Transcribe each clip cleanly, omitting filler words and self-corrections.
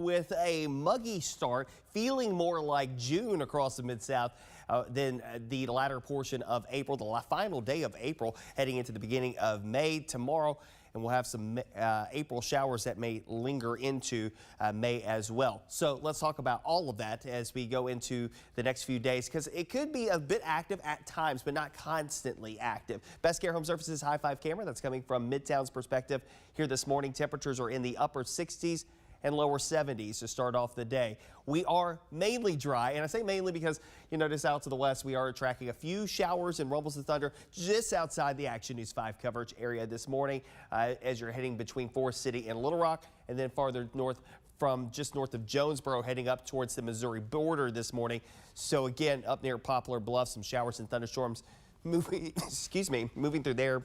with a muggy start, feeling more like June across the Mid-South than the latter portion of April, the final day of April, heading into the beginning of May tomorrow. And we'll have some April showers that may linger into May as well. So let's talk about all of that as we go into the next few days, because it could be a bit active at times, but not constantly active. Best Care Home Services High 5 camera that's coming from Midtown's perspective here this morning. Temperatures are in the upper 60s and lower 70s to start off the day. We are mainly dry, and I say mainly because you notice out to the west we are tracking a few showers and rumbles of thunder just outside the Action News 5 coverage area this morning as you're heading between Forest City and Little Rock, and then farther north from just north of Jonesboro heading up towards the Missouri border this morning. So again, up near Poplar Bluff, some showers and thunderstorms moving through there,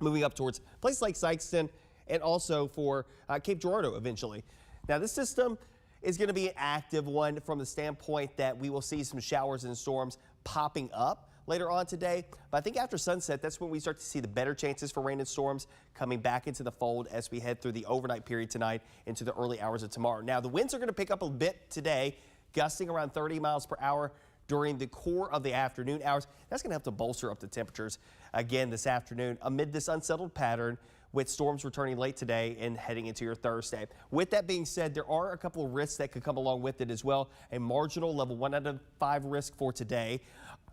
moving up towards places like Sykeston and also for Cape Girardeau eventually. Now this system is going to be an active one from the standpoint that we will see some showers and storms popping up later on today. But I think after sunset, that's when we start to see the better chances for rain and storms coming back into the fold as we head through the overnight period tonight into the early hours of tomorrow. Now the winds are going to pick up a bit today, gusting around 30 miles per hour during the core of the afternoon hours. That's going to have to bolster up the temperatures again this afternoon amid this unsettled pattern, with storms returning late today and heading into your Thursday. With that being said, there are a couple of risks that could come along with it as well. A marginal level 1 out of 5 risk for today,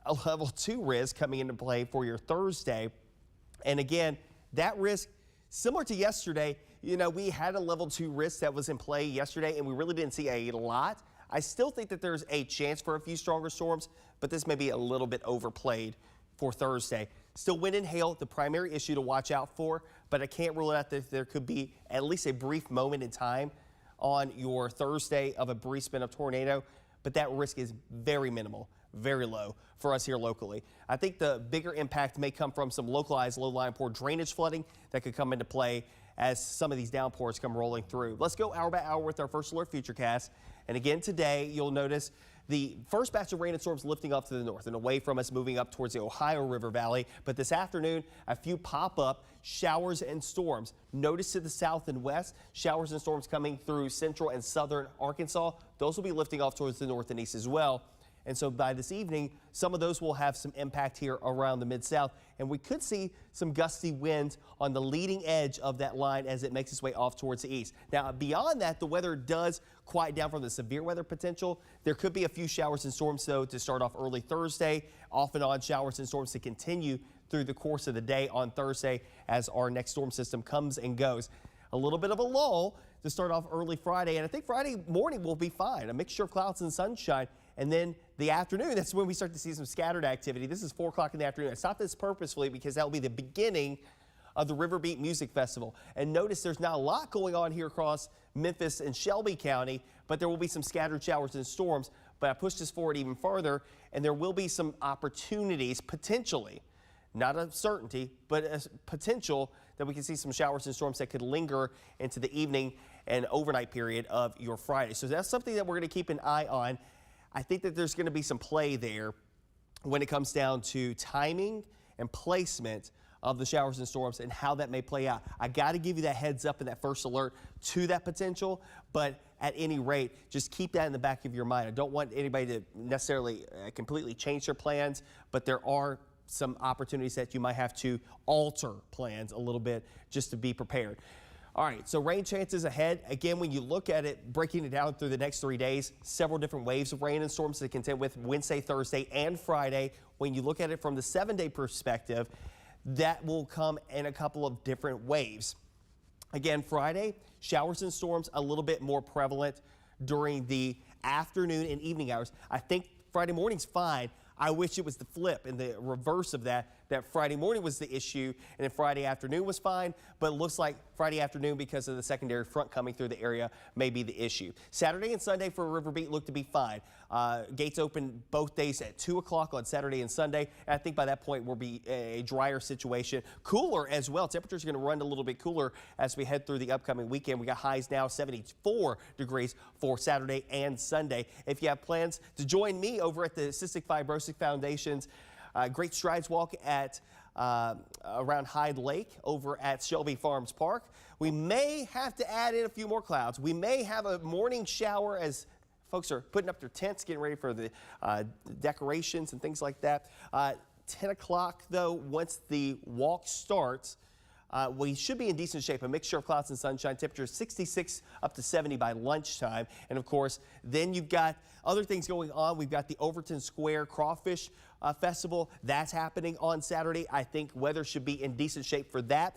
a level 2 risk coming into play for your Thursday. And again, that risk, similar to yesterday, you know, we had a level 2 risk that was in play yesterday and we really didn't see a lot. I still think that there's a chance for a few stronger storms, but this may be a little bit overplayed for Thursday. Still wind and hail, the primary issue to watch out for, but I can't rule out that there could be at least a brief moment in time on your Thursday of a brief spin of tornado, but that risk is very minimal, very low for us here locally. I think the bigger impact may come from some localized low-lying poor drainage flooding that could come into play as some of these downpours come rolling through. Let's go hour by hour with our first alert futurecast. And again today, you'll notice the first batch of rain and storms lifting off to the north and away from us, moving up towards the Ohio River Valley. But this afternoon, a few pop-up showers and storms. Notice to the south and west, showers and storms coming through central and southern Arkansas. Those will be lifting off towards the north and east as well. And so by this evening, some of those will have some impact here around the Mid-South. And we could see some gusty winds on the leading edge of that line as it makes its way off towards the east. Now, beyond that, the weather does quiet down from the severe weather potential. There could be a few showers and storms, though, to start off early Thursday. Off and on showers and storms to continue through the course of the day on Thursday as our next storm system comes and goes. A little bit of a lull to start off early Friday, and I think Friday morning will be fine. A mixture of clouds and sunshine. And then the afternoon, that's when we start to see some scattered activity. This is 4 o'clock in the afternoon. I stopped this purposefully because that will be the beginning of the Riverbeat Music Festival. And notice there's not a lot going on here across Memphis and Shelby County, but there will be some scattered showers and storms. But I pushed this forward even further, and there will be some opportunities, potentially, not a certainty, but a potential that we can see some showers and storms that could linger into the evening and overnight period of your Friday. So that's something that we're going to keep an eye on. I think that there's going to be some play there when it comes down to timing and placement of the showers and storms and how that may play out. I got to give you that heads up in that first alert to that potential, but at any rate, just keep that in the back of your mind. I don't want anybody to necessarily completely change their plans, but there are some opportunities that you might have to alter plans a little bit just to be prepared. All right, so rain chances ahead. Again, when you look at it, breaking it down through the next 3 days, several different waves of rain and storms to contend with Wednesday, Thursday, and Friday. When you look at it from the 7-day perspective, that will come in a couple of different waves. Again, Friday, showers and storms a little bit more prevalent during the afternoon and evening hours. I think Friday morning's fine. I wish it was the flip and the reverse of that Friday morning was the issue and then Friday afternoon was fine, but it looks like Friday afternoon, because of the secondary front coming through the area, may be the issue. Saturday and Sunday for Riverbeat look to be fine. Gates open both days at 2 o'clock on Saturday and Sunday. And I think by that point we'll be a drier situation. Cooler as well. Temperatures are going to run a little bit cooler as we head through the upcoming weekend. We got highs now 74 degrees for Saturday and Sunday. If you have plans to join me over at the Cystic Fibrosis Foundation's Great Strides Walk at around Hyde Lake over at Shelby Farms Park. We may have to add in a few more clouds. We may have a morning shower as folks are putting up their tents, getting ready for the decorations and things like that. 10 o'clock, though, once the walk starts, we should be in decent shape. A mixture of clouds and sunshine. Temperatures 66 up to 70 by lunchtime. And of course, then you've got other things going on. We've got the Overton Square Crawfish Festival. That's happening on Saturday. I think weather should be in decent shape for that.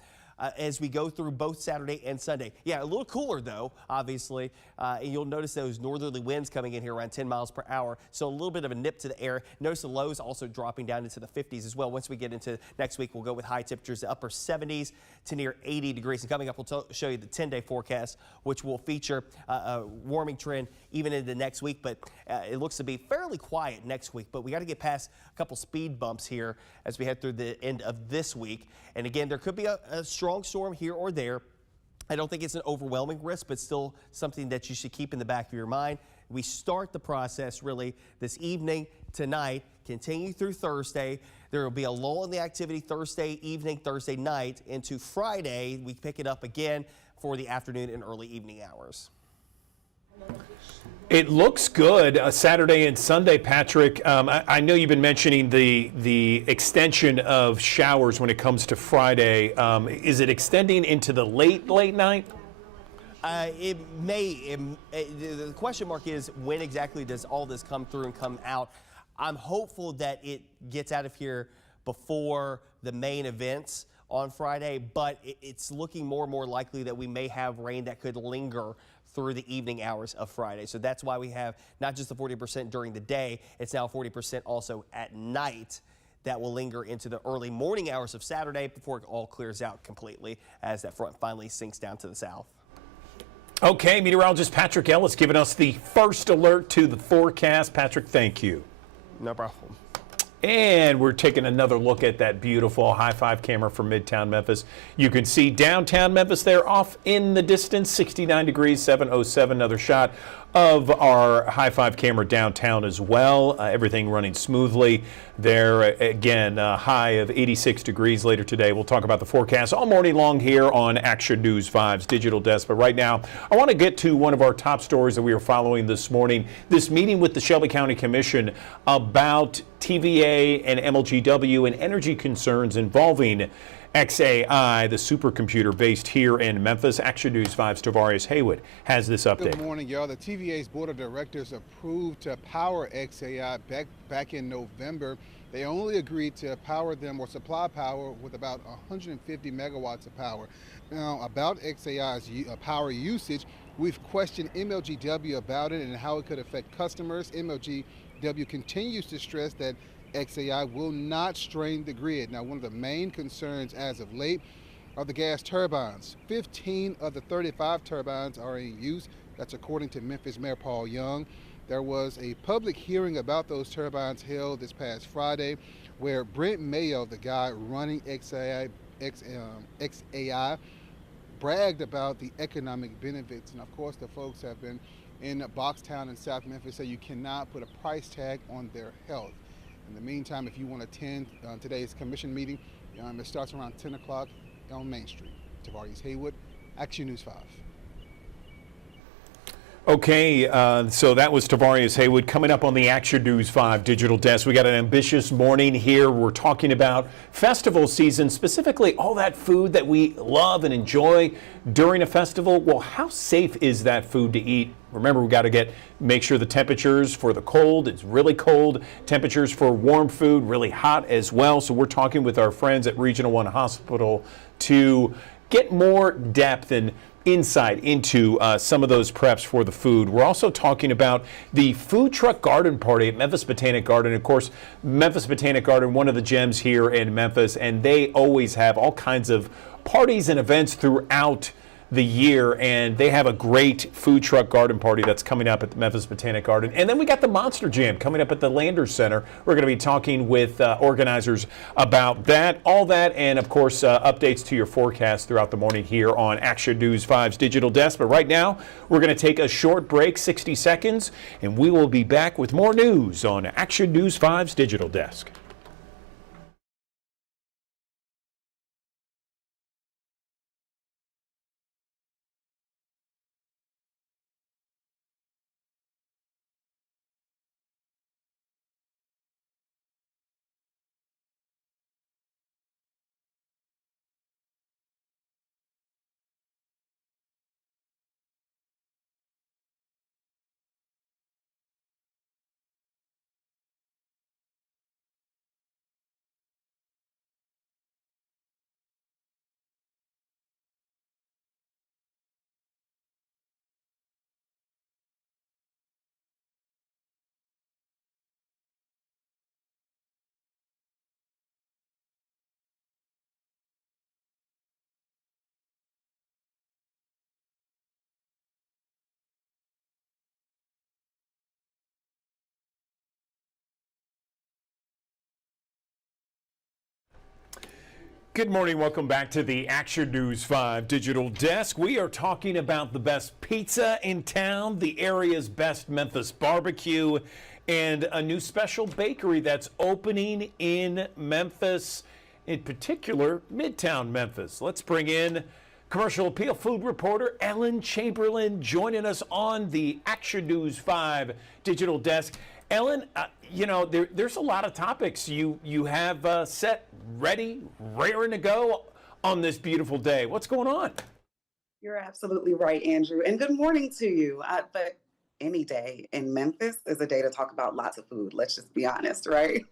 As we go through both Saturday and Sunday. Yeah, a little cooler though, obviously. And you'll notice those northerly winds coming in here around 10 miles per hour. So a little bit of a nip to the air. Notice the lows also dropping down into the 50s as well. Once we get into next week, we'll go with high temperatures, the upper 70s to near 80 degrees. And coming up, we'll show you the 10-day forecast, which will feature a warming trend even into next week. But it looks to be fairly quiet next week. But we got to get past a couple speed bumps here as we head through the end of this week. And again, there could be a strong storm here or there. I don't think it's an overwhelming risk, but still something that you should keep in the back of your mind. We start the process really this evening, tonight, continue through Thursday. There will be a lull in the activity Thursday evening, Thursday night into Friday. We pick it up again for the afternoon and early evening hours. It looks good Saturday and Sunday, Patrick. I know you've been mentioning the extension of showers when it comes to Friday. Is it extending into the late night? It may. The question mark is when exactly does all this come through and come out? I'm hopeful that it gets out of here before the main events on Friday, but it's looking more and more likely that we may have rain that could linger through the evening hours of Friday. So that's why we have not just the 40% during the day, it's now 40% also at night that will linger into the early morning hours of Saturday before it all clears out completely as that front finally sinks down to the south. Okay, meteorologist Patrick Ellis giving us the first alert to the forecast. Patrick, thank you. No problem. And we're taking another look at that beautiful high-five camera from Midtown Memphis. You can see downtown Memphis there off in the distance, 69 degrees, 707. Another shot of our high-five camera downtown as well. Everything running smoothly there. Again, a high of 86 degrees later today. We'll talk about the forecast all morning long here on Action News 5's Digital Desk. But right now, I want to get to one of our top stories that we are following this morning. This meeting with the Shelby County Commission about TVA and MLGW and energy concerns involving XAI, the supercomputer based here in Memphis. Action News 5's Tavarius Haywood has this update. Good morning, y'all. The TVA's board of directors approved to power XAI back in November. They only agreed to power them or supply power with about 150 megawatts of power. Now, about XAI's power usage, we've questioned MLGW about it and how it could affect customers. MLGW continues to stress that XAI will not strain the grid. Now, one of the main concerns as of late are the gas turbines. 15 of the 35 turbines are in use. That's according to Memphis Mayor Paul Young. There was a public hearing about those turbines held this past Friday where Brent Mayo, the guy running XAI, bragged about the economic benefits. And of course, the folks have been in Boxtown in South Memphis say you cannot put a price tag on their health. In the meantime, if you want to attend today's commission meeting, it starts around 10 o'clock on Main Street. Tavarius Haywood, Action News 5. Okay, so that was Tavarius Haywood. Coming up on the Action News 5 Digital Desk, we got an ambitious morning here. We're talking about festival season, specifically all that food that we love and enjoy during a festival. Well, how safe is that food to eat? Remember, we got to make sure the temperatures for the cold, it's really cold. Temperatures for warm food, really hot as well. So we're talking with our friends at Regional One Hospital to get more depth and insight into some of those preps for the food. We're also talking about the food truck garden party at Memphis Botanic Garden. Of course, Memphis Botanic Garden, one of the gems here in Memphis, and they always have all kinds of parties and events throughout the year, and they have a great food truck garden party that's coming up at the Memphis Botanic Garden. And then we got the Monster Jam coming up at the Landers Center. We're going to be talking with organizers about that, all that, and of course updates to your forecast throughout the morning here on Action News 5's Digital Desk. But right now, we're going to take a short break, 60 seconds, and we will be back with more news on Action News 5's Digital Desk. Good morning. Welcome back to the Action News 5 Digital Desk. We are talking about the best pizza in town, the area's best Memphis barbecue, and a new special bakery that's opening in Memphis, in particular, Midtown Memphis. Let's bring in Commercial Appeal food reporter Ellen Chamberlain joining us on the Action News 5 Digital Desk. Ellen, there's a lot of topics you have set, ready, raring to go on this beautiful day. What's going on? You're absolutely right, Andrew. And good morning to you. But any day in Memphis is a day to talk about lots of food. Let's just be honest, right?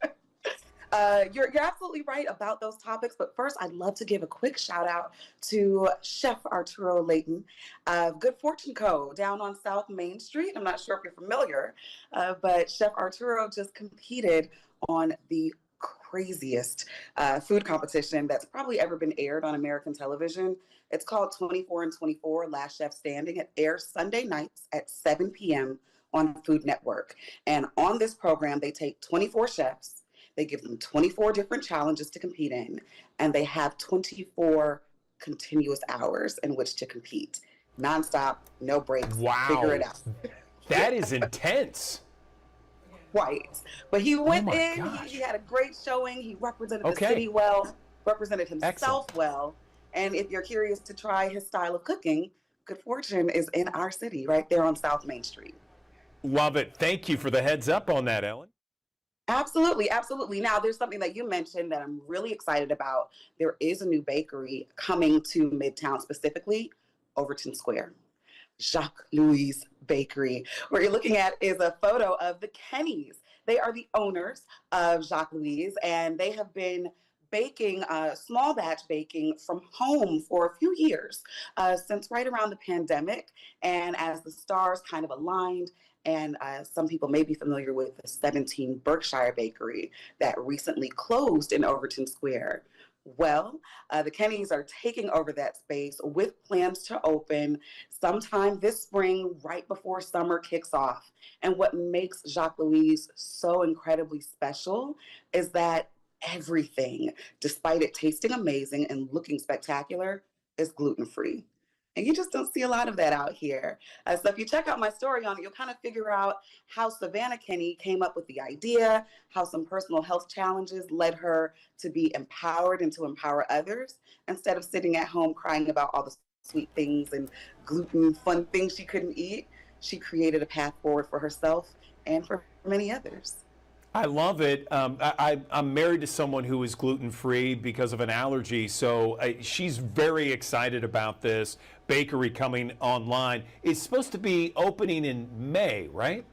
You're absolutely right about those topics. But first, I'd love to give a quick shout out to Chef Arturo Layton of Good Fortune Co. down on South Main Street. I'm not sure if you're familiar, but Chef Arturo just competed on the craziest food competition that's probably ever been aired on American television. It's called 24 and 24 Last Chef Standing. It airs Sunday nights at 7 p.m. on Food Network. And on this program, they take 24 chefs. They give them 24 different challenges to compete in, and they have 24 continuous hours in which to compete. Nonstop, no breaks. Wow. Figure it out. That is intense. Right. But he went in, gosh. he had a great showing. He represented the Okay. city well, represented himself Excellent. well. And if you're curious to try his style of cooking, Good Fortune is in our city, right there on South Main Street. Love it. Thank you for the heads up on that, Ellen. Absolutely, absolutely. Now, there's something that you mentioned that I'm really excited about. There is a new bakery coming to Midtown, specifically Overton Square. Jacques Louis Bakery. What you're looking at is a photo of the Kennys. They are the owners of Jacques Louis, and they have been baking, small batch baking from home for a few years, since right around the pandemic. And as the stars kind of aligned, and some people may be familiar with the 17 Berkshire Bakery that recently closed in Overton Square. Well, the Kennys are taking over that space with plans to open sometime this spring, right before summer kicks off. And what makes Jacques Louis so incredibly special is that everything, despite it tasting amazing and looking spectacular, is gluten-free. And you just don't see a lot of that out here. So if you check out my story on it, you'll kind of figure out how Savannah Kenny came up with the idea, how some personal health challenges led her to be empowered and to empower others, instead of sitting at home crying about all the sweet things and gluten fun things she couldn't eat. She created a path forward for herself and for many others. I love it. I'm married to someone who is gluten-free because of an allergy, so she's very excited about this bakery coming online. It's supposed to be opening in May, right?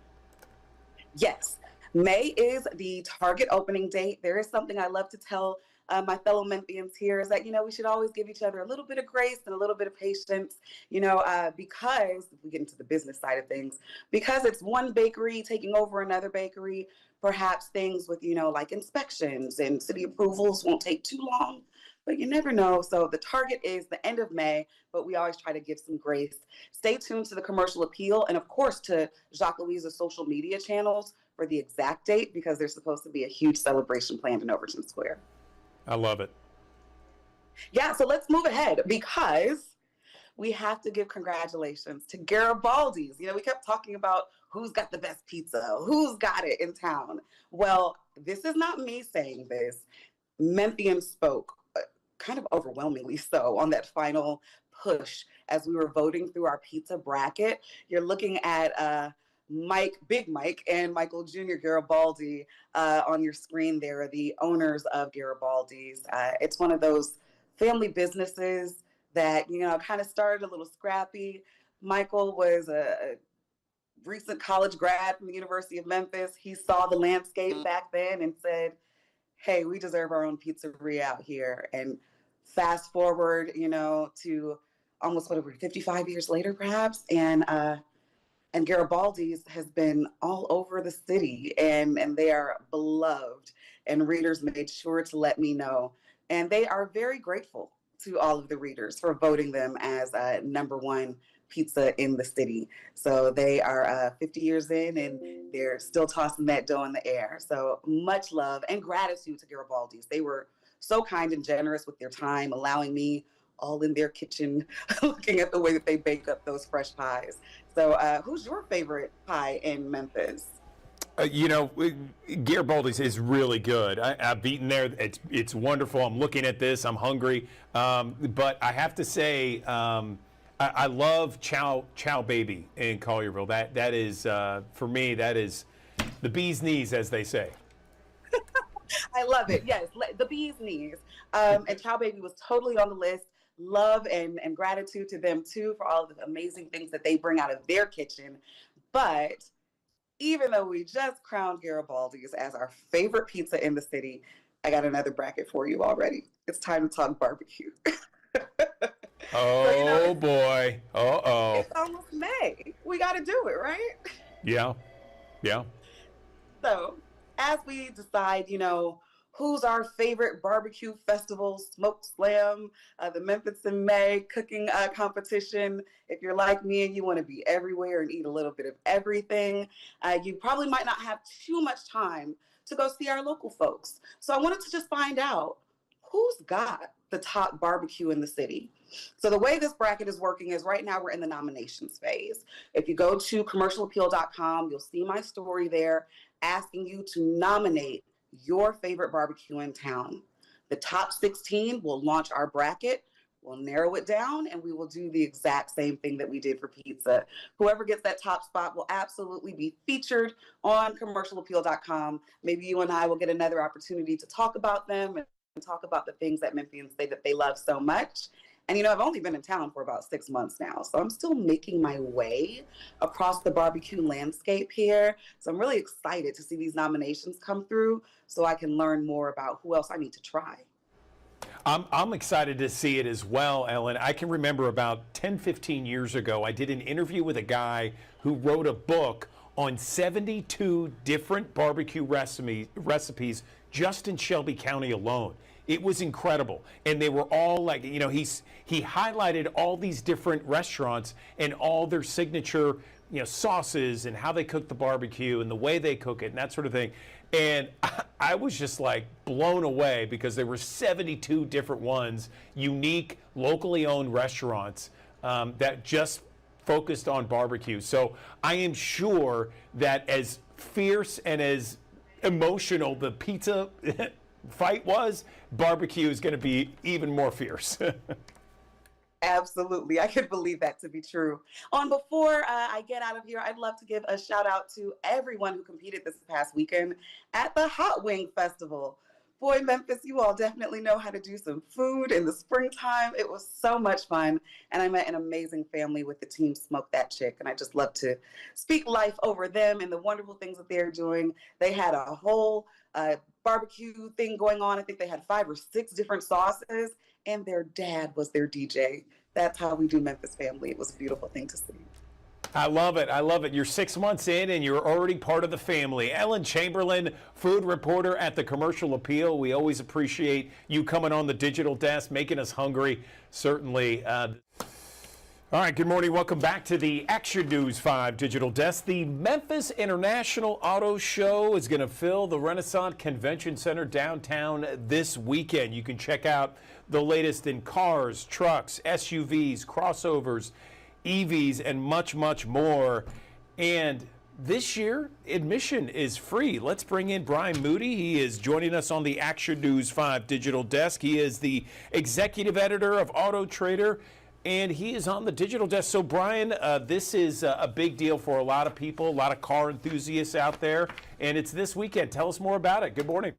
Yes, May is the target opening date. There is something I love to tell my fellow Memphians here is that, we should always give each other a little bit of grace and a little bit of patience, because if we get into the business side of things, because it's one bakery taking over another bakery, perhaps things with, like inspections and city approvals won't take too long, but you never know. So the target is the end of May, but we always try to give some grace. Stay tuned to the Commercial Appeal and, of course, to Jacques Louis's social media channels for the exact date, because there's supposed to be a huge celebration planned in Overton Square. I love it. Yeah, so let's move ahead, because we have to give congratulations to Garibaldi's. We kept talking about who's got the best pizza, who's got it in town. Well, this is not me saying this. Memphians spoke, kind of overwhelmingly so, on that final push as we were voting through our pizza bracket. You're looking at Big Mike, and Michael Jr. Garibaldi on your screen there are the owners of Garibaldi's. It's one of those family businesses that, kind of started a little scrappy. Michael was a recent college grad from the University of Memphis. He saw the landscape back then and said, hey, we deserve our own pizzeria out here. And fast forward, to almost 55 years later, perhaps, and Garibaldi's has been all over the city, and they are beloved, and readers made sure to let me know. And they are very grateful to all of the readers for voting them as #1 pizza in the city. So they are 50 years in, and they're still tossing that dough in the air. So much love and gratitude to Garibaldi's. They were so kind and generous with their time, allowing me all in their kitchen, looking at the way that they bake up those fresh pies. So, who's your favorite pie in Memphis? Garibaldi's is really good. I've eaten there. It's wonderful. I'm looking at this. I'm hungry. But I have to say, I love Chow Baby in Collierville. That is for me. That is the bee's knees, as they say. I love it. Yes, the bee's knees. And Chow Baby was totally on the list. Love and gratitude to them too for all of the amazing things that they bring out of their kitchen. But even though we just crowned Garibaldi's as our favorite pizza in the city, I got another bracket for you already. It's time to talk barbecue. Oh, boy. Uh-oh. It's almost May. We got to do it, right? Yeah. Yeah. So as we decide, who's our favorite barbecue festival, Smoke Slam, the Memphis in May cooking competition. If you're like me and you want to be everywhere and eat a little bit of everything, you probably might not have too much time to go see our local folks. So I wanted to just find out who's got the top barbecue in the city. So the way this bracket is working is right now we're in the nominations phase. If you go to commercialappeal.com, you'll see my story there asking you to nominate your favorite barbecue in town. The top 16 will launch our bracket. We'll narrow it down and we will do the exact same thing that we did for pizza. Whoever gets that top spot will absolutely be featured on commercialappeal.com. Maybe you and I will get another opportunity to talk about them and talk about the things that Memphians say that they love so much. And I've only been in town for about 6 months now, so I'm still making my way across the barbecue landscape here. So I'm really excited to see these nominations come through so I can learn more about who else I need to try. I'm excited to see it as well, Ellen. I can remember about 10, 15 years ago, I did an interview with a guy who wrote a book on 72 different barbecue recipes just in Shelby County alone. It was incredible. And they were all like, he highlighted all these different restaurants and all their signature, sauces and how they cook the barbecue and the way they cook it and that sort of thing. And I was just like blown away because there were 72 different ones, unique, locally owned restaurants that just focused on barbecue. So I am sure that as fierce and as emotional the pizza fight was, barbecue is going to be even more fierce. Absolutely. I could believe that to be true. Before I get out of here, I'd love to give a shout out to everyone who competed this past weekend at the Hot Wing Festival. Boy, Memphis, you all definitely know how to do some food in the springtime. It was so much fun. And I met an amazing family with the team Smoke That Chick. And I just love to speak life over them and the wonderful things that they're doing. They had a whole barbecue thing going on. I think they had 5 or 6 different sauces. And their dad was their DJ. That's how we do Memphis family. It was a beautiful thing to see. I love it. I love it. You're 6 months in and you're already part of the family. Ellen Chamberlain, food reporter at the Commercial Appeal. We always appreciate you coming on the digital desk, making us hungry, certainly. All right, good morning. Welcome back to the Action News 5 digital desk. The Memphis International Auto Show is going to fill the Renaissance Convention Center downtown this weekend. You can check out the latest in cars, trucks, SUVs, crossovers, EVs, and much, much more. And this year, admission is free. Let's bring in Brian Moody. He is joining us on the Action News 5 digital desk. He is the executive editor of Auto Trader, and he is on the digital desk. So, Brian, this is a big deal for a lot of people, a lot of car enthusiasts out there, and it's this weekend. Tell us more about it. Good morning.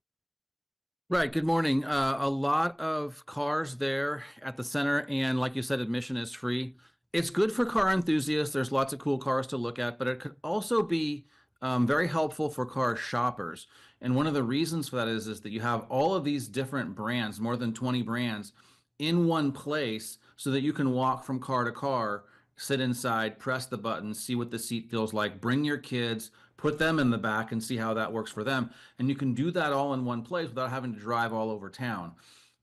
Right. Good morning. A lot of cars there at the center, and like you said, admission is free. It's good for car enthusiasts. There's lots of cool cars to look at, but it could also be very helpful for car shoppers. And one of the reasons for that is that you have all of these different brands, more than 20 brands, in one place so that you can walk from car to car, sit inside, press the button, see what the seat feels like, bring your kids, put them in the back and see how that works for them. And you can do that all in one place without having to drive all over town.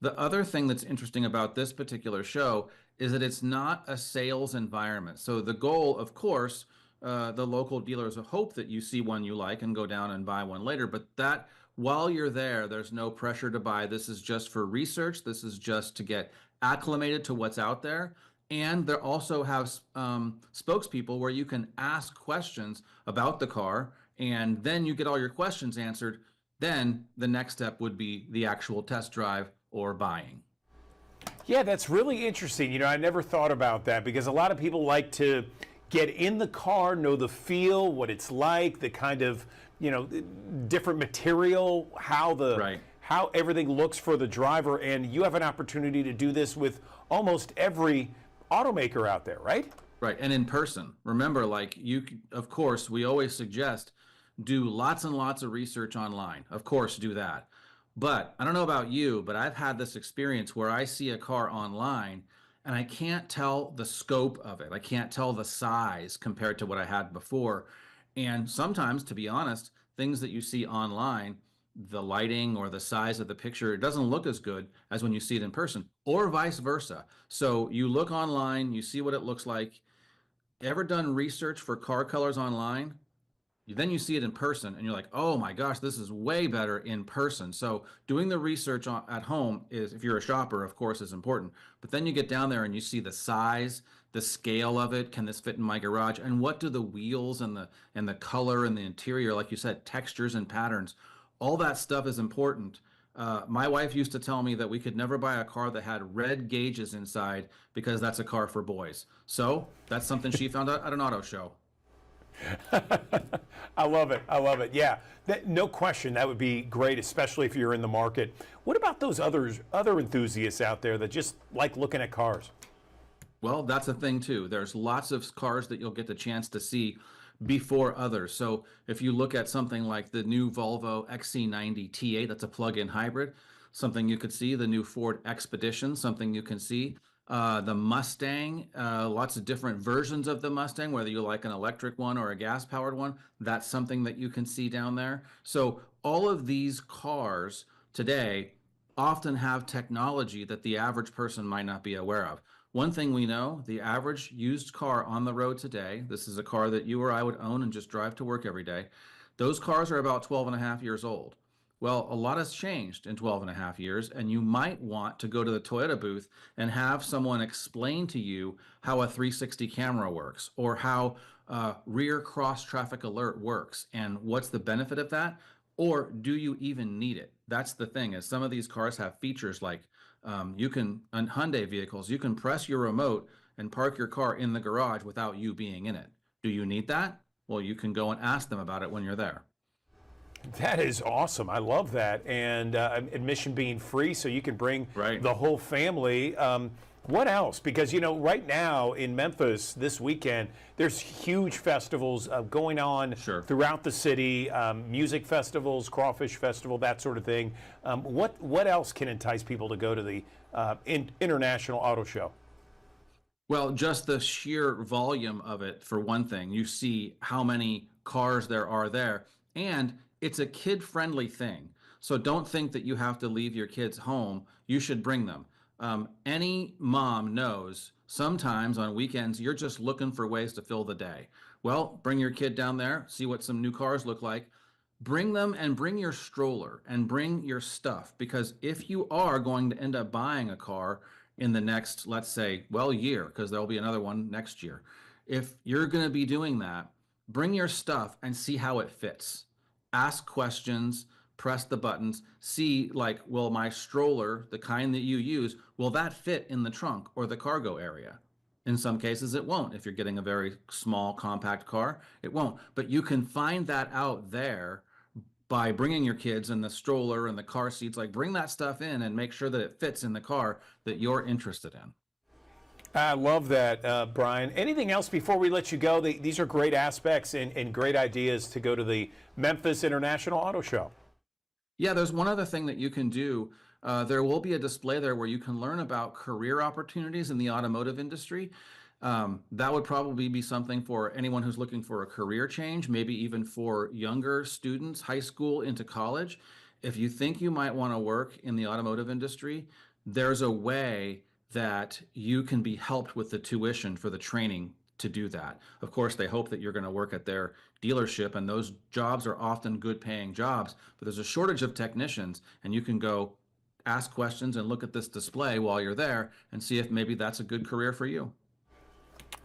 The other thing that's interesting about this particular show is that it's not a sales environment. So the goal, of course, the local dealers hope that you see one you like and go down and buy one later, but that while you're there, there's no pressure to buy. This is just for research. This is just to get acclimated to what's out there. And they also have spokespeople where you can ask questions about the car, and then you get all your questions answered. Then the next step would be the actual test drive or buying. Yeah, that's really interesting. You know, I never thought about that because a lot of people like to get in the car, know the feel, what it's like, the kind of, you know, different material, how everything looks for the driver. And you have an opportunity to do this with almost every automaker out there, right? Right. And in person. Remember, like of course, we always suggest do lots and lots of research online. Of course, do that. But I don't know about you, but I've had this experience where I see a car online and I can't tell the scope of it. I can't tell the size compared to what I had before. And sometimes, to be honest, things that you see online, the lighting or the size of the picture, it doesn't look as good as when you see it in person, or vice versa. So you look online, you see what it looks like. Ever done research for car colors online? Then you see it in person and you're like, oh my gosh, this is way better in person. So doing the research at home is, if you're a shopper, of course, is important. But then you get down there and you see the size, the scale of it. Can this fit in my garage? And what do the wheels and the color and the interior, like you said, textures and patterns, all that stuff is important. My wife used to tell me that we could never buy a car that had red gauges inside because that's a car for boys. So that's something she found out at an auto show. I love it. I love it. Yeah, no question. That would be great, especially if you're in the market. What about those other enthusiasts out there that just like looking at cars? Well, that's a thing too. There's lots of cars that you'll get the chance to see before others. So if you look at something like the new Volvo XC90 T8, that's a plug-in hybrid, something you could see. The new Ford Expedition, something you can see. The Mustang, lots of different versions of the Mustang, whether you like an electric one or a gas-powered one, that's something that you can see down there. So all of these cars today often have technology that the average person might not be aware of. One thing we know, the average used car on the road today, this is a car that you or I would own and just drive to work every day, those cars are about 12 and a half years old. Well, a lot has changed in 12 and a half years, and you might want to go to the Toyota booth and have someone explain to you how a 360 camera works, or how rear cross traffic alert works, and what's the benefit of that, or do you even need it? That's the thing, is some of these cars have features like you can, on Hyundai vehicles, you can press your remote and park your car in the garage without you being in it. Do you need that? Well, you can go and ask them about it when you're there. That is awesome. I love that. And admission being free, so you can bring the whole family. What else? Because, you know, right now in Memphis this weekend, there's huge festivals going on throughout the city, music festivals, crawfish festival, that sort of thing. What else can entice people to go to the International Auto Show? Well, just the sheer volume of it, for one thing. You see how many cars there are there. And it's a kid-friendly thing. So don't think that you have to leave your kids home. You should bring them. Any mom knows sometimes on weekends you're just looking for ways to fill the day. Well, bring your kid down there, see what some new cars look like. Bring them and bring your stroller and bring your stuff, because if you are going to end up buying a car in the next, let's say, well, year, because there'll be another one next year. If you're going to be doing that, bring your stuff and see how it fits. Ask questions, press the buttons, see, like, will my stroller, the kind that you use, will that fit in the trunk or the cargo area? In some cases, it won't. If you're getting a very small, compact car, it won't. But you can find that out there by bringing your kids in the stroller and the car seats. Like, bring that stuff in and make sure that it fits in the car that you're interested in. I love that, Brian. Anything else before we let you go? These are great aspects and great ideas to go to the Memphis International Auto Show. Yeah, there's one other thing that you can do. There will be a display there where you can learn about career opportunities in the automotive industry. That would probably be something for anyone who's looking for a career change, maybe even for younger students, high school into college. If you think you might want to work in the automotive industry, there's a way that you can be helped with the tuition for the training to do that. Of course, they hope that you're going to work at their dealership, and those jobs are often good paying jobs, but there's a shortage of technicians, and you can go ask questions and look at this display while you're there and see if maybe that's a good career for you.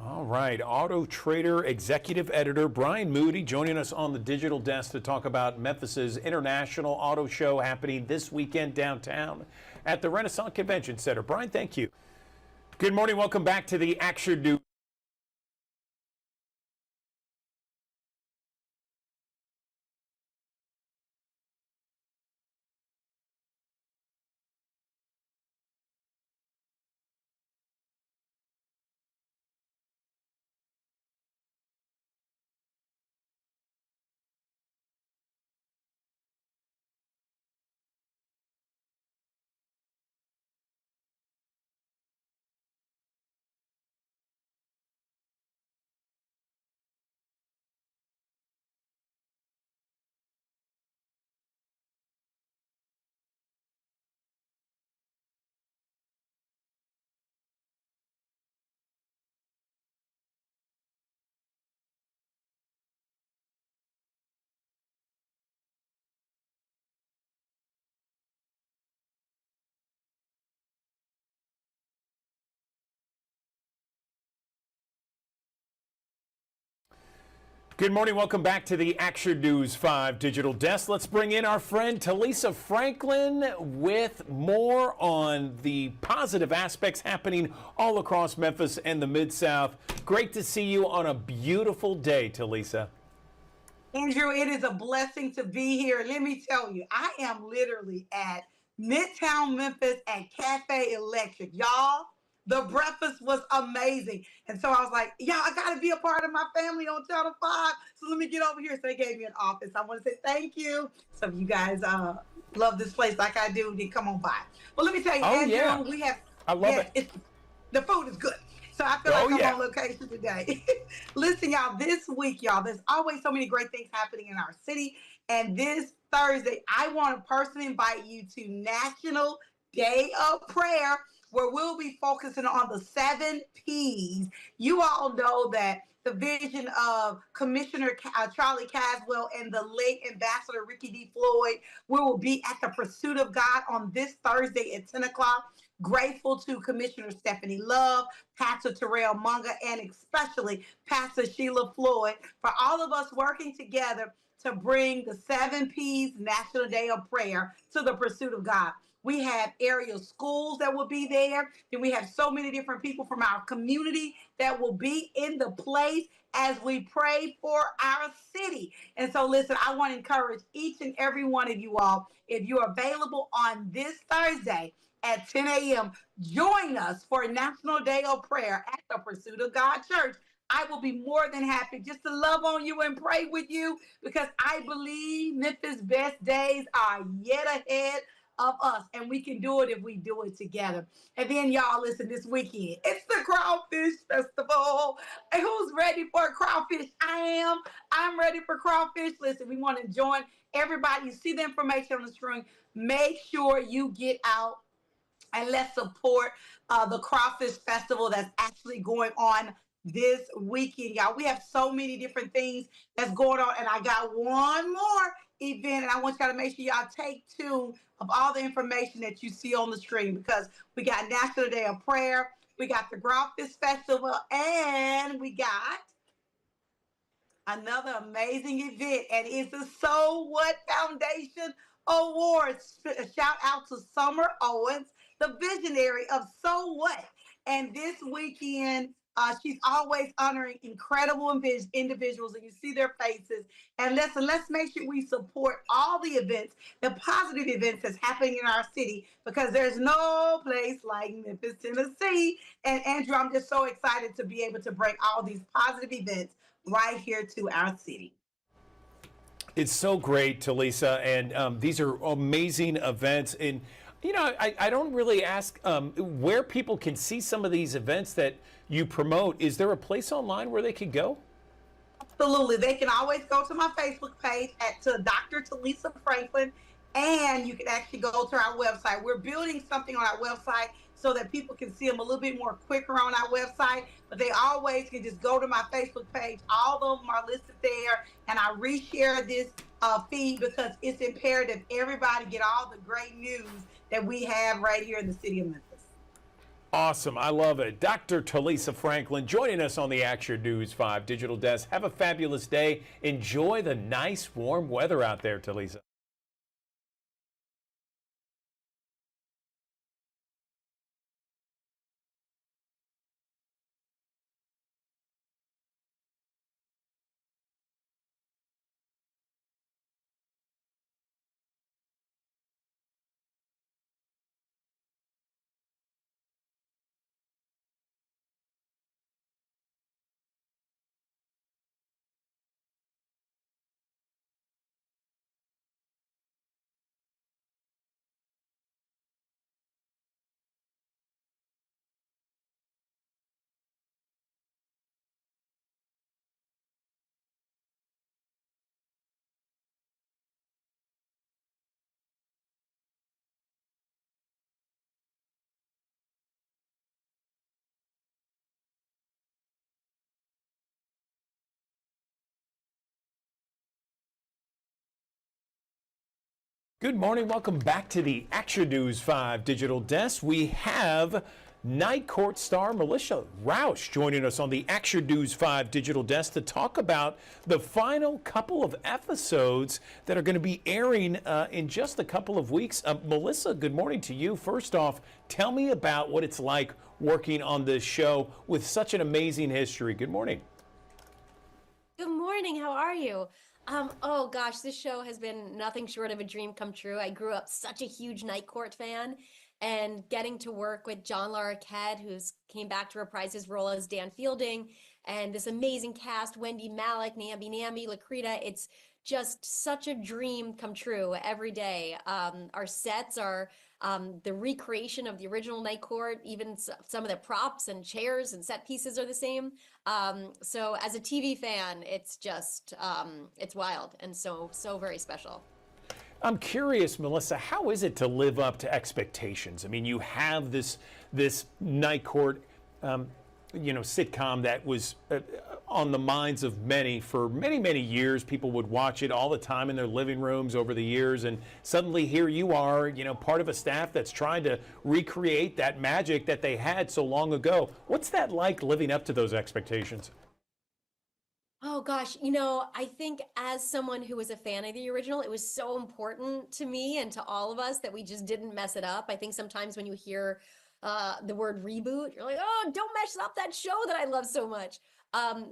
All right, Auto Trader Executive Editor Brian Moody joining us on the digital desk to talk about Memphis's International Auto Show happening this weekend downtown at the Renaissance Convention Center. Brian, thank you. Good morning. Welcome back to the Action News. Good morning. Welcome back to the Action News 5 digital desk. Let's bring in our friend Talisa Franklin with more on the positive aspects happening all across Memphis and the Mid-South. Great to see you on a beautiful day, Talisa. Andrew, it is a blessing to be here. Let me tell you, I am literally at Midtown Memphis at Cafe Electric. Y'all, the breakfast was amazing. And so I was like, y'all, I got to be a part of my family on Channel 5. So let me get over here. So they gave me an office. I want to say thank you. So if you guys love this place like I do, then come on by. Well, let me tell you, Andrew, we have. I love it. The food is good. So I feel like I'm on location today. Listen, y'all, this week, y'all, there's always so many great things happening in our city. And this Thursday, I want to personally invite you to National Day of Prayer, where we'll be focusing on the 7 P's. You all know that the vision of Commissioner Charlie Caswell and the late Ambassador Ricky D. Floyd, we will be at the Pursuit of God on this Thursday at 10 o'clock. Grateful to Commissioner Stephanie Love, Pastor Terrell Munga, and especially Pastor Sheila Floyd for all of us working together to bring the 7 P's National Day of Prayer to the Pursuit of God. We have area schools that will be there. Then we have so many different people from our community that will be in the place as we pray for our city. And so, listen, I want to encourage each and every one of you all, if you're available on this Thursday at 10 a.m., join us for National Day of Prayer at the Pursuit of God Church. I will be more than happy just to love on you and pray with you, because I believe Memphis' best days are yet ahead of us, and we can do it if we do it together. And then, y'all, listen, this weekend, it's the Crawfish Festival. And who's ready for crawfish? I am. I'm ready for crawfish. Listen, we want to join everybody. You see the information on the screen. Make sure you get out and let's support the Crawfish Festival that's actually going on this weekend, y'all. We have so many different things that's going on, and I got one more event, and I want y'all to make sure y'all take tune of all the information that you see on the screen, because we got National Day of Prayer, we got the Crawfish Festival, and we got another amazing event, and it's the So What Foundation Awards. Shout out to Summer Owens, the visionary of So What. And this weekend, she's always honoring incredible individuals, and you see their faces. And listen, let's make sure we support all the events, the positive events that's happening in our city, because there's no place like Memphis, Tennessee. And Andrew, I'm just so excited to be able to bring all these positive events right here to our city. It's so great, Talisa, and these are amazing events. And you know, I don't really ask where people can see some of these events that you promote. Is there a place online where they could go? Absolutely. They can always go to my Facebook page to Dr. Talisa Franklin, and you can actually go to our website. We're building something on our website so that people can see them a little bit more quicker on our website. But they always can just go to my Facebook page. All of them are listed there, and I reshare this feed because it's imperative everybody get all the great news that we have right here in the city of Memphis. Awesome. I love it. Dr. Talisa Franklin joining us on the Action News 5 Digital Desk. Have a fabulous day. Enjoy the nice warm weather out there, Talisa. Good morning. Welcome back to the Action News 5 Digital Desk. We have Night Court star Melissa Rausch joining us on the Action News 5 Digital Desk to talk about the final couple of episodes that are going to be airing in just a couple of weeks. Melissa, good morning to you. First off, tell me about what it's like working on this show with such an amazing history. Good morning. Good morning. How are you? Oh gosh, this show has been nothing short of a dream come true. I grew up such a huge Night Court fan, and getting to work with John Larroquette, who's came back to reprise his role as Dan Fielding, and this amazing cast, Wendy Malick, Nambi, Lakrita, it's just such a dream come true every day. Our sets are the recreation of the original Night Court. Even some of the props and chairs and set pieces are the same. So as a TV fan, it's just, it's wild and so very special. I'm curious, Melissa, how is it to live up to expectations? I mean, you have this Night Court, sitcom that was on the minds of many for many years. People would watch it all the time in their living rooms over the years, and suddenly here you are, part of a staff that's trying to recreate that magic that they had so long ago. What's that like, living up to those expectations? Oh gosh, I think as someone who was a fan of the original, it was so important to me and to all of us that we just didn't mess it up. I think sometimes when you hear the word reboot, you're like, oh, don't mess up that show that I love so much.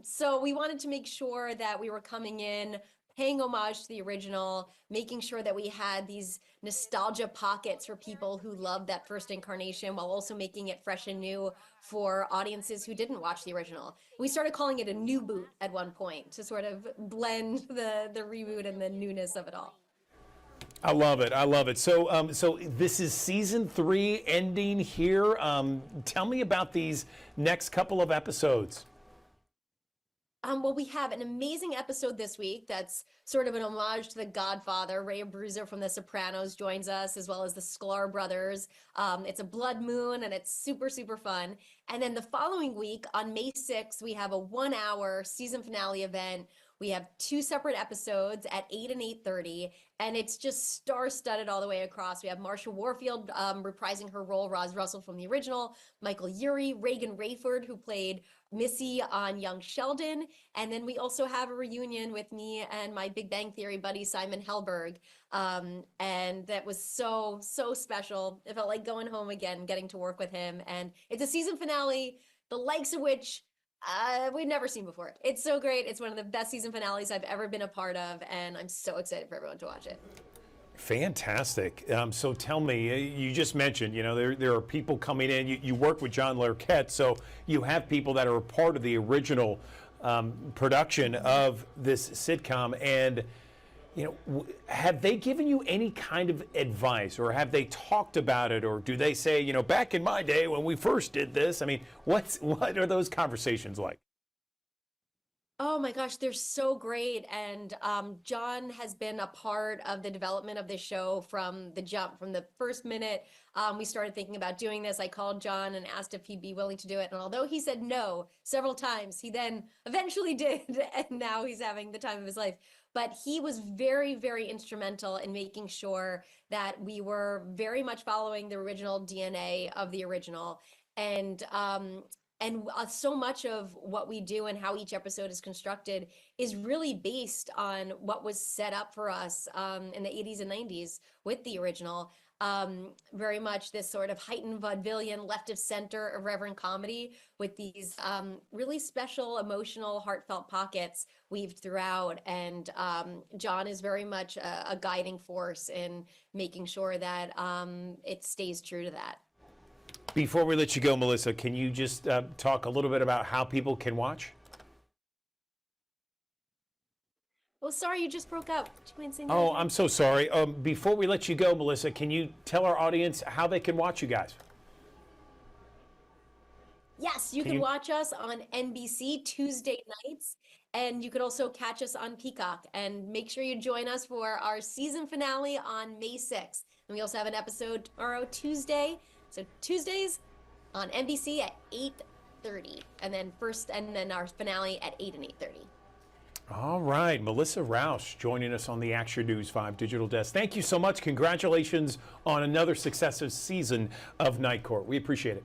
So we wanted to make sure that we were coming in, paying homage to the original, making sure that we had these nostalgia pockets for people who loved that first incarnation, while also making it fresh and new for audiences who didn't watch the original. We started calling it a new boot at one point to sort of blend the reboot and the newness of it all. I love it. I love it. So, so this is season 3 ending here. Tell me about these next couple of episodes. Well, we have an amazing episode this week that's sort of an homage to The Godfather. Ray Abruzzo from The Sopranos joins us, as well as the Sklar brothers. It's a blood moon, and it's super fun. And then the following week, on May 6th, we have a 1-hour season finale event. We have 2 separate episodes at 8 and 8:30, and it's just star-studded all the way across. We have Marsha Warfield reprising her role, Roz Russell from the original, Michael Urie, Reagan Rayford, who played Missy on Young Sheldon, and then we also have a reunion with me and my Big Bang Theory buddy, Simon Helberg, and that was so special. It felt like going home again, getting to work with him, and it's a season finale, the likes of which we've never seen before. It's so great. It's one of the best season finales I've ever been a part of, and I'm so excited for everyone to watch it. Fantastic. So tell me, you just mentioned, there are people coming in. You work with John Larroquette, so you have people that are a part of the original production of this sitcom, and have they given you any kind of advice, or have they talked about it, or do they say, back in my day when we first did this? I mean, what are those conversations like? Oh my gosh, they're so great. And John has been a part of the development of this show from the jump, from the first minute we started thinking about doing this. I called John and asked if he'd be willing to do it. And although he said no several times, he then eventually did. And now he's having the time of his life. But he was very, very instrumental in making sure that we were very much following the original DNA of the original. And so much of what we do and how each episode is constructed is really based on what was set up for us in the 80s and 90s with the original. Very much this sort of heightened vaudevillian, left of center, irreverent comedy with these really special, emotional, heartfelt pockets weaved throughout. And John is very much a guiding force in making sure that it stays true to that. Before we let you go, Melissa, can you just talk a little bit about how people can watch? Oh, sorry, you just broke up. Do you mind saying that Oh, again? I'm so sorry. Before we let you go, Melissa, can you tell our audience how they can watch you guys? Yes, you can watch us on NBC Tuesday nights, and you can also catch us on Peacock. And make sure you join us for our season finale on May 6th. And we also have an episode tomorrow, Tuesday. So Tuesdays on NBC at 8:30, and then our finale at 8 and 8:30. All right, Melissa Roush joining us on the Action News 5 Digital Desk. Thank you so much. Congratulations on another successive season of Night Court. We appreciate it.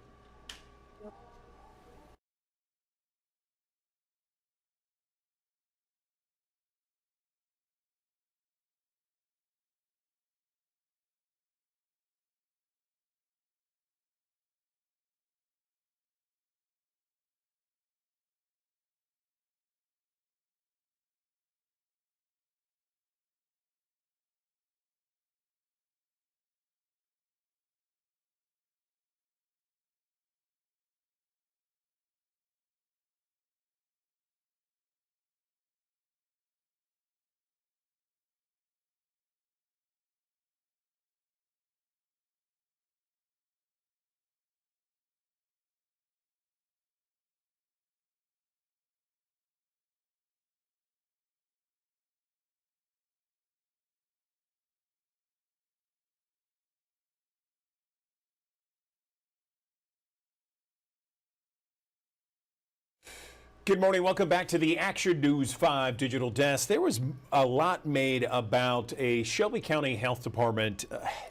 Good morning. Welcome back to the Action News 5 Digital Desk. There was a lot made about a Shelby County Health Department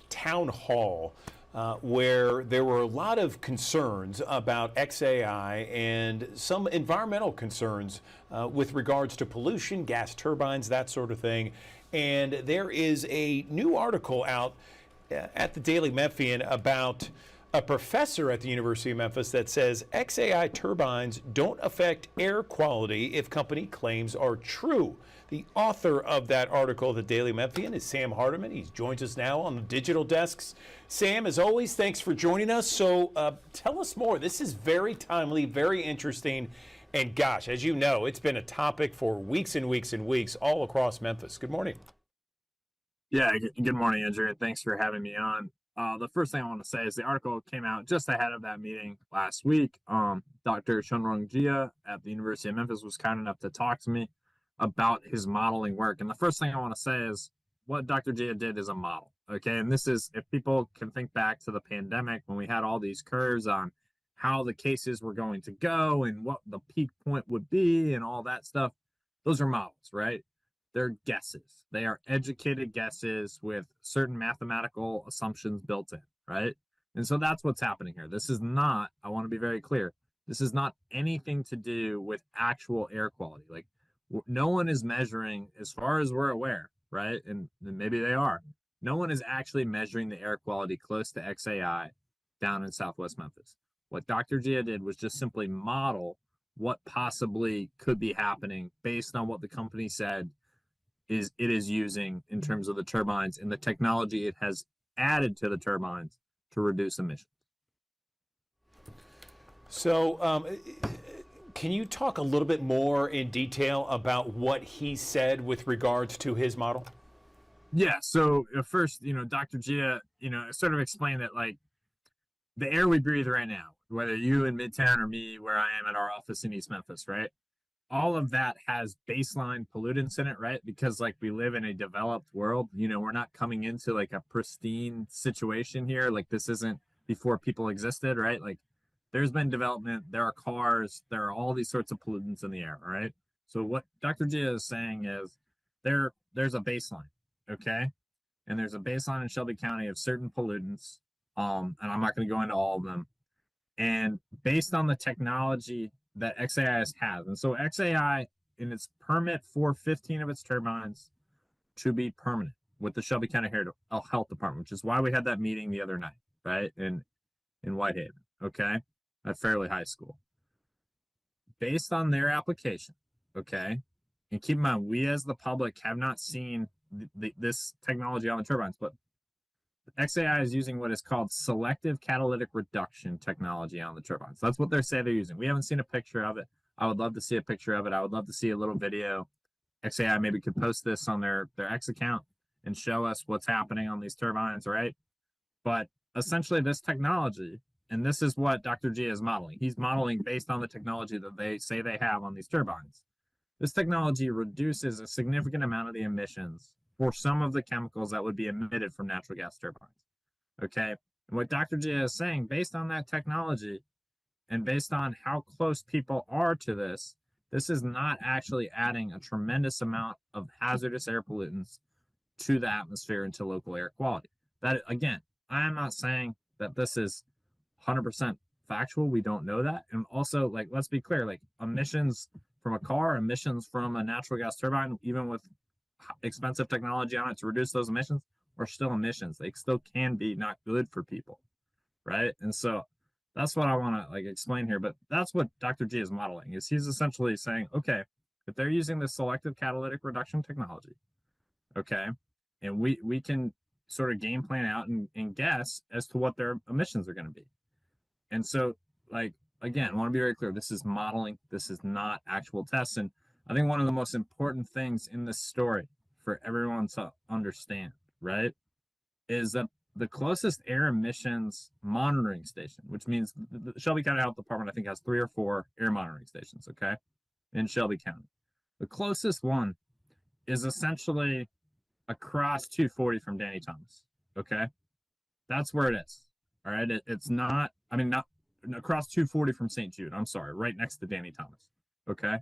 town hall where there were a lot of concerns about XAI and some environmental concerns with regards to pollution, gas turbines, that sort of thing. And there is a new article out at the Daily Memphian about a professor at the University of Memphis that says XAI turbines don't affect air quality if company claims are true. The author of that article, the Daily Memphian, is Sam Hardiman. He joins us now on the digital desks. Sam, as always, thanks for joining us. So tell us more. This is very timely, very interesting. And gosh, as you know, it's been a topic for weeks and weeks and weeks all across Memphis. Good morning. Yeah, good morning, Andrew, and thanks for having me on. The first thing I want to say is the article came out just ahead of that meeting last week. Dr. Chunrong Jia at the University of Memphis was kind enough to talk to me about his modeling work. And the first thing I want to say is what Dr. Jia did is a model, okay? And this is, if people can think back to the pandemic when we had all these curves on how the cases were going to go and what the peak point would be and all that stuff, those are models, right? They're guesses. They are educated guesses with certain mathematical assumptions built in, right? And so that's what's happening here. This is not, I want to be very clear, this is not anything to do with actual air quality. Like, no one is measuring, as far as we're aware, right? And maybe they are. No one is actually measuring the air quality close to XAI down in Southwest Memphis. What Dr. Gia did was just simply model what possibly could be happening based on what the company said it is using in terms of the turbines and the technology it has added to the turbines to reduce emissions. So can you talk a little bit more in detail about what he said with regards to his model? Yeah, so first, Dr. Gia, sort of explained that, like, the air we breathe right now, whether you in Midtown or me where I am at our office in East Memphis, right? all of that has baseline pollutants in it, right? Because like we live in a developed world, you know, we're not coming into like a pristine situation here. Like this isn't before people existed, right? Like there's been development, there are cars, there are all these sorts of pollutants in the air, all right? So what Dr. Gia is saying is there's a baseline, okay? And there's a baseline in Shelby County of certain pollutants. And I'm not going to go into all of them. And based on the technology that XAI has, and so XAI in its permit for 15 of its turbines to be permanent with the Shelby County Health Department, which is why we had that meeting the other night, right? In Whitehaven, okay, at Fairleigh High School. Based on their application, okay, and keep in mind, we as the public have not seen this technology on the turbines, but XAI is using what is called selective catalytic reduction technology on the turbines. That's what they say they're using. We haven't seen a picture of it. I would love to see a picture of it. I would love to see a little video. XAI maybe could post this on their X account and show us what's happening on these turbines, right? But essentially this technology, and this is what Dr. G is modeling. He's modeling based on the technology that they say they have on these turbines. This technology reduces a significant amount of the emissions for some of the chemicals that would be emitted from natural gas turbines. Okay. And what Dr. G is saying, based on that technology and based on how close people are to this, this is not actually adding a tremendous amount of hazardous air pollutants to the atmosphere and to local air quality. That, again, I am not saying that this is 100% factual. We don't know that. And also, like, let's be clear, like emissions from a car, emissions from a natural gas turbine, even with expensive technology on it to reduce those emissions, are still emissions. They still can be not good for people, right? And so that's what I want to like explain here. But that's what Dr. G is modeling. Is he's essentially saying, okay, if they're using this selective catalytic reduction technology, okay, and we can sort of game plan out and guess as to what their emissions are going to be. And so, like, again, I want to be very clear. This is modeling. This is not actual tests. And I think one of the most important things in this story for everyone to understand, right, is that the closest air emissions monitoring station, which means the Shelby County Health Department, I think, has 3 or 4 air monitoring stations, okay, in Shelby County. The closest one is essentially across 240 from Danny Thomas, okay? That's where it is, all right? It's not, I mean, not across 240 from St. Jude, I'm sorry, right next to Danny Thomas, okay?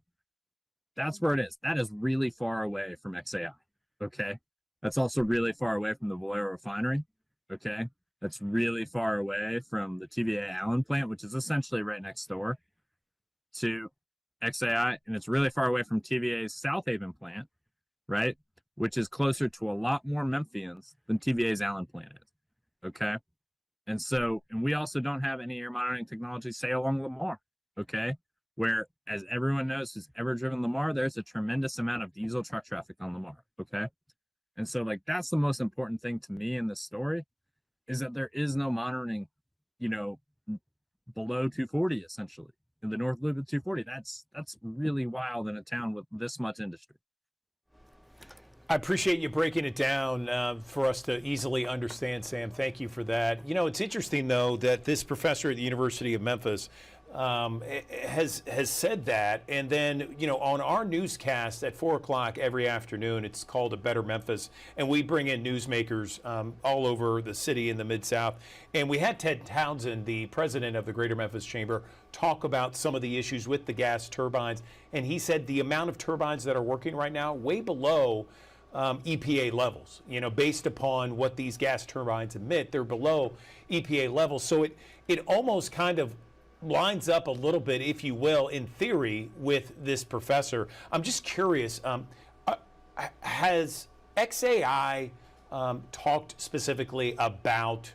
That's where it is. That is really far away from XAI, okay? That's also really far away from the Valero refinery, okay? That's really far away from the TVA Allen plant, which is essentially right next door to XAI, and it's really far away from TVA's South Haven plant, right? Which is closer to a lot more Memphians than TVA's Allen plant is, okay? And so, and we also don't have any air monitoring technology, say, along Lamar, okay? Where, as everyone knows who's ever driven Lamar, there's a tremendous amount of diesel truck traffic on Lamar, okay? And so, like, that's the most important thing to me in this story, is that there is no monitoring, you know, below 240, essentially, in the North Loop of 240. That's really wild in a town with this much industry. I appreciate you breaking it down for us to easily understand, Sam. Thank you for that. You know, it's interesting, though, that this professor at the University of Memphis has said that. And then, you know, on our newscast at 4 o'clock every afternoon, it's called A Better Memphis. And we bring in newsmakers all over the city in the Mid-South. And we had Ted Townsend, the president of the Greater Memphis Chamber, talk about some of the issues with the gas turbines. And he said the amount of turbines that are working right now, way below EPA levels, you know, based upon what these gas turbines emit, they're below EPA levels. So it almost kind of lines up a little bit, if you will, in theory with this professor. I'm just curious, has XAI talked specifically about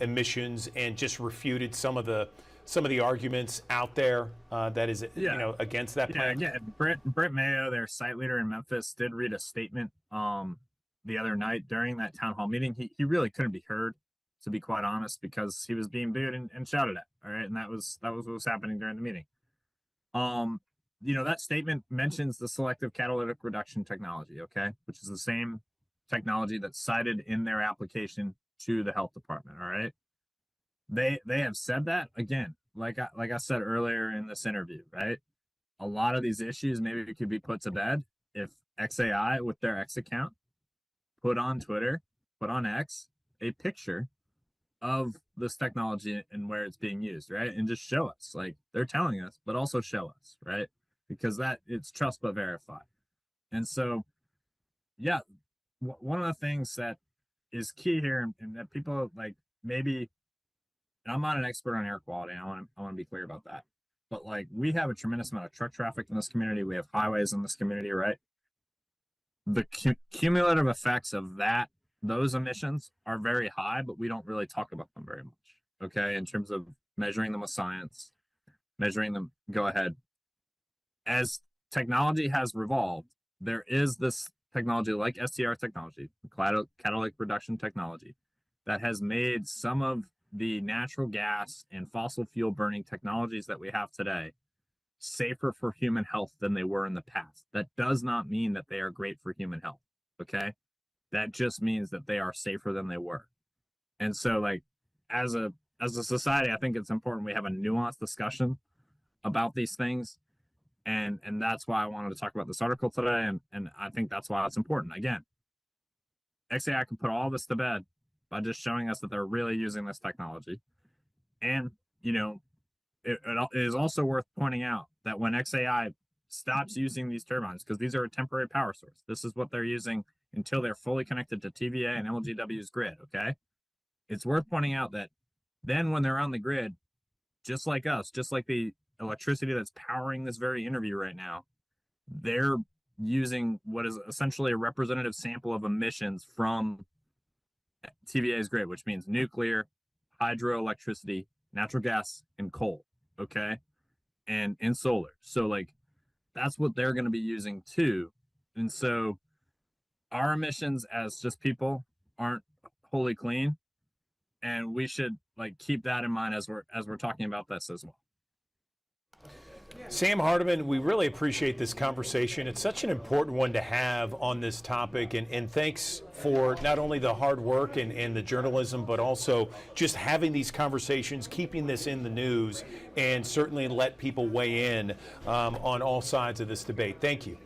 emissions and just refuted some of the arguments out there that is, you know, against that plan? Yeah, Brett Mayo, their site leader in Memphis, did read a statement the other night during that town hall meeting. He really couldn't be heard, to be quite honest, because he was being booed and shouted at. All right, and that was what was happening during the meeting. You know, that statement mentions the selective catalytic reduction technology, okay, which is the same technology that's cited in their application to the health department. All right. They have said that, again, like I said earlier in this interview, right? a lot of these issues maybe could be put to bed if XAI with their X account put on Twitter, put on X a picture of this technology and where it's being used, right? And just show us, like they're telling us, but also show us, right? Because that it's trust but verify. And so, yeah, one of the things that is key here, and that people like maybe, and I'm not an expert on air quality, and I want to be clear about that. But like we have a tremendous amount of truck traffic in this community. We have highways in this community, right? The cumulative effects of those emissions are very high, but we don't really talk about them very much. Okay, in terms of measuring them with science, measuring them. Go ahead. As technology has revolved, there is this technology like STR technology, catalytic reduction technology, that has made some of the natural gas and fossil fuel burning technologies that we have today safer for human health than they were in the past. That does not mean that they are great for human health. Okay. That just means that they are safer than they were. And so like as a society, I think it's important we have a nuanced discussion about these things. And that's why I wanted to talk about this article today. And I think that's why it's important. Again, XAI can put all this to bed by just showing us that they're really using this technology. And, you know, it is also worth pointing out that when XAI stops using these turbines, because these are a temporary power source, this is what they're using until they're fully connected to TVA and LGW's grid, okay? It's worth pointing out that then when they're on the grid, just like us, just like the electricity that's powering this very interview right now, they're using what is essentially a representative sample of emissions from TVA's grid, which means nuclear, hydroelectricity, natural gas, and coal, okay? And solar. So like that's what they're going to be using too. And so our emissions as just people aren't wholly clean, and we should like keep that in mind as we're talking about this as well. Sam Hardiman, we really appreciate this conversation. It's such an important one to have on this topic, and thanks for not only the hard work and the journalism, but also just having these conversations, keeping this in the news, and certainly let people weigh in on all sides of this debate. Thank you.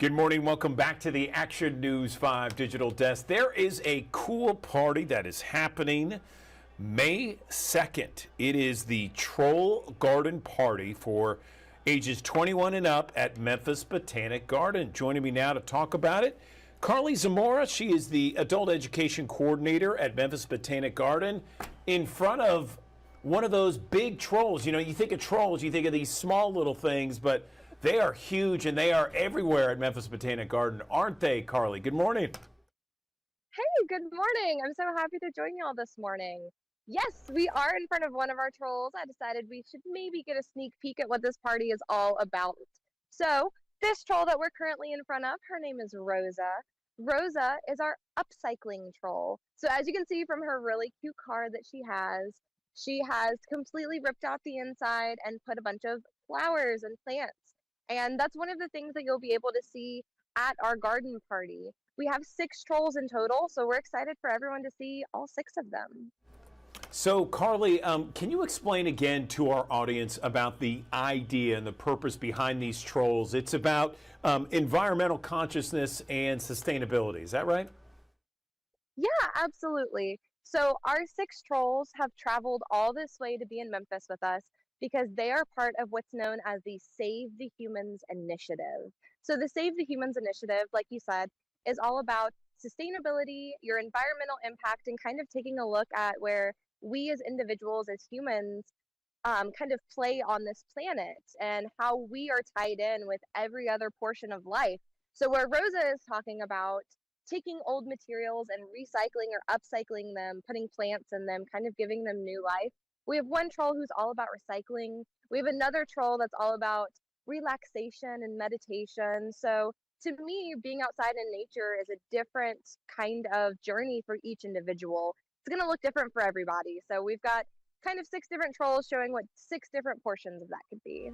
Good morning. Welcome back to the Action News 5 Digital Desk. There is a cool party that is happening May 2nd. It is the Troll Garden Party for ages 21 and up at Memphis Botanic Garden. Joining me now to talk about it, Carly Zamora. She is the Adult Education Coordinator at Memphis Botanic Garden, in front of one of those big trolls. You know, you think of trolls, you think of these small little things, but they are huge and they are everywhere at Memphis Botanic Garden, aren't they, Carly? Good morning. Hey, good morning. I'm so happy to join you all this morning. Yes, we are in front of one of our trolls. I decided we should maybe get a sneak peek at what this party is all about. So this troll that we're currently in front of, her name is Rosa. Rosa is our upcycling troll. So as you can see from her really cute card that she has completely ripped out the inside and put a bunch of flowers and plants. And that's one of the things that you'll be able to see at our garden party. We have 6 trolls in total, so we're excited for everyone to see all 6 of them. So, Carly, can you explain again to our audience about the idea and the purpose behind these trolls? It's about environmental consciousness and sustainability. Is that right? Yeah, absolutely. So our 6 trolls have traveled all this way to be in Memphis with us because they are part of what's known as the Save the Humans Initiative. So the Save the Humans Initiative, like you said, is all about sustainability, your environmental impact, and kind of taking a look at where we as individuals, as humans, kind of play on this planet and how we are tied in with every other portion of life. So, where Rosa is talking about taking old materials and recycling or upcycling them, putting plants in them, kind of giving them new life, we have one troll who's all about recycling. We have another troll that's all about relaxation and meditation. So, to me, being outside in nature is a different kind of journey for each individual. It's going to look different for everybody. So, we've got kind of 6 different trolls showing what 6 different portions of that could be.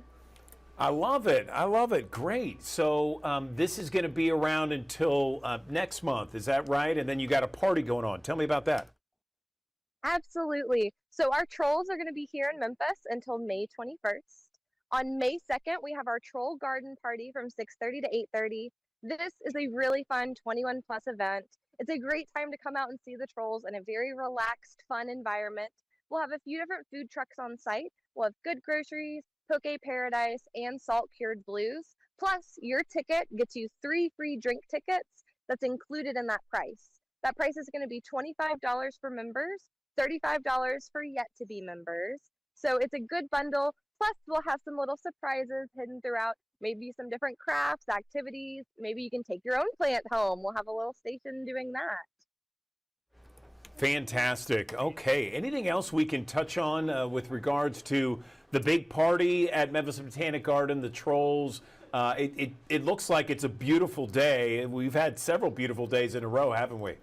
I love it. I love it. Great. So this is going to be around until next month. Is that right? And then you got a party going on. Tell me about that. Absolutely. So our trolls are going to be here in Memphis until May 21st. On May 2nd, we have our troll garden party from 6:30 to 8:30. This is a really fun 21 plus event. It's a great time to come out and see the trolls in a very relaxed, fun environment. We'll have a few different food trucks on site. We'll have Good Groceries, Poke Paradise, and Salt Cured Blues. Plus, your ticket gets you 3 free drink tickets that's included in that price. That price is going to be $25 for members, $35 for yet to be members. So it's a good bundle. Plus, we'll have some little surprises hidden throughout, maybe some different crafts, activities. Maybe you can take your own plant home. We'll have a little station doing that. Fantastic. Okay. Anything else we can touch on with regards to the big party at Memphis Botanic Garden, the trolls? It looks like it's a beautiful day. We've had several beautiful days in a row, haven't we?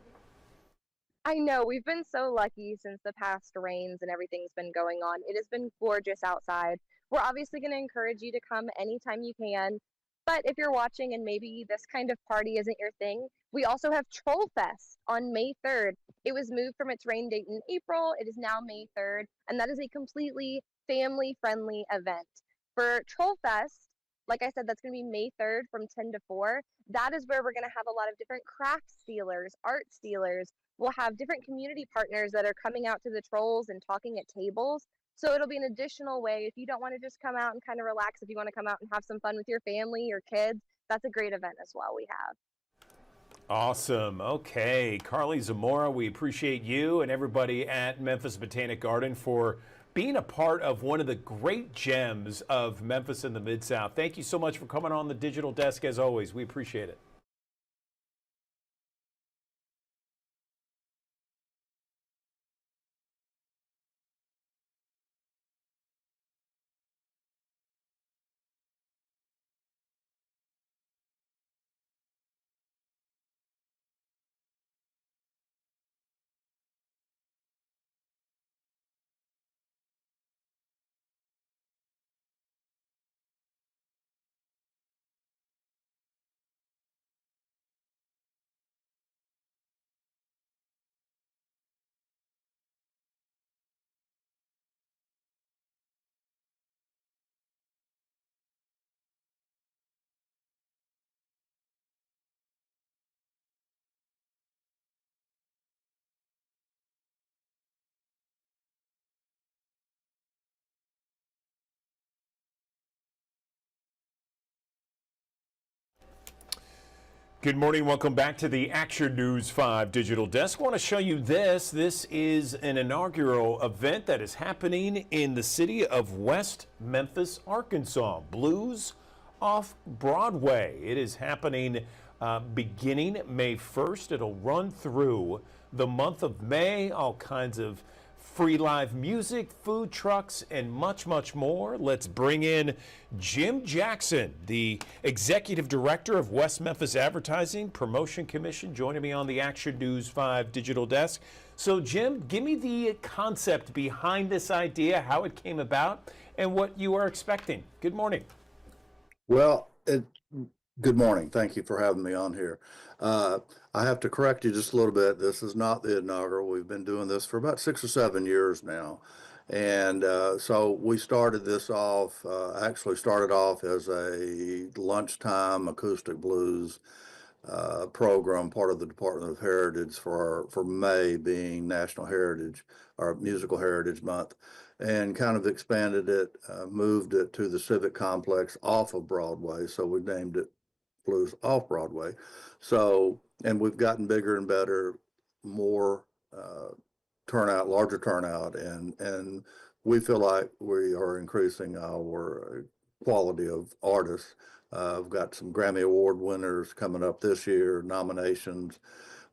I know, we've been so lucky since the past rains and everything's been going on. It has been gorgeous outside. We're obviously going to encourage you to come anytime you can. But if you're watching and maybe this kind of party isn't your thing, we also have Troll Fest on May 3rd. It was moved from its rain date in April. It is now May 3rd, and that is a completely family-friendly event. For Troll Fest, like I said, that's going to be May 3rd from 10 to 4. That is where we're going to have a lot of different craft stealers, art stealers. We'll have different community partners that are coming out to the trolls and talking at tables. So it'll be an additional way if you don't want to just come out and kind of relax, if you want to come out and have some fun with your family, your kids, that's a great event as well we have. Awesome. Okay. Carly Zamora, we appreciate you and everybody at Memphis Botanic Garden for being a part of one of the great gems of Memphis in the Mid-South. Thank you so much for coming on the digital desk as always. We appreciate it. Good morning. Welcome back to the Action News 5 Digital Desk. I want to show you this. This is an inaugural event that is happening in the city of West Memphis, Arkansas. Blues off Broadway. It is happening beginning May 1st. It'll run through the month of May. All kinds of free live music, food trucks, and much, much more. Let's bring in Jim Jackson, the Executive Director of West Memphis Advertising Promotion Commission, joining me on the Action News 5 Digital Desk. So, Jim, give me the concept behind this idea, how it came about, and what you are expecting. Good morning. Well, good morning. Thank you for having me on here. I have to correct you just a little bit. This is not the inaugural. We've been doing this for about 6 or 7 years now. And so we started this off, actually started off as a lunchtime acoustic blues program, part of the Department of Heritage for May being National Heritage or Musical Heritage Month, and kind of expanded it, moved it to the Civic Complex off of Broadway. So we named it Blues Off Broadway. So, and we've gotten bigger and better, more turnout, larger turnout, and we feel like we are increasing our quality of artists. I've got some Grammy Award winners coming up this year, nominations,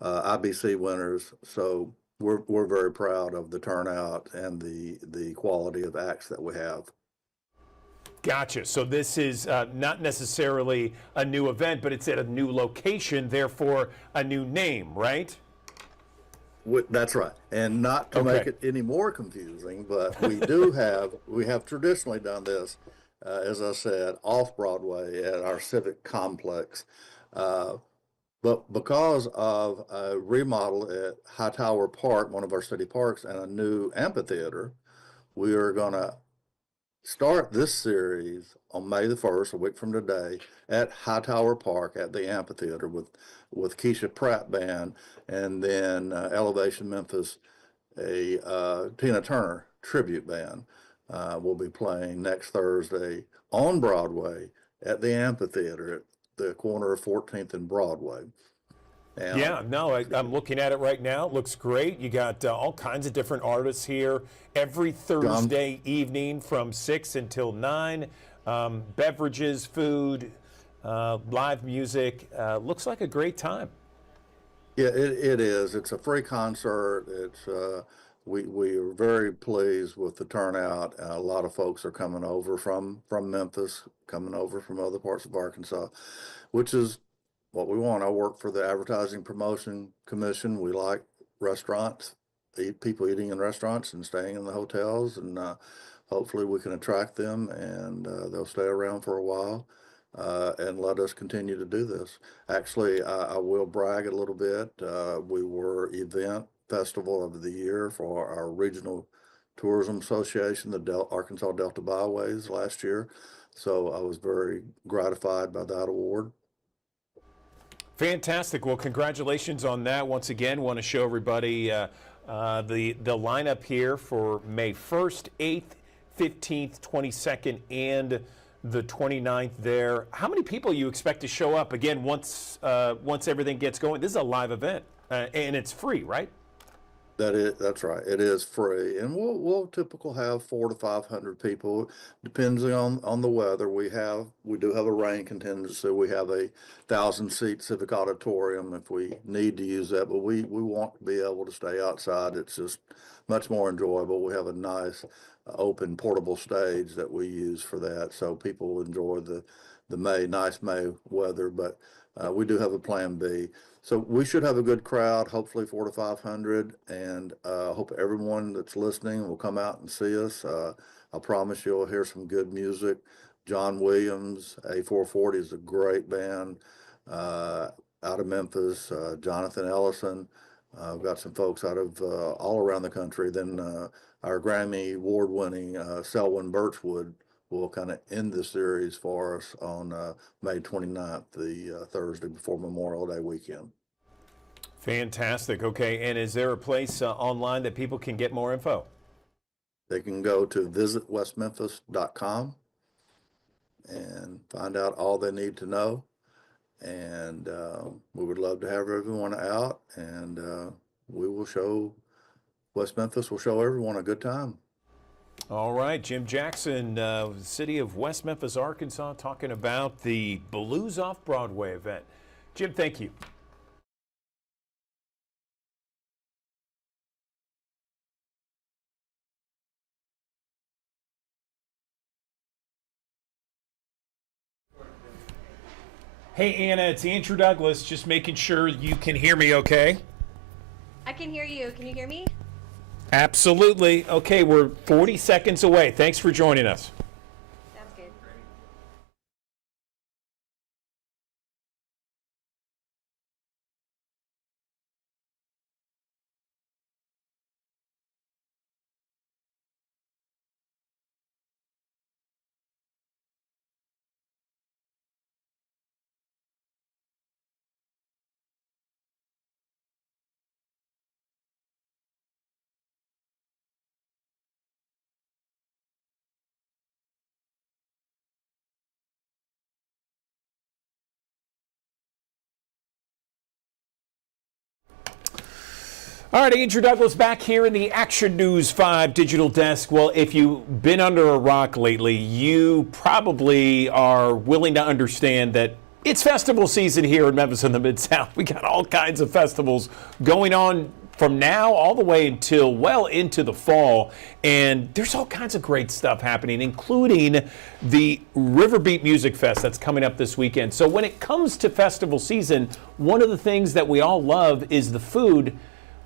IBC winners. So we're very proud of the turnout and the quality of acts that we have. Gotcha. So this is not necessarily a new event, but it's at a new location, therefore a new name, right? That's right. And not to make it any more confusing, but we have traditionally done this, as I said, off Broadway at our Civic Complex. But because of a remodel at Hightower Park, one of our city parks, and a new amphitheater, we are going to start this series on May the 1st, a week from today, at Hightower Park at the amphitheater with Keisha Pratt Band, and then Elevation Memphis, a Tina Turner tribute band, will be playing next Thursday on Broadway at the amphitheater at the corner of 14th and Broadway. And Yeah, no, I'm looking at it right now. It looks great. You got all kinds of different artists here every Thursday evening from 6 until 9. Beverages, food, live music. Looks like a great time. Yeah, it is. It's a free concert. We are very pleased with the turnout. A lot of folks are coming over from Memphis, coming over from other parts of Arkansas, which is what we want. I work for the Advertising Promotion Commission. We like restaurants, people eating in restaurants and staying in the hotels, and hopefully we can attract them and they'll stay around for a while and let us continue to do this. Actually, I will brag a little bit. We were Event Festival of the Year for our Regional Tourism Association, the Arkansas Delta Byways, last year. So I was very gratified by that award. Fantastic. Well, congratulations on that. Once again, want to show everybody the lineup here for May 1st, 8th, 15th, 22nd, and the 29th there. How many people you expect to show up again once everything gets going? This is a live event, and it's free, right? That's right. It is free, and we'll typically have 400 to 500 people, depending on the weather. We do have a rain contingency. We have a 1,000-seat civic auditorium if we need to use that, but we want to be able to stay outside. It's just much more enjoyable. We have a nice open portable stage that we use for that, so people will enjoy the nice May weather. But we do have a plan B. So we should have a good crowd, hopefully 400 to 500, and hope everyone that's listening will come out and see us. I promise you'll hear some good music. John Williams, A440 is a great band out of Memphis. Jonathan Ellison. I've got some folks out of all around the country. Then our Grammy award-winning Selwyn Birchwood will kind of end the series for us on May 29th, the Thursday before Memorial Day weekend. Fantastic. Okay, and is there a place online that people can get more info? They can go to visitwestmemphis.com and find out all they need to know. And we would love to have everyone out, and we will show, West Memphis will show everyone a good time. All right, Jim Jackson, city of West Memphis, Arkansas, talking about the Blues Off Broadway event. Jim, thank you. Hey, Anna, it's Andrew Douglas. Just making sure you can hear me okay. I can hear you. Can you hear me? Absolutely. Okay, we're 40 seconds away. Thanks for joining us. All right, Andrew Douglas back here in the Action News 5 digital desk. Well, if you've been under a rock lately, you probably are willing to understand that it's festival season here in Memphis in the Mid-South. We got all kinds of festivals going on from now all the way until well into the fall. And there's all kinds of great stuff happening, including the Riverbeat Music Fest that's coming up this weekend. So when it comes to festival season, one of the things that we all love is the food.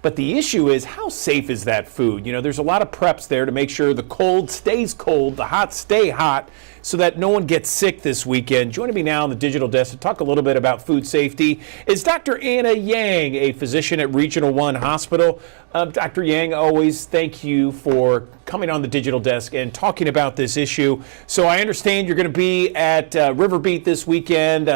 But the issue is, how safe is that food? You know, there's a lot of preps there to make sure the cold stays cold, the hot stay hot, so that no one gets sick this weekend. Joining me now on the digital desk to talk a little bit about food safety is Dr. Anna Yang, a physician at Regional One Hospital. Dr. Yang, always thank you for coming on the digital desk and talking about this issue. So I understand you're going to be at Riverbeat this weekend.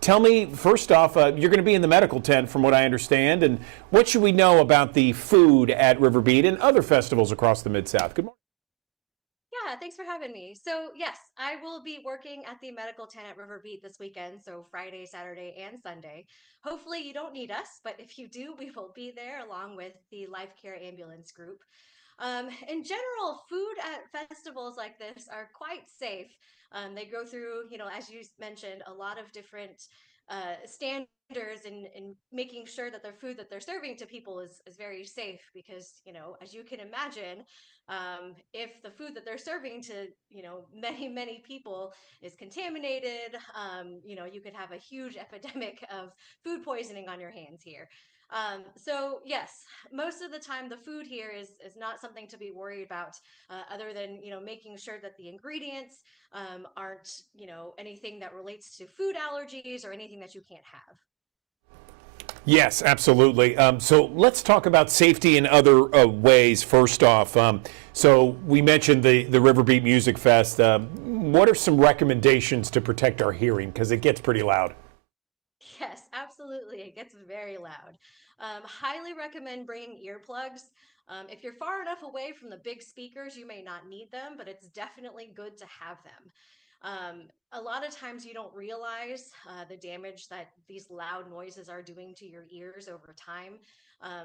Tell me, first off, you're going to be in the medical tent from what I understand. And what should we know about the food at Riverbeat and other festivals across the Mid-South? Good morning. Yeah, thanks for having me. So, yes, I will be working at the medical tent at Riverbeat this weekend, so Friday, Saturday, and Sunday. Hopefully, you don't need us, but if you do, we will be there along with the Life Care Ambulance Group. In general, food at festivals like this are quite safe. They go through, as you mentioned, a lot of different standards in making sure that their food that they're serving to people is very safe because, as you can imagine, if the food that they're serving to, many, many people is contaminated, you could have a huge epidemic of food poisoning on your hands here. So yes, most of the time the food here is not something to be worried about, other than making sure that the ingredients aren't anything that relates to food allergies or anything that you can't have. Yes, absolutely. So let's talk about safety in other ways. First off, so we mentioned the Riverbeat Music Fest. What are some recommendations to protect our hearing? Because it gets pretty loud. Yes, absolutely. It gets very loud. Highly recommend bringing earplugs. If you're far enough away from the big speakers, you may not need them, but it's definitely good to have them. A lot of times you don't realize the damage that these loud noises are doing to your ears over time.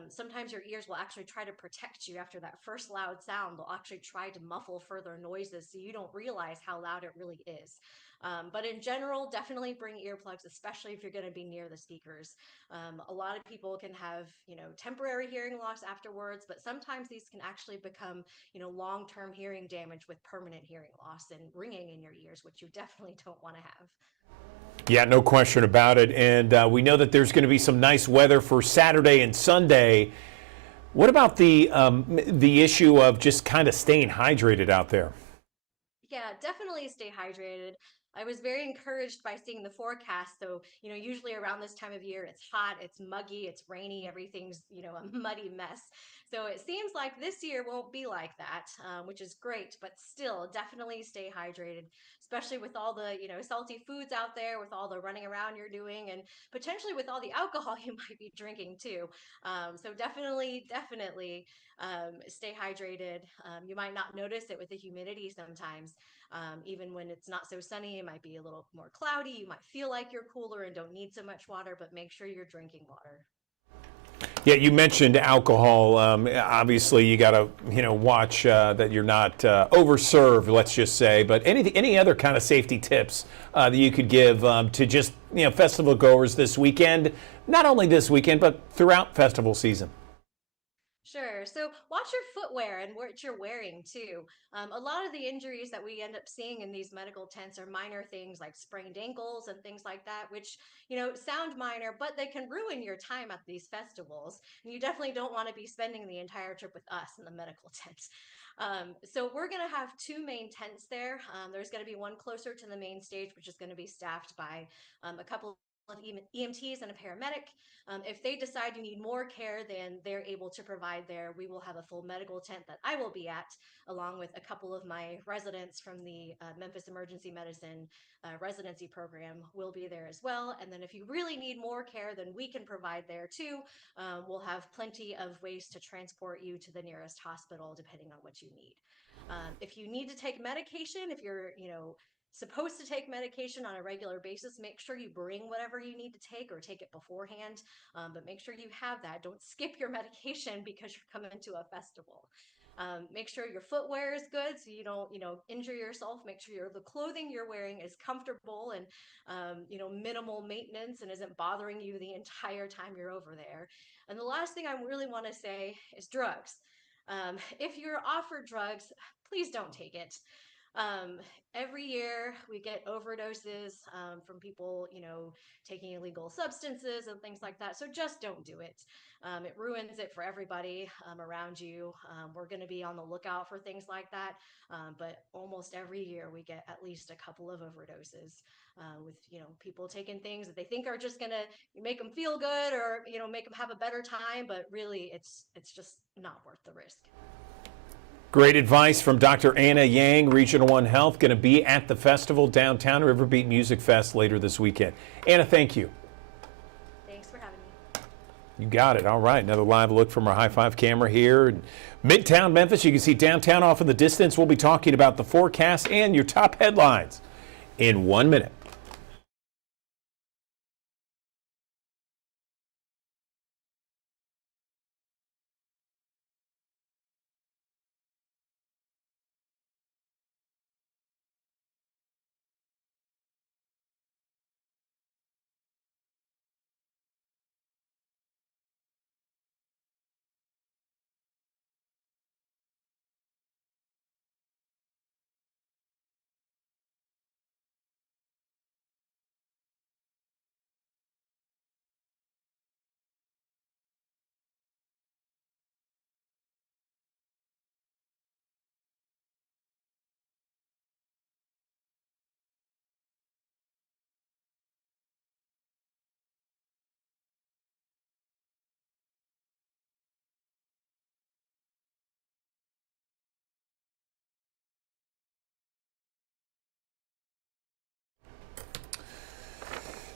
Sometimes your ears will actually try to protect you after that first loud sound. They'll actually try to muffle further noises so you don't realize how loud it really is. But in general, definitely bring earplugs, especially if you're going to be near the speakers. A lot of people can have, temporary hearing loss afterwards, but sometimes these can actually become, long-term hearing damage with permanent hearing loss and ringing in your ears, which you definitely don't want to have. Yeah, no question about it. And we know that there's going to be some nice weather for Saturday and Sunday. What about the issue of just kind of staying hydrated out there? Yeah, definitely stay hydrated. I was very encouraged by seeing the forecast. So, usually around this time of year, it's hot, it's muggy, it's rainy, everything's, a muddy mess. So it seems like this year won't be like that, which is great, but still definitely stay hydrated, especially with all the, salty foods out there, with all the running around you're doing, and potentially with all the alcohol you might be drinking too. So definitely stay hydrated. You might not notice it with the humidity sometimes. Even when it's not so sunny, it might be a little more cloudy. You might feel like you're cooler and don't need so much water, but make sure you're drinking water. Yeah, you mentioned alcohol. Obviously, you got to, watch that you're not overserved, let's just say. But any other kind of safety tips that you could give to just, festival goers this weekend? Not only this weekend, but throughout festival season. Sure. So watch your footwear and what you're wearing too. A lot of the injuries that we end up seeing in these medical tents are minor things like sprained ankles and things like that, which, sound minor, but they can ruin your time at these festivals. And you definitely don't want to be spending the entire trip with us in the medical tent. So we're going to have two main tents there. There's going to be one closer to the main stage, which is going to be staffed by a couple of EMTs and a paramedic. If they decide you need more care than they're able to provide there, we will have a full medical tent that I will be at, along with a couple of my residents from the Memphis Emergency Medicine residency program will be there as well. And then if you really need more care than we can provide there too, we'll have plenty of ways to transport you to the nearest hospital depending on what you need. If you need to take medication, if you're, supposed to take medication on a regular basis, make sure you bring whatever you need to take or take it beforehand. But make sure you have that. Don't skip your medication because you're coming to a festival. Make sure your footwear is good so you don't, injure yourself. Make sure the clothing you're wearing is comfortable and, minimal maintenance and isn't bothering you the entire time you're over there. And the last thing I really want to say is drugs. If you're offered drugs, please don't take it. Every year we get overdoses from people, taking illegal substances and things like that. So just don't do it. It ruins it for everybody around you. We're going to be on the lookout for things like that. But almost every year we get at least a couple of overdoses with, people taking things that they think are just going to make them feel good or, make them have a better time. But really, it's just not worth the risk. Great advice from Dr. Anna Yang, Regional One Health, going to be at the festival downtown, Riverbeat Music Fest later this weekend. Anna, thank you. Thanks for having me. You got it. All right. Another live look from our High Five camera here in Midtown Memphis. You can see downtown off in the distance. We'll be talking about the forecast and your top headlines in 1 minute.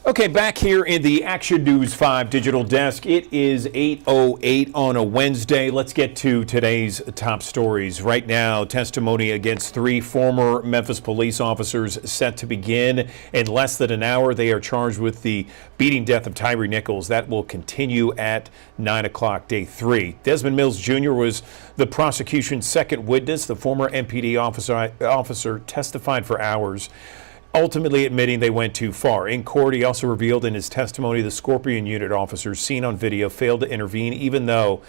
Okay, back here in the Action News 5 digital desk. It is 8:08 on a Wednesday. Let's get to today's top stories. Right now, testimony against 3 former Memphis police officers set to begin. In less than an hour, they are charged with the beating death of Tyre Nichols. That will continue at 9 o'clock, day 3. Desmond Mills Jr. was the prosecution's second witness. The former MPD officer testified for hours, ultimately admitting they went too far. In court, he also revealed in his testimony the Scorpion Unit officers seen on video failed to intervene, even though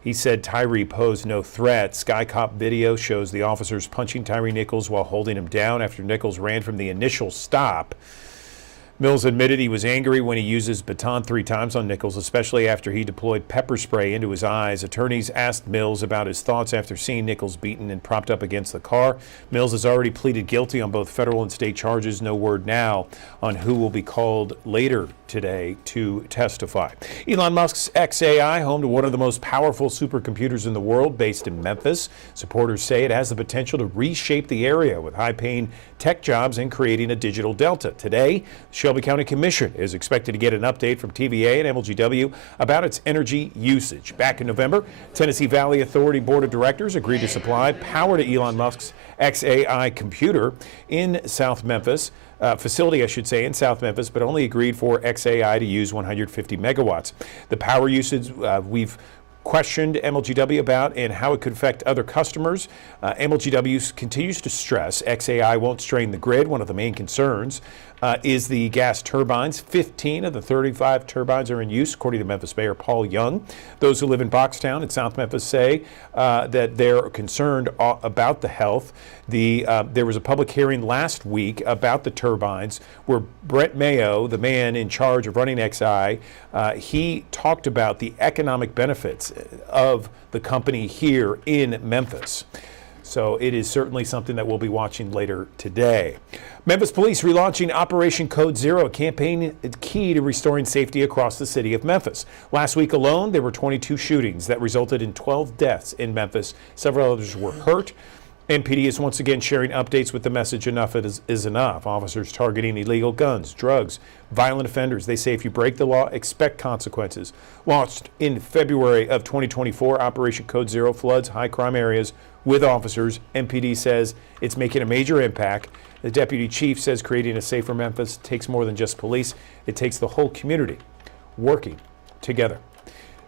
he said Tyre posed no threat. Sky Cop video shows the officers punching Tyre Nichols while holding him down after Nichols ran from the initial stop. Mills admitted he was angry when he used his baton 3 times on Nichols, especially after he deployed pepper spray into his eyes. Attorneys asked Mills about his thoughts after seeing Nichols beaten and propped up against the car. Mills has already pleaded guilty on both federal and state charges. No word now on who will be called later today to testify. Elon Musk's xAI, home to one of the most powerful supercomputers in the world, based in Memphis. Supporters say it has the potential to reshape the area with high-paying tech jobs and creating a digital delta. Today, the Shelby County Commission is expected to get an update from TVA and MLGW about its energy usage. Back in November, Tennessee Valley Authority Board of Directors agreed to supply power to Elon Musk's xAI computer in South Memphis. Facility, I should say, in South Memphis, but only agreed for xAI to use 150 megawatts. The power usage we've questioned MLGW about and how it could affect other customers. MLGW continues to stress xAI won't strain the grid. One of the main concerns is the gas turbines. 15 of the 35 turbines are in use, according to Memphis Mayor Paul Young. Those who live in Boxtown in South Memphis say that they're concerned about the health. There was a public hearing last week about the turbines where Brett Mayo, the man in charge of running XI, he talked about the economic benefits of the company here in Memphis. So it is certainly something that we'll be watching later today. Memphis Police relaunching Operation Code Zero, a campaign key to restoring safety across the city of Memphis. Last week alone, there were 22 shootings that resulted in 12 deaths in Memphis. Several others were hurt. MPD is once again sharing updates with the message enough is enough. Officers targeting illegal guns, drugs, violent offenders. They say if you break the law, expect consequences. Launched in February of 2024, Operation Code Zero floods high crime areas with officers. MPD says it's making a major impact. The deputy chief says creating a safer Memphis takes more than just police. It takes the whole community working together.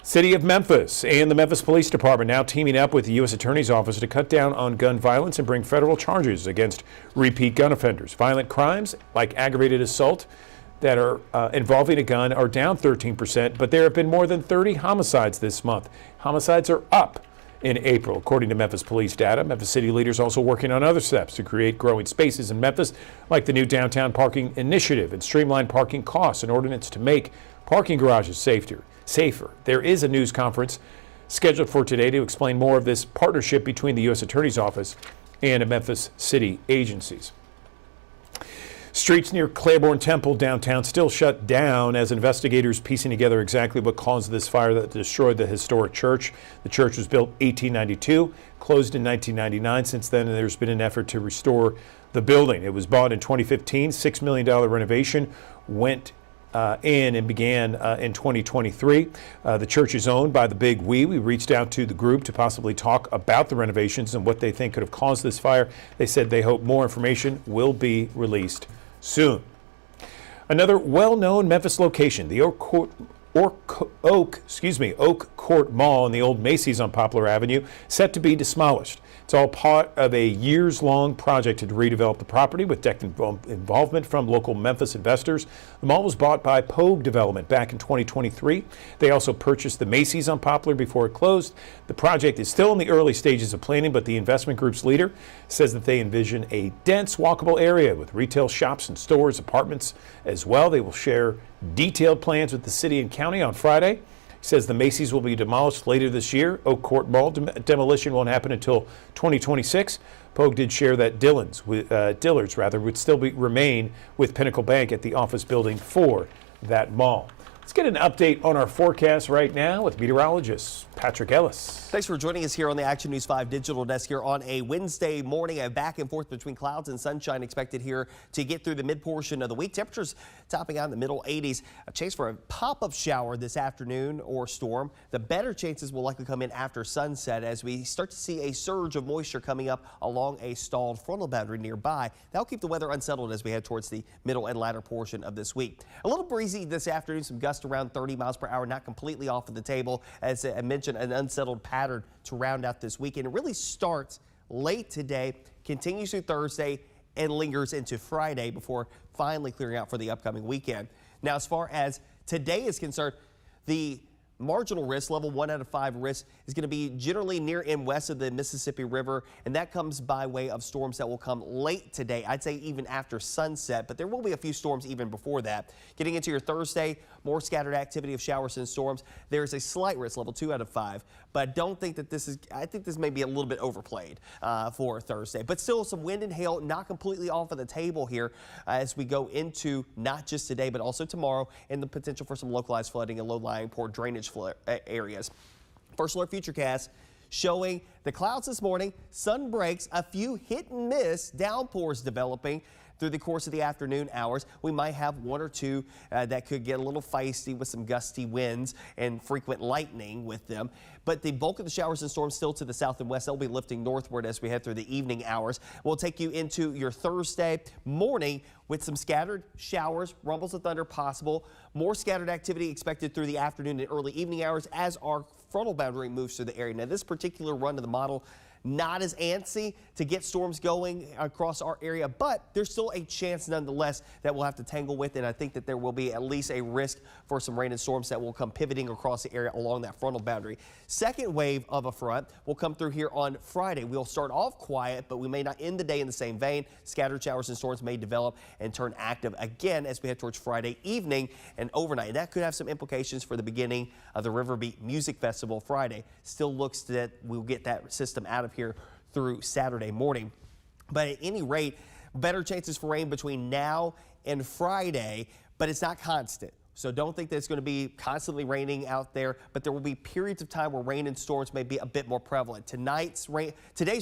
City of Memphis and the Memphis Police Department now teaming up with the U.S. Attorney's Office to cut down on gun violence and bring federal charges against repeat gun offenders. Violent crimes like aggravated assault that are involving a gun are down 13%, but there have been more than 30 homicides this month. Homicides are up in April, according to Memphis police data. Memphis city leaders also working on other steps to create growing spaces in Memphis, like the new downtown parking initiative and streamline parking costs, an ordinance to make parking garages safer. There is a news conference scheduled for today to explain more of this partnership between the U.S. Attorney's Office and Memphis city agencies. Streets near Claiborne Temple downtown still shut down as investigators piecing together exactly what caused this fire that destroyed the historic church. The church was built 1892, closed in 1999. Since then, there's been an effort to restore the building. It was bought in 2015. $6 million renovation went in and began in 2023. The church is owned by the Big We. We reached out to the group to possibly talk about the renovations and what they think could have caused this fire. They said they hope more information will be released soon. Another well-known Memphis location, the Oak Court Mall in the old Macy's on Poplar Avenue, set to be demolished. It's all part of a years-long project to redevelop the property with direct involvement from local Memphis investors. The mall was bought by Pogue Development back in 2023. They also purchased the Macy's on Poplar before it closed. The project is still in the early stages of planning, but the investment group's leader says that they envision a dense, walkable area with retail shops and stores, apartments as well. They will share detailed plans with the city and county on Friday. Says the Macy's will be demolished later this year. Oak Court Mall demolition won't happen until 2026. Pogue did share that Dillard's would still remain with Pinnacle Bank at the office building for that mall. Let's get an update on our forecast right now with meteorologist Patrick Ellis. Thanks for joining us here on the Action News 5 digital desk here on a Wednesday morning. A back and forth between clouds and sunshine expected here to get through the mid portion of the week. Temperatures topping out in the middle 80s. A chance for a pop-up shower this afternoon or storm. The better chances will likely come in after sunset as we start to see a surge of moisture coming up along a stalled frontal boundary nearby. That'll keep the weather unsettled as we head towards the middle and latter portion of this week. A little breezy this afternoon, some gusts around 30 miles per hour, not completely off of the table. As I mentioned, an unsettled pattern to round out this weekend. It really starts late today, continues through Thursday, and lingers into Friday before finally clearing out for the upcoming weekend. Now, as far as today is concerned, the marginal risk, level 1 out of 5 risk, is going to be generally near and west of the Mississippi River, and that comes by way of storms that will come late today. I'd say even after sunset, but there will be a few storms even before that. Getting into your Thursday, more scattered activity of showers and storms. There's a slight risk, level 2 out of 5, but I don't think that I think this may be a little bit overplayed for Thursday. But still some wind and hail, not completely off of the table here as we go into not just today, but also tomorrow, and the potential for some localized flooding and low-lying poor drainage areas. First alert futurecast showing the clouds this morning, sun breaks, a few hit and miss downpours developing through the course of the afternoon hours. We might have one or two that could get a little feisty with some gusty winds and frequent lightning with them. But the bulk of the showers and storms still to the south and west. They'll be lifting northward as we head through the evening hours. We'll take you into your Thursday morning with some scattered showers, rumbles of thunder possible. More scattered activity expected through the afternoon and early evening hours as our frontal boundary moves through the area. Now, this particular run of the model, not as antsy to get storms going across our area, but there's still a chance nonetheless that we'll have to tangle with, and I think that there will be at least a risk for some rain and storms that will come pivoting across the area along that frontal boundary. Second wave of a front will come through here on Friday. We'll start off quiet, but we may not end the day in the same vein. Scattered showers and storms may develop and turn active again as we head towards Friday evening and overnight. And that could have some implications for the beginning of the Riverbeat Music Festival Friday. Still looks that we'll get that system out of here through Saturday morning. But at any rate, better chances for rain between now and Friday, but it's not constant. So don't think that it's going to be constantly raining out there, but there will be periods of time where rain and storms may be a bit more prevalent. Today's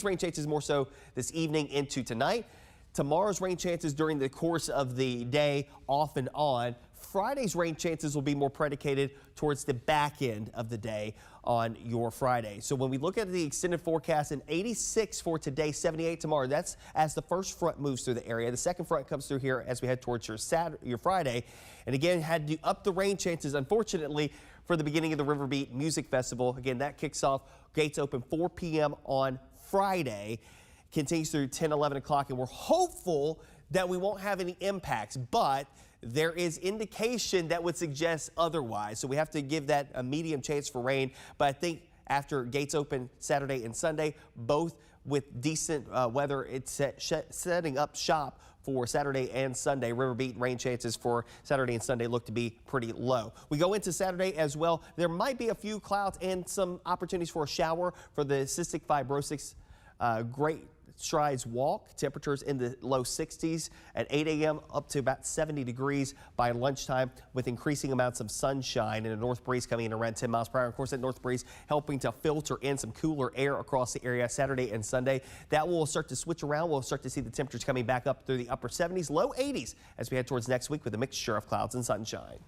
rain chances more so this evening into tonight. Tomorrow's rain chances during the course of the day off and on. Friday's rain chances will be more predicated towards the back end of the day on your Friday. So when we look at the extended forecast, an 86 for today, 78 tomorrow. That's as the first front moves through the area. The second front comes through here as we head towards your Friday. And again, had to up the rain chances, unfortunately, for the beginning of the River Beat Music Festival. Again, that kicks off, gates open 4 p.m. on Friday, continues through 10, 11 o'clock, and we're hopeful that we won't have any impacts, but there is indication that would suggest otherwise. So we have to give that a medium chance for rain. But I think after gates open Saturday and Sunday, both with decent weather, it's setting up shop for Saturday and Sunday. River Beat rain chances for Saturday and Sunday look to be pretty low. We go into Saturday as well. There might be a few clouds and some opportunities for a shower for the cystic fibrosis Great Strides Walk. Temperatures in the low 60s at 8 a.m. up to about 70 degrees by lunchtime, with increasing amounts of sunshine and a north breeze coming in around 10 miles per hour. Of course, that north breeze helping to filter in some cooler air across the area Saturday and Sunday. That will start to switch around. We'll start to see the temperatures coming back up through the upper 70s, low 80s as we head towards next week with a mixture of clouds and sunshine.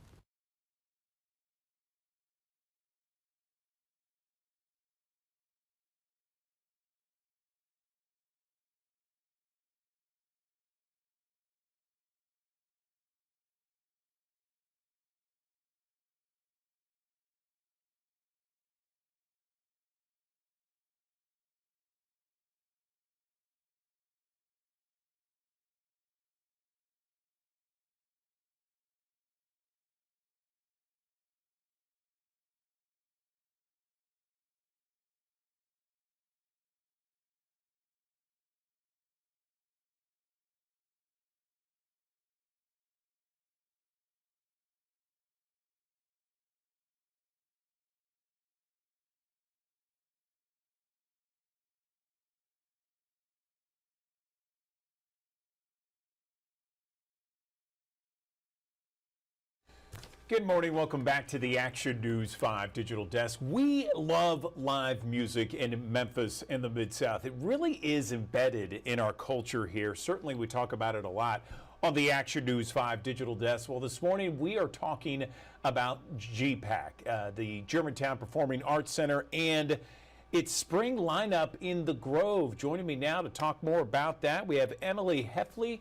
Good morning. Welcome back to the Action News 5 Digital Desk. We love live music in Memphis and the Mid-South. It really is embedded in our culture here. Certainly we talk about it a lot on the Action News 5 Digital Desk. Well, this morning we are talking about GPAC, the Germantown Performing Arts Center, and its spring lineup in the Grove. Joining me now to talk more about that, we have Emily Heffley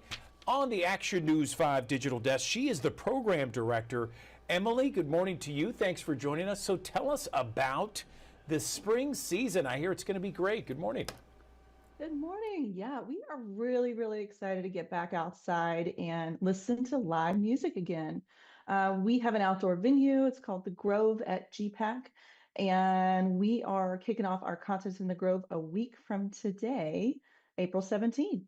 on the Action News 5 Digital Desk. She is the program director. Emily, good morning to you. Thanks for joining us. So tell us about the spring season. I hear it's going to be great. Good morning. Good morning. Yeah, we are really, really excited to get back outside and listen to live music again. We have an outdoor venue. It's called the Grove at GPAC, and we are kicking off our concerts in the Grove a week from today, April 17th.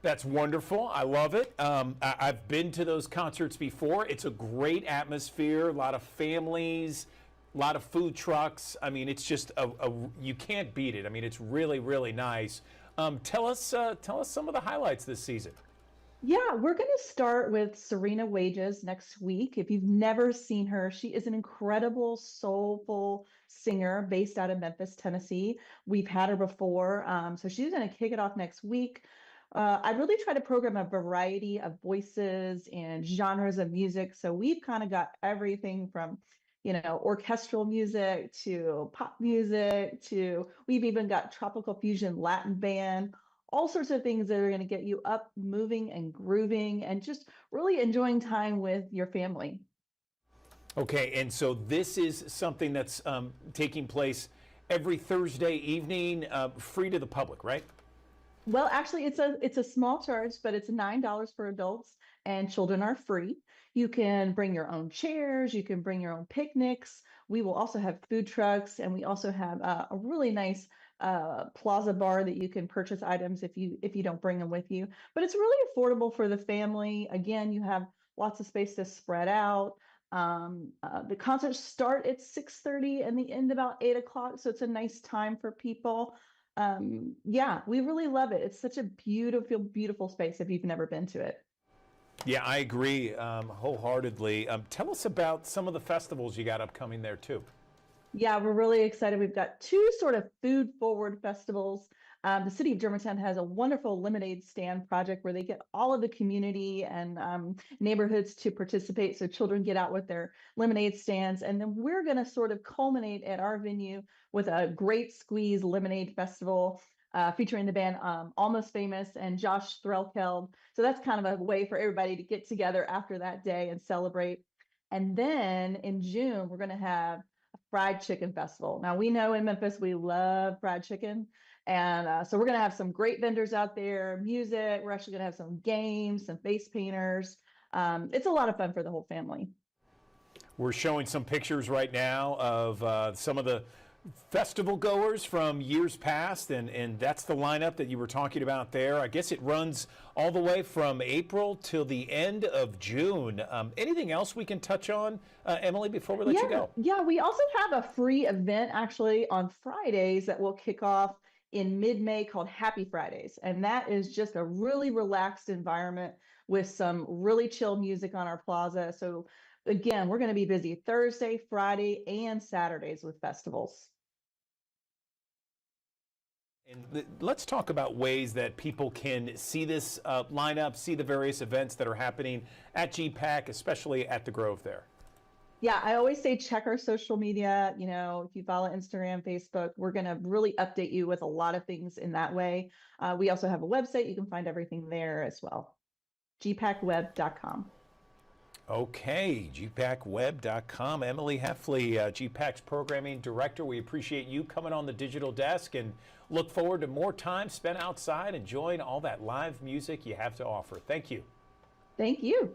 That's wonderful. I love it. I've been to those concerts before. It's a great atmosphere, a lot of families, a lot of food trucks. I mean, it's just you can't beat it. I mean, it's really, really nice. Tell us some of the highlights this season. Yeah, we're going to start with Serena Wages next week. If you've never seen her, she is an incredible, soulful singer based out of Memphis, Tennessee. We've had her before, so she's going to kick it off next week. I really try to program a variety of voices and genres of music. So we've kind of got everything from, orchestral music to pop music to we've even got tropical fusion Latin band, all sorts of things that are going to get you up, moving and grooving and just really enjoying time with your family. Okay, and so this is something that's taking place every Thursday evening, free to the public, right? Well, actually, it's a small charge, but it's $9 for adults, and children are free. You can bring your own chairs. You can bring your own picnics. We will also have food trucks, and we also have a really nice plaza bar that you can purchase items if you don't bring them with you. But it's really affordable for the family. Again, you have lots of space to spread out. The concerts start at 6:30 and the end about 8 o'clock, so it's a nice time for people. Yeah, we really love it. It's such a beautiful, beautiful space if you've never been to it. Yeah, I agree wholeheartedly. Tell us about some of the festivals you got upcoming there too. Yeah, we're really excited. We've got two sort of food forward festivals. The city of Germantown has a wonderful lemonade stand project where they get all of the community and neighborhoods to participate. So children get out with their lemonade stands. And then we're going to sort of culminate at our venue with a Great Squeeze Lemonade Festival. Featuring the band Almost Famous and Josh Threlkeld. So that's kind of a way for everybody to get together after that day and celebrate. And then in June, we're going to have fried chicken festival. Now we know in Memphis we love fried chicken, and so we're going to have some great vendors out there, music. We're actually going to have some games, some face painters. It's a lot of fun for the whole family. We're showing some pictures right now of some of the festival goers from years past, and that's the lineup that you were talking about there. I guess it runs all the way from April till the end of June. Anything else we can touch on, Emily, before we let you go? Yeah, we also have a free event actually on Fridays that will kick off in mid-May called Happy Fridays. And that is just a really relaxed environment with some really chill music on our plaza. So again, we're going to be busy Thursday, Friday, and Saturdays with festivals. And let's talk about ways that people can see this lineup, see the various events that are happening at GPAC, especially at the Grove there. Yeah, I always say check our social media. You know, if you follow Instagram, Facebook, we're going to really update you with a lot of things in that way. We also have a website. You can find everything there as well. gpacweb.com. Okay, gpacweb.com. Emily Heffley, GPAC's programming director. We appreciate you coming on the digital desk and look forward to more time spent outside enjoying all that live music you have to offer. Thank you. Thank you.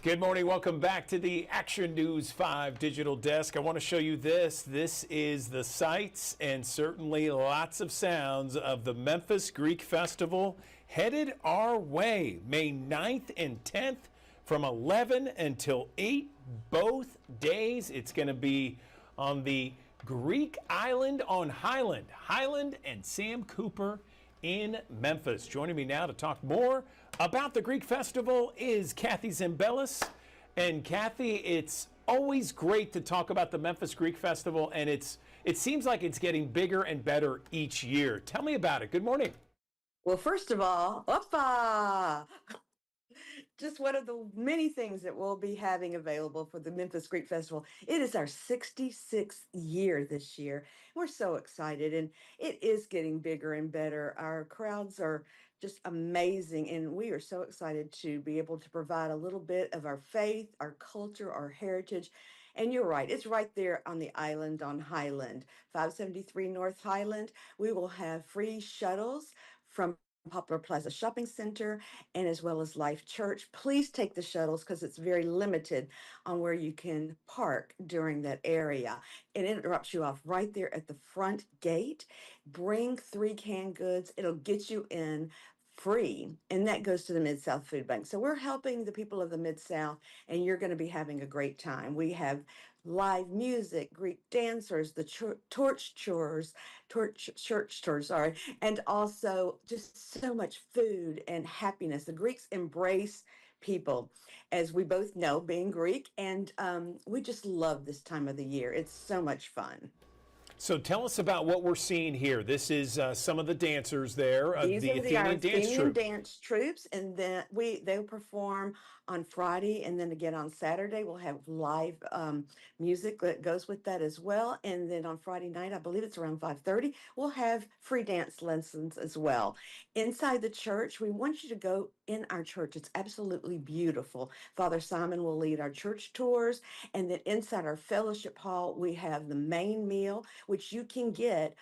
Good morning. Welcome back to the Action News 5 digital desk. I want to show you this. This is the sights and certainly lots of sounds of the Memphis Greek Festival headed our way May 9th and 10th from 11 until 8 both days. It's going to be on the Greek island on Highland and Sam Cooper in Memphis. Joining me now to talk more about the Greek Festival is Kathy Zimbelis. And Kathy, it's always great to talk about the Memphis Greek Festival, and it seems like it's getting bigger and better each year. Tell me about it. Good morning. Well, first of all, just one of the many things that we'll be having available for the Memphis Greek Festival. It is our 66th year this year. We're so excited, and it is getting bigger and better. Our crowds are just amazing, and we are so excited to be able to provide a little bit of our faith, our culture, our heritage. And you're right, it's right there on the island on Highland, 573 North Highland. We will have free shuttles from Poplar Plaza Shopping Center and as well as Life Church. Please take the shuttles because it's very limited on where you can park during that area. It interrupts you off right there at the front gate. Bring 3 canned goods. It'll get you in free, and that goes to the Mid-South Food Bank. So we're helping the people of the Mid-South, and you're going to be having a great time. We have live music, Greek dancers, the church tours, sorry, and also just so much food and happiness. The Greeks embrace people, as we both know, being Greek, and we just love this time of the year. It's so much fun. So tell us about what we're seeing here. This is some of the dancers there, These the are Athenian dance troupe. Dance troops, and then they'll perform on Friday, and then again on Saturday we'll have live music that goes with that as well. And then on Friday night, I believe it's around 5:30, we'll have free dance lessons as well. Inside the church, we want you to go in our church. It's absolutely beautiful. Father Simon will lead our church tours, and then inside our fellowship hall, we have the main meal, which you can get.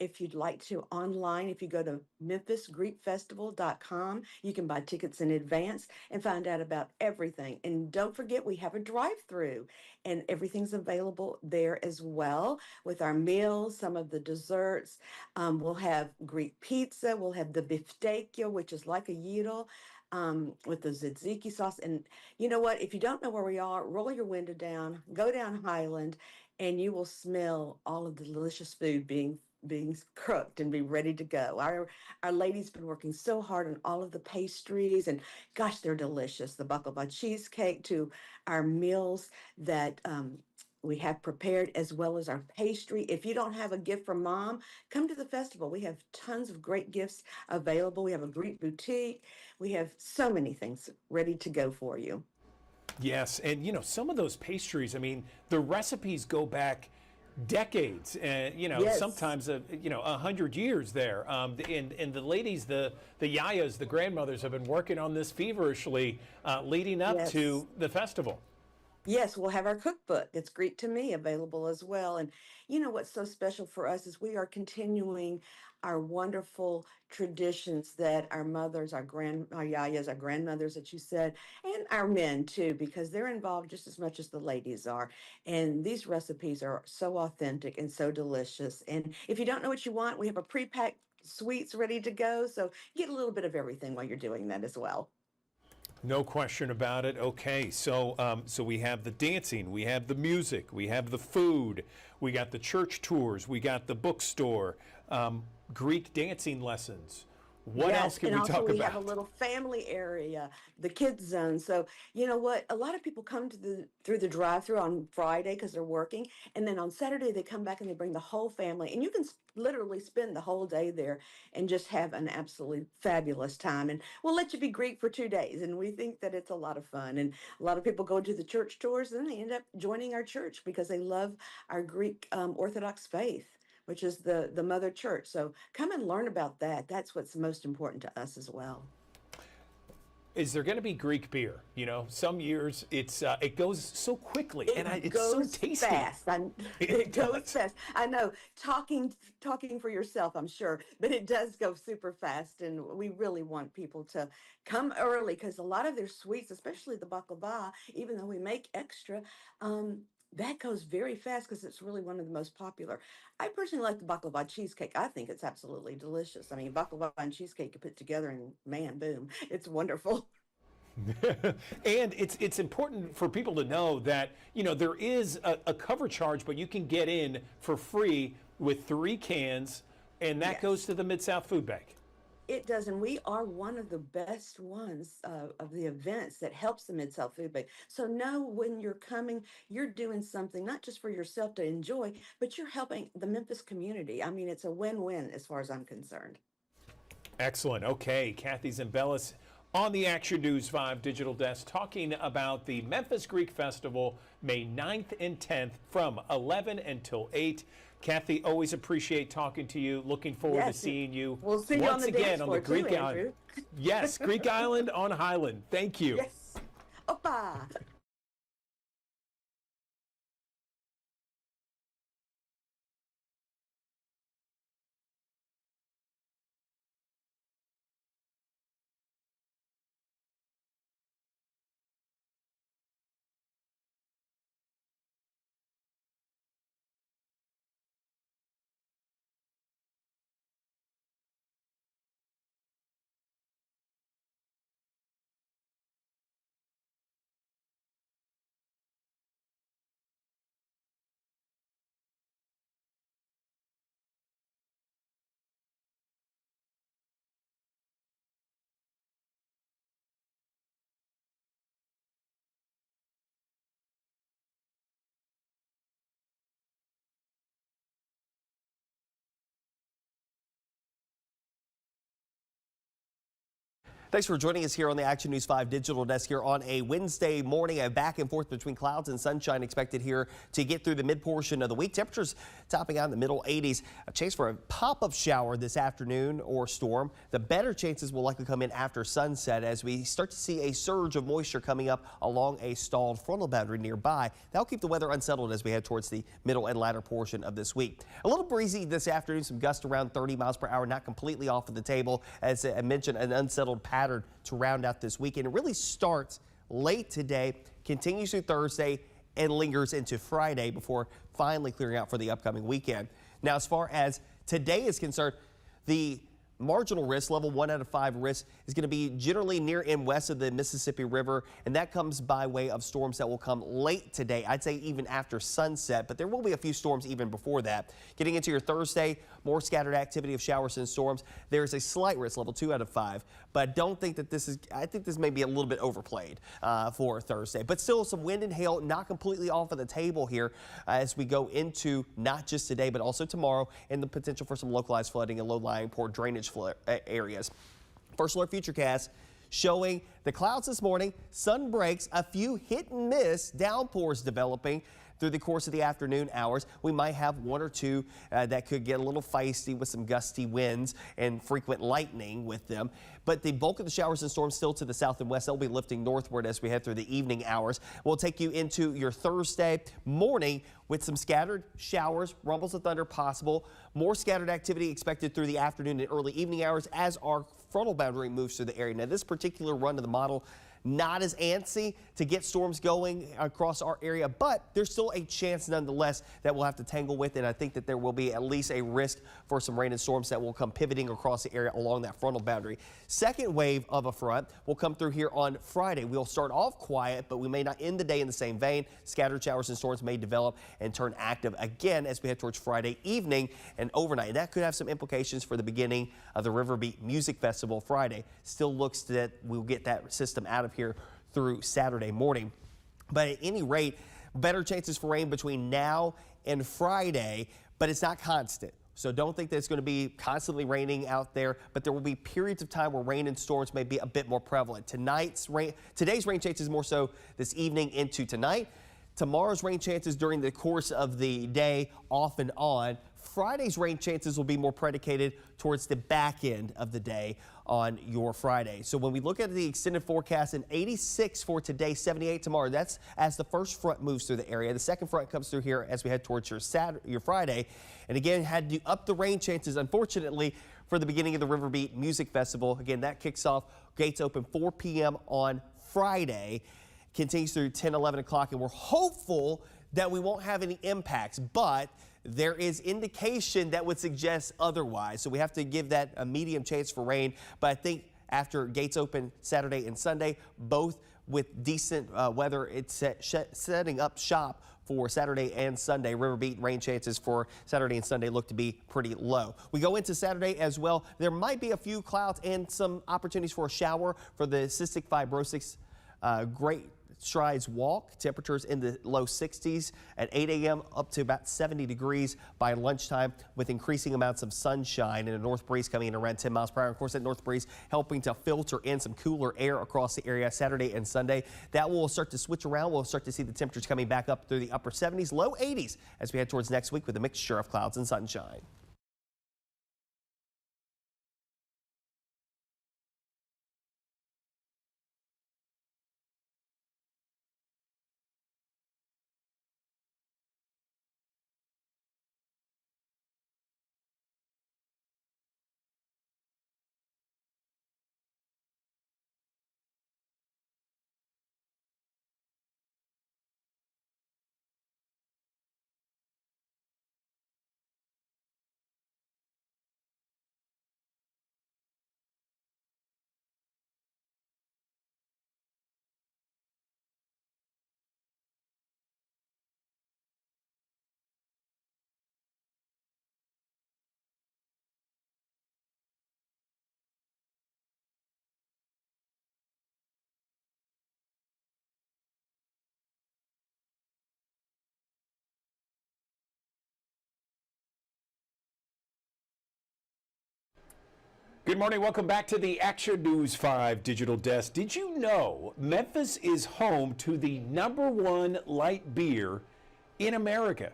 If you'd like to online, if you go to memphisgreekfestival.com, you can buy tickets in advance and find out about everything. And don't forget, we have a drive-through, and everything's available there as well with our meals, some of the desserts. We'll have Greek pizza. We'll have the biftekia, which is like a gyro, with the tzatziki sauce. And you know what? If you don't know where we are, roll your window down, go down Highland, and you will smell all of the delicious food being cooked and be ready to go. Our lady's been working so hard on all of the pastries, and gosh, they're delicious. The baklava cheesecake, to our meals that we have prepared, as well as our pastry. If you don't have a gift for mom, come to the festival. We have tons of great gifts available. We have a Greek boutique. We have so many things ready to go for you. Yes, and some of those pastries, I mean, the recipes go back decades, and Yes. sometimes 100 years there. And the ladies, the yayas, the grandmothers, have been working on this feverishly leading up Yes. to the festival. Yes, we'll have our cookbook. It's Greek to Me available as well. And you know what's so special for us is we are continuing our wonderful traditions that our mothers, our yayas, our grandmothers that you said, and our men too, because they're involved just as much as the ladies are. And these recipes are so authentic and so delicious. And if you don't know what you want, we have a pre-packed sweets ready to go. So get a little bit of everything while you're doing that as well. No question about it. Okay, so we have the dancing, we have the music, we have the food, we got the church tours, we got the bookstore, Greek dancing lessons. What Yes, else can and we also talk we about? have a little family area, the kids zone. So you know what? A lot of people come to through the drive-through on Friday because they're working, and then on Saturday they come back and they bring the whole family, and you can literally spend the whole day there and just have an absolutely fabulous time. And we'll let you be Greek for 2 days, and we think that it's a lot of fun. And a lot of people go to the church tours, and they end up joining our church because they love our Greek Orthodox faith, which is the mother church. So come and learn about that. That's what's most important to us as well. Is there going to be Greek beer? Some years it goes so quickly, and It it's so goes tasty. fast. It goes fast. I know. Talking for yourself, I'm sure, but it does go super fast, and we really want people to come early because a lot of their sweets, especially the baklava, even though we make extra, that goes very fast because it's really one of the most popular. I personally like the baklava cheesecake. I think it's absolutely delicious. I mean, baklava and cheesecake you put together, and man, boom, it's wonderful. And it's important for people to know that there is a cover charge, but you can get in for free with 3 cans, and that goes Yes. to the Mid-South Food Bank. It does, and we are one of the best ones of the events that helps the Mid-South Food Bank. So know when you're coming, you're doing something not just for yourself to enjoy, but you're helping the Memphis community. I mean, it's a win-win as far as I'm concerned. Excellent. Okay, Kathy Zimbelis on the Action News 5 digital desk talking about the Memphis Greek Festival, May 9th and 10th from 11 until 8. Kathy, always appreciate talking to you. Looking forward to Yes, seeing you we'll see you on once the again dance on the floor too, Greek Island. Andrew. Yes, Greek Island on Highland. Thank you. Yes. Opa. Thanks for joining us here on the Action News 5 digital desk here on a Wednesday morning. A back and forth between clouds and sunshine expected here to get through the mid portion of the week. Temperatures topping out in the middle 80s. A chance for a pop-up shower this afternoon or storm. The better chances will likely come in after sunset as we start to see a surge of moisture coming up along a stalled frontal boundary nearby. That'll keep the weather unsettled as we head towards the middle and latter portion of this week. A little breezy this afternoon. Some gusts around 30 miles per hour, not completely off of the table. As I mentioned, an unsettled pattern to round out this weekend. It really starts late today, continues through Thursday, and lingers into Friday before finally clearing out for the upcoming weekend. Now, as far as today is concerned, the marginal risk, level 1 out of 5 risk, is going to be generally near and west of the Mississippi River, and that comes by way of storms that will come late today. I'd say even after sunset, but there will be a few storms even before that. Getting into your Thursday, more scattered activity of showers and storms. There's a slight risk, level 2 out of 5, but I don't think that this is, I think this may be a little bit overplayed for Thursday, but still some wind and hail not completely off of the table here as we go into not just today, but also tomorrow, and the potential for some localized flooding and low-lying poor drainage areas. First alert futurecast showing the clouds this morning, sun breaks, a few hit and miss downpours developing through the course of the afternoon hours. We might have one or two that could get a little feisty with some gusty winds and frequent lightning with them. But the bulk of the showers and storms still to the south and west. They'll be lifting northward as we head through the evening hours. We'll take you into your Thursday morning with some scattered showers, rumbles of thunder possible. More scattered activity expected through the afternoon and early evening hours as our frontal boundary moves through the area. Now, this particular run of the model, not as antsy to get storms going across our area, but there's still a chance nonetheless that we'll have to tangle with, and I think that there will be at least a risk for some rain and storms that will come pivoting across the area along that frontal boundary. Second wave of a front will come through here on Friday. We'll start off quiet, but we may not end the day in the same vein. Scattered showers and storms may develop and turn active again as we head towards Friday evening and overnight. And that could have some implications for the beginning of the River Beat Music Festival Friday. Still looks that we'll get that system out of here through Saturday morning. But at any rate, better chances for rain between now and Friday, but it's not constant. So don't think that it's going to be constantly raining out there, but there will be periods of time where rain and storms may be a bit more prevalent. Today's rain chances more so this evening into tonight. Tomorrow's rain chances during the course of the day off and on. Friday's rain chances will be more predicated towards the back end of the day on your Friday. So when we look at the extended forecast, an 86 for today, 78 tomorrow. That's as the first front moves through the area. The second front comes through here as we head towards your Friday. And again, had to up the rain chances, unfortunately, for the beginning of the River Beat Music Festival. Again, that kicks off, gates open 4 p.m. on Friday, continues through 10, 11 o'clock, and we're hopeful that we won't have any impacts, but there is indication that would suggest otherwise. So we have to give that a medium chance for rain. But I think after gates open Saturday and Sunday, both with decent weather, it's setting up shop for Saturday and Sunday. River Beat rain chances for Saturday and Sunday look to be pretty low. We go into Saturday as well. There might be a few clouds and some opportunities for a shower for the cystic fibrosis Great Strides walk. Temperatures in the low 60s at 8 a.m. up to about 70 degrees by lunchtime with increasing amounts of sunshine and a north breeze coming in around 10 miles per hour. Of course, that north breeze helping to filter in some cooler air across the area Saturday and Sunday. That will start to switch around. We'll start to see the temperatures coming back up through the upper 70s, low 80s as we head towards next week with a mixture of clouds and sunshine. Good morning. Welcome back to the Action News 5 Digital Desk. Did you know Memphis is home to the #1 light beer in America?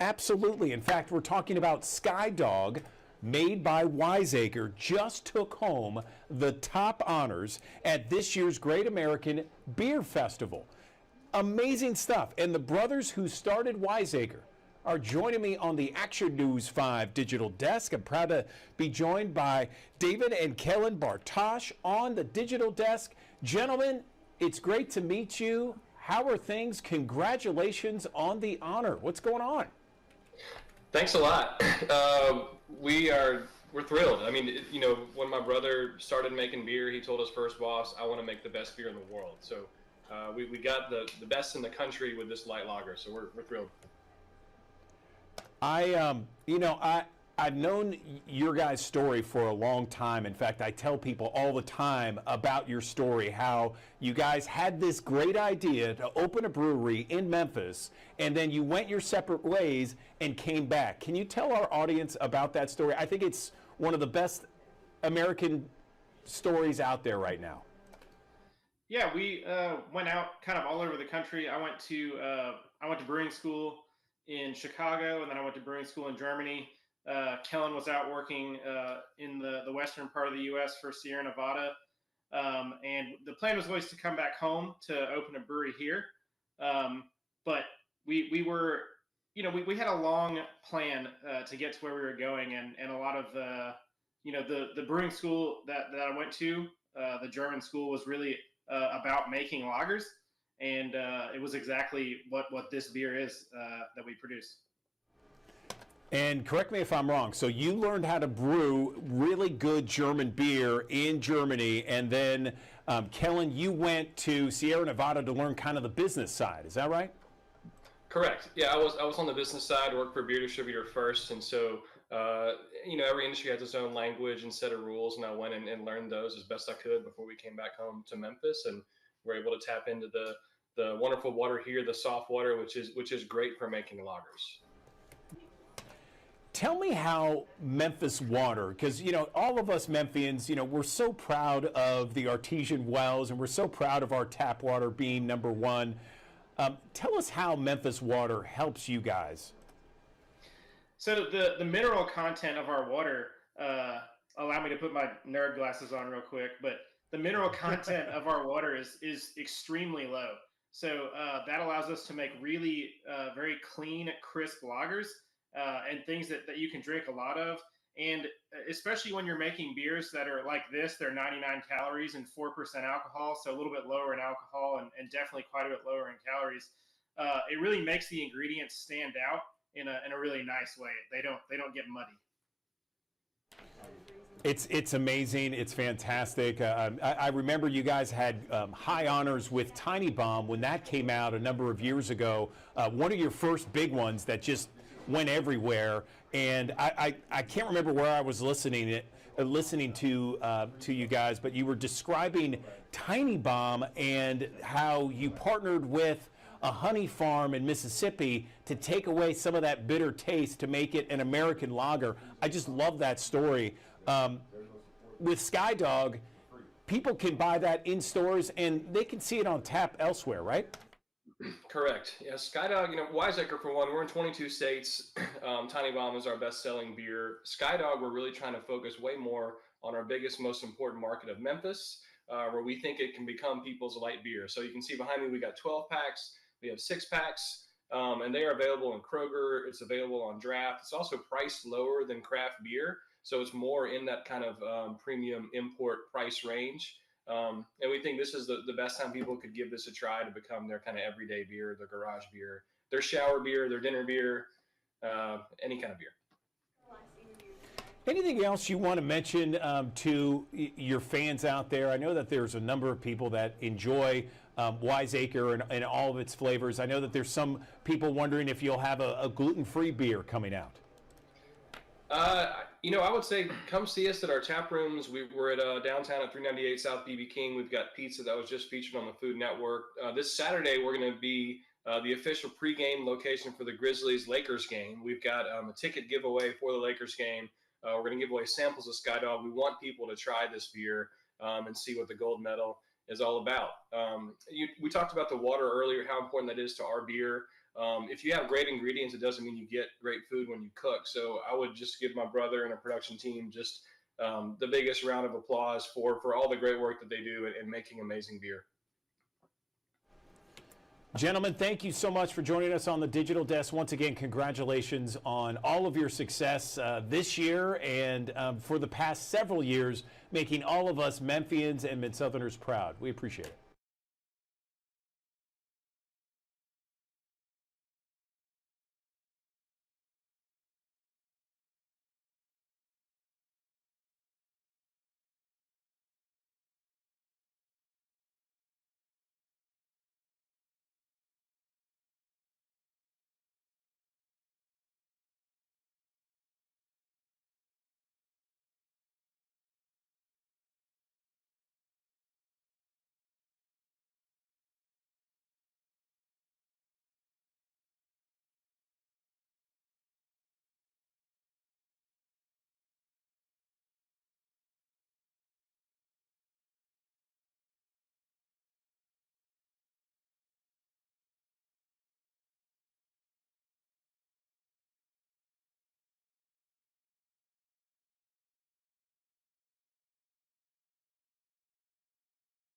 Absolutely. In fact, we're talking about Skydog, made by Wiseacre, just took home the top honors at this year's Great American Beer Festival. Amazing stuff. And the brothers who started Wiseacre are joining me on the Action News 5 Digital Desk. I'm proud to be joined by David and Kellen Bartosh on the Digital Desk. Gentlemen, it's great to meet you. How are things? Congratulations on the honor. What's going on? Thanks a lot. We're thrilled. I mean, when my brother started making beer, he told us first, boss, I want to make the best beer in the world. So we got the best in the country with this light lager. So we're thrilled. I've known your guys' story for a long time. In fact, I tell people all the time about your story, how you guys had this great idea to open a brewery in Memphis, and then you went your separate ways and came back. Can you tell our audience about that story? I think it's one of the best American stories out there right now. Yeah, we went out kind of all over the country. I went to brewing school in Chicago, and then I went to brewing school in Germany. Kellen was out working in the western part of the U.S. for Sierra Nevada, and the plan was always to come back home to open a brewery here. But we were, we had a long plan to get to where we were going, and a lot of the brewing school that I went to, the German school, was really about making lagers, and it was exactly what this beer is that we produce. And correct me if I'm wrong, so you learned how to brew really good German beer in Germany, and then Kellen, you went to Sierra Nevada to learn kind of the business side. Is that right? Correct. Yeah, I was on the business side, worked for a beer distributor first, and so every industry has its own language and set of rules, and I went and learned those as best I could before we came back home to Memphis, and were able to tap into the wonderful water here, the soft water, which is great for making lagers. Tell me how Memphis water, because, all of us Memphians, we're so proud of the artesian wells, and we're so proud of our tap water being #1. Tell us how Memphis water helps you guys. So the mineral content of our water, allow me to put my nerd glasses on real quick, but the mineral content of our water is extremely low. So that allows us to make really very clean, crisp lagers. And things that you can drink a lot of. And especially when you're making beers that are like this, they're 99 calories and 4% alcohol, so a little bit lower in alcohol and definitely quite a bit lower in calories. It really makes the ingredients stand out in a really nice way. They don't get muddy. It's amazing. It's fantastic. I remember you guys had high honors with Tiny Bomb when that came out a number of years ago. One of your first big ones that just went everywhere, and I can't remember where I was listening to you guys, but you were describing Tiny Bomb and how you partnered with a honey farm in Mississippi to take away some of that bitter taste to make it an American lager. I just love that story. With Skydog, people can buy that in stores and they can see it on tap elsewhere, right? Correct. Yeah, Skydog, Wiseacre for one, we're in 22 states. Tiny Bomb is our best-selling beer. Skydog, we're really trying to focus way more on our biggest, most important market of Memphis, where we think it can become people's light beer. So you can see behind me, we got 12 packs, we have 6 packs, and they are available in Kroger. It's available on draft. It's also priced lower than craft beer, so it's more in that kind of premium import price range. And we think this is the best time people could give this a try to become their kind of everyday beer, their garage beer, their shower beer, their dinner beer, any kind of beer. Anything else you want to mention to your fans out there? I know that there's a number of people that enjoy Wiseacre and all of its flavors. I know that there's some people wondering if you'll have a gluten-free beer coming out. I would say come see us at our tap rooms. We're at downtown at 398 South BB King. We've got pizza that was just featured on the Food Network. This Saturday, we're going to be the official pregame location for the Grizzlies-Lakers game. We've got a ticket giveaway for the Lakers game. We're going to give away samples of Skydog. We want people to try this beer and see what the gold medal is all about. We talked about the water earlier, how important that is to our beer. If you have great ingredients, it doesn't mean you get great food when you cook. So I would just give my brother and a production team just the biggest round of applause for all the great work that they do in making amazing beer. Gentlemen, thank you so much for joining us on the Digital Desk. Once again, congratulations on all of your success this year and for the past several years, making all of us Memphians and Mid-Southerners proud. We appreciate it.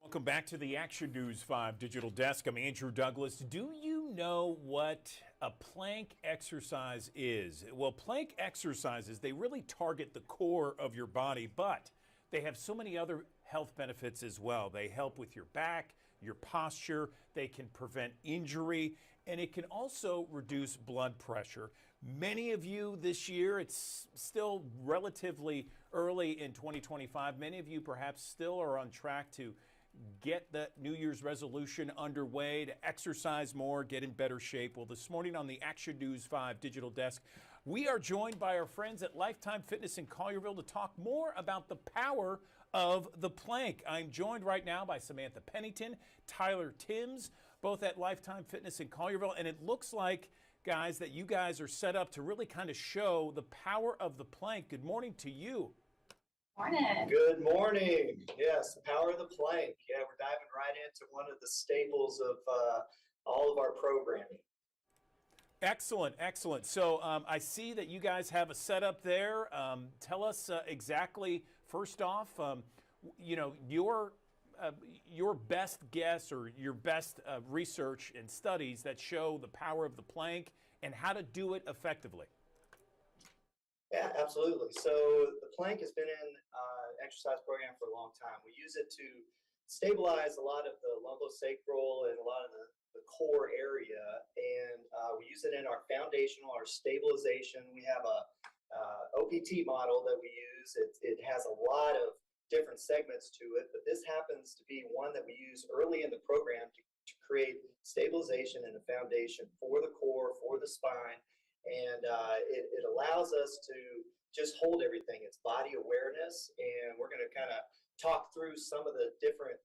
Welcome back to the Action News 5 Digital Desk. I'm Andrew Douglas. Do you know what a plank exercise is? Well, plank exercises, they really target the core of your body, but they have so many other health benefits as well. They help with your back, your posture, they can prevent injury, and it can also reduce blood pressure. Many of you this year, it's still relatively early in 2025, many of you perhaps still are on track to get the New Year's resolution underway to exercise more, get in better shape. Well, this morning on the Action News 5 Digital Desk, we are joined by our friends at Lifetime Fitness in Collierville to talk more about the power of the plank. I'm joined right now by Samantha Pennington, Tyler Timms, both at Lifetime Fitness in Collierville, and it looks like, guys, that you guys are set up to really kind of show the power of the plank. Good morning to you. Morning. Good morning. Yes, the power of the plank. Yeah, we're diving right into one of the staples of all of our programming. Excellent, excellent. So I see that you guys have a setup there. Tell us exactly, first off, you know, your best guess or your best research and studies that show the power of the plank and how to do it effectively. Yeah, absolutely. So the plank has been in exercise program for a long time. We use it to stabilize a lot of the lumbosacral and a lot of the core area, and we use it in our foundational, our stabilization. We have a OPT model that we use. It has a lot of different segments to it, but this happens to be one that we use early in the program to create stabilization and a foundation for the core, for the spine. And it allows us to just hold everything. It's body awareness, and we're going to kind of talk through some of the different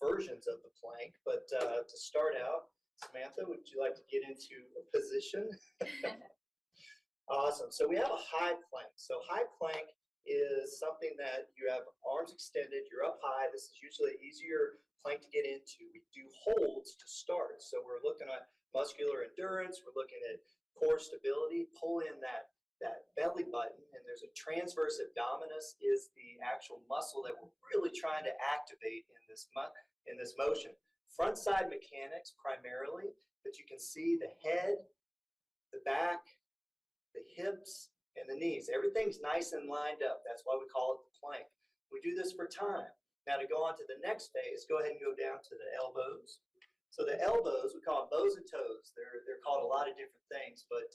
versions of the plank. But to start out, Samantha, would you like to get into a position? Awesome. So we have a high plank. So high plank is something that you have arms extended, you're up high. This is usually an easier plank to get into. We do holds to start. So we're looking at muscular endurance, we're looking at core stability. Pull in that belly button, and there's a transverse abdominis is the actual muscle that we're really trying to activate in this motion. Front side mechanics primarily, but you can see the head, the back, the hips, and the knees. Everything's nice and lined up. That's why we call it the plank. We do this for time. Now to go on to the next phase, go ahead and go down to the elbows. So the elbows, we call them bows and toes. They're called a lot of different things, but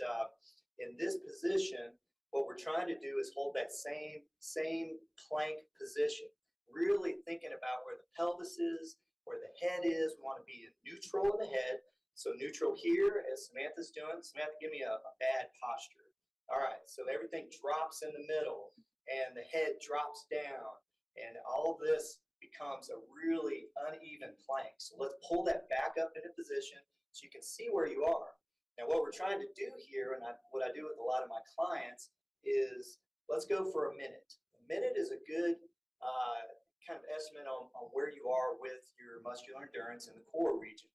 in this position, what we're trying to do is hold that same plank position, really thinking about where the pelvis is, where the head is. We want to be in neutral in the head. So neutral here, as Samantha's doing. Samantha, give me a bad posture. All right, so everything drops in the middle, and the head drops down, and all of this becomes a really uneven plank. So let's pull that back up into position so you can see where you are. Now what we're trying to do here, and what I do with a lot of my clients, is let's go for a minute. A minute is a good kind of estimate on where you are with your muscular endurance in the core region.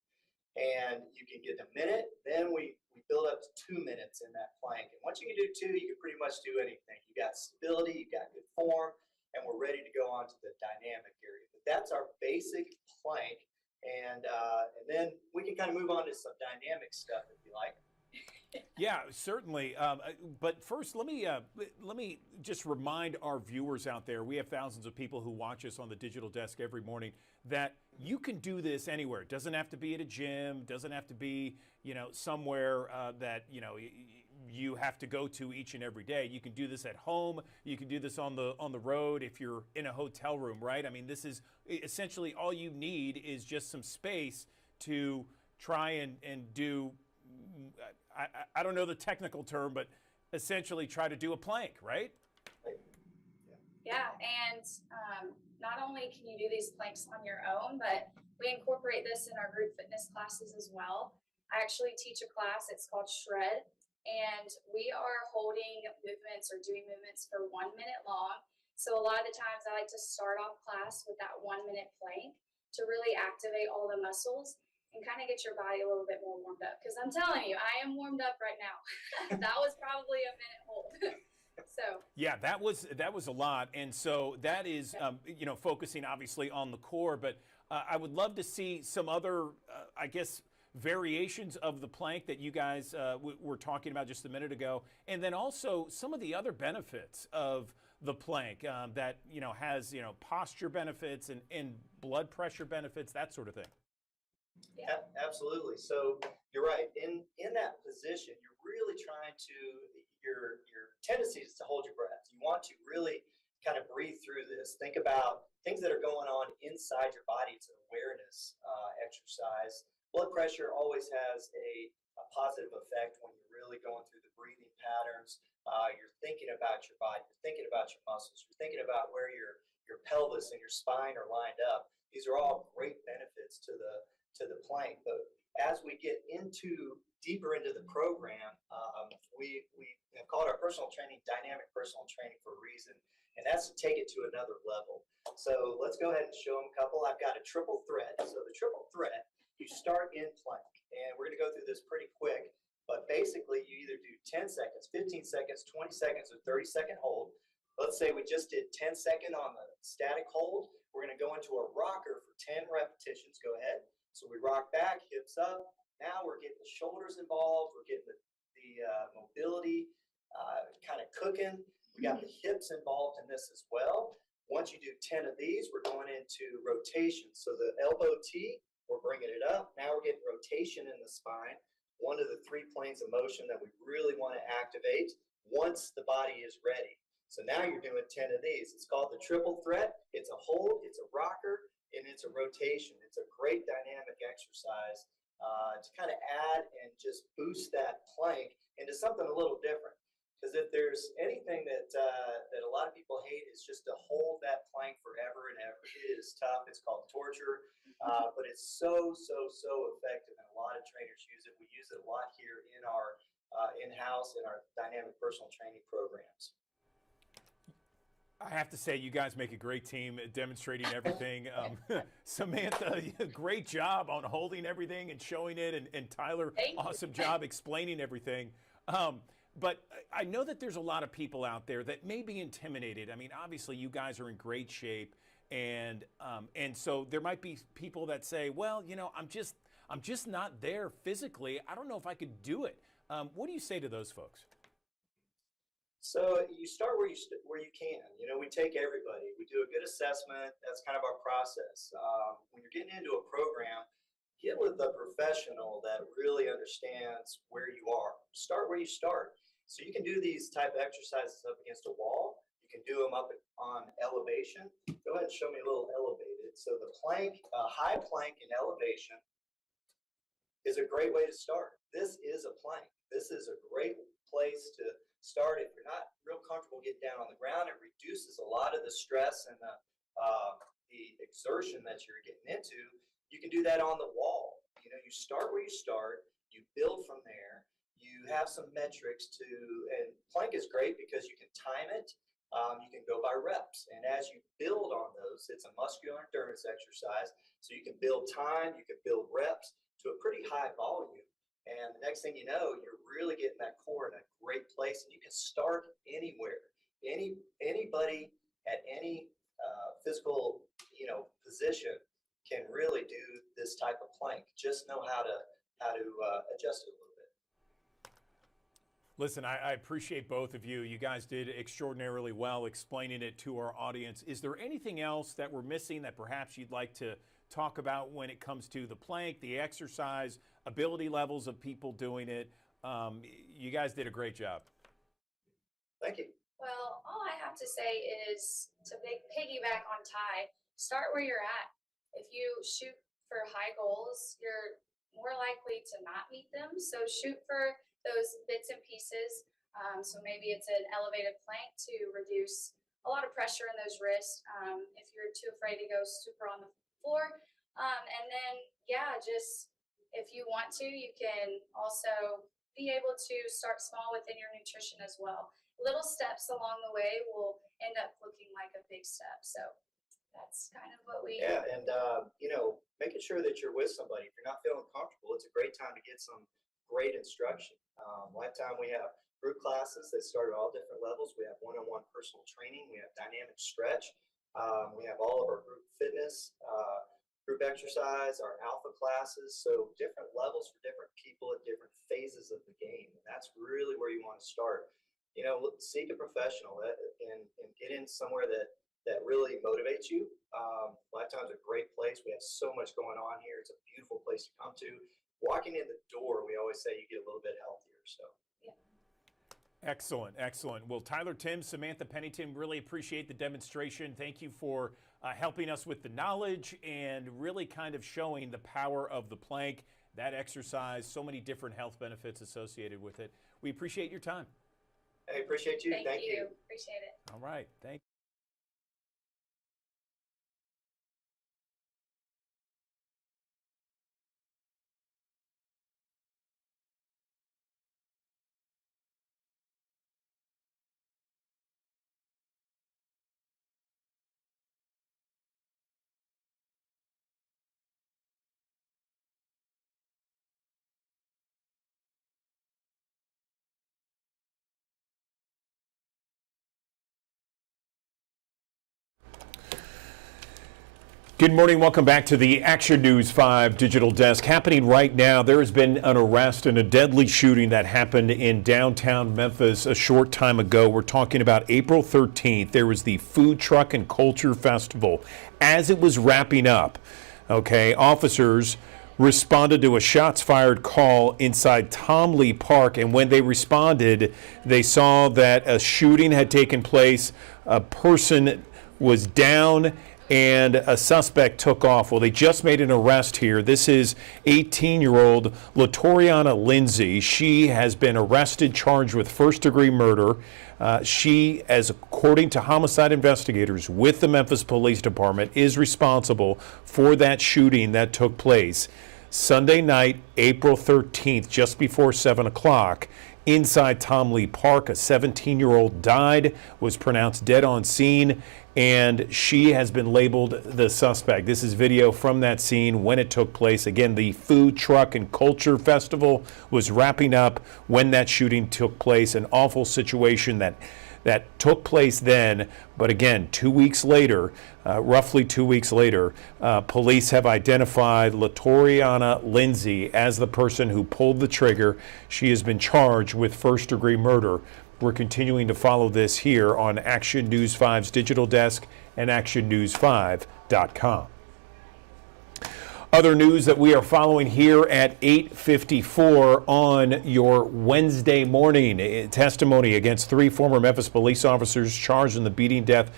And you can get a minute, then we build up to 2 minutes in that plank. And once you can do 2, you can pretty much do anything. You got stability, you got good form, and we're ready to go on to the dynamic area. But that's our basic plank. And then we can kind of move on to some dynamic stuff if you like. Yeah, certainly. But first, let me just remind our viewers out there. We have thousands of people who watch us on the digital desk every morning. That you can do this anywhere. It doesn't have to be at a gym. Doesn't have to be somewhere that you have to go to each and every day. You can do this at home. You can do this on the road if you're in a hotel room, right? I mean, this is essentially all you need is just some space to try and do. I don't know the technical term, but essentially try to do a plank, right? Yeah, and not only can you do these planks on your own, but we incorporate this in our group fitness classes as well. I actually teach a class, it's called Shred, and we are holding movements or doing movements for 1 minute long. So a lot of the times I like to start off class with that 1 minute plank to really activate all the muscles and kind of get your body a little bit more warmed up. Because I'm telling you, I am warmed up right now. That was probably a minute hold. So yeah, that was a lot, and so that is focusing obviously on the core. But I would love to see some other, I guess, variations of the plank that you guys were talking about just a minute ago, and then also some of the other benefits of the plank that has posture benefits and blood pressure benefits, that sort of thing. Yeah, absolutely. So you're right. In that position, you're really trying to your tendency is to hold your breath. You want to really kind of breathe through this. Think about things that are going on inside your body. It's an awareness exercise. Blood pressure always has a positive effect when you're really going through the breathing patterns. You're thinking about your body. You're thinking about your muscles. You're thinking about where your pelvis and your spine are lined up. These are all great benefits to the plank. But as we get deeper into the program, we have called our personal training dynamic personal training for a reason, and that's to take it to another level. So let's go ahead and show them a couple. I've got a triple threat. So the triple threat, you start in plank, and we're going to go through this pretty quick, but basically you either do 10 seconds, 15 seconds, 20 seconds, or 30-second hold. Let's say we just did 10-second on the static hold. We're going to go into a rocker for 10 repetitions. Go ahead. So we rock back, hips up. Now we're getting the shoulders involved. We're getting the mobility kind of cooking. We got the hips involved in this as well. Once you do 10 of these, we're going into rotation. So the elbow T, we're bringing it up. Now we're getting rotation in the spine. One of the 3 planes of motion that we really want to activate once the body is ready. So now you're doing 10 of these. It's called the triple threat. It's a hold, it's a rocker, and it's a rotation. It's a great dynamic exercise to kind of add and just boost that plank into something a little different. Because if there's anything that a lot of people hate, is just to hold that plank forever and ever. It is tough. It's called torture, but it's so effective, and a lot of trainers use it. We use it a lot here in our in-house in our dynamic personal training programs. I have to say, you guys make a great team at demonstrating everything. Samantha, great job on holding everything and showing it, and Tyler, awesome job explaining everything. But I know that there's a lot of people out there that may be intimidated. I mean, obviously, you guys are in great shape, and so there might be people that say, well, I'm just not there physically. I don't know if I could do it. What do you say to those folks? So you start where you can. We take everybody. We do a good assessment. That's kind of our process. When you're getting into a program, get with a professional that really understands where you are. Start where you start. So you can do these type of exercises up against a wall. You can do them up on elevation. Go ahead and show me a little elevated. So the plank, high plank in elevation is a great way to start. This is a plank. This is a great place to start. If you're not real comfortable getting down on the ground, it reduces a lot of the stress and the exertion that you're getting into. You can do that on the wall. You start where you start, you build from there, you you have some metrics to, and plank is great because you can time it. You can go by reps, and as you build on those, it's a muscular endurance exercise. So you can build time, you can build reps to a pretty high volume. And the next thing you know, you're really getting that core in a great place, and you can start anywhere. Anybody at any physical, position can really do this type of plank. Just know how to adjust it a little bit. Listen, I appreciate both of you. You guys did extraordinarily well explaining it to our audience. Is there anything else that we're missing that perhaps you'd like to talk about when it comes to the plank, the exercise, ability levels of people doing it? You guys did a great job. Thank you. Well, all I have to say is to piggyback on Ty, start where you're at. If you shoot for high goals, you're more likely to not meet them. So shoot for those bits and pieces. So maybe it's an elevated plank to reduce a lot of pressure in those wrists if you're too afraid to go super on the floor. And then, just if you want to, you can also be able to start small within your nutrition as well. Little steps along the way will end up looking like a big step. So that's kind of what we. Yeah, and making sure that you're with somebody. If you're not feeling comfortable, it's a great time to get some great instruction. Lifetime, we have group classes that start at all different levels. We have one-on-one personal training. We have dynamic stretch. We have all of our group fitness, group exercise, our alpha classes. So different levels for different people at different phases of the game. And that's really where you want to start. Seek a professional and get in somewhere that really motivates you. Lifetime's a great place. We have so much going on here. It's a beautiful place to come to. Walking in the door, we always say you get a little bit healthier. So. Excellent, excellent. Well, Tyler, Tim, Samantha Pennington, really appreciate the demonstration. Thank you for helping us with the knowledge and really kind of showing the power of the plank, that exercise, so many different health benefits associated with it. We appreciate your time. I appreciate you. Thank you. Appreciate it. All right. Thank you. Good morning. Welcome back to the Action News 5 digital desk. Happening right now, there has been an arrest in a deadly shooting that happened in downtown Memphis a short time ago. We're talking about April 13th. There was the Food Truck and Culture Festival. As it was wrapping up, officers responded to a shots fired call inside Tom Lee Park. And when they responded, they saw that a shooting had taken place. A person was down and a suspect took off. Well, they just made an arrest here. This is 18-year-old Latoriana Lindsay. She has been arrested, charged with first-degree murder. She, as according to homicide investigators with the Memphis Police Department, is responsible for that shooting that took place Sunday night, April 13th, just before 7 o'clock. Inside Tom Lee Park, a 17-year-old died, was pronounced dead on scene, and she has been labeled the suspect. This is video from that scene when it took place. Again, the Food Truck and Culture Festival was wrapping up when that shooting took place. An awful situation that took place then. But again, 2 weeks later, roughly 2 weeks later, police have identified Latoriana Lindsay as the person who pulled the trigger. She has been charged with first-degree murder. We're continuing to follow this here on Action News 5's digital desk and actionnews5.com. Other news that we are following here at 8:54 on your Wednesday morning. Testimony against 3 former Memphis police officers charged in the beating death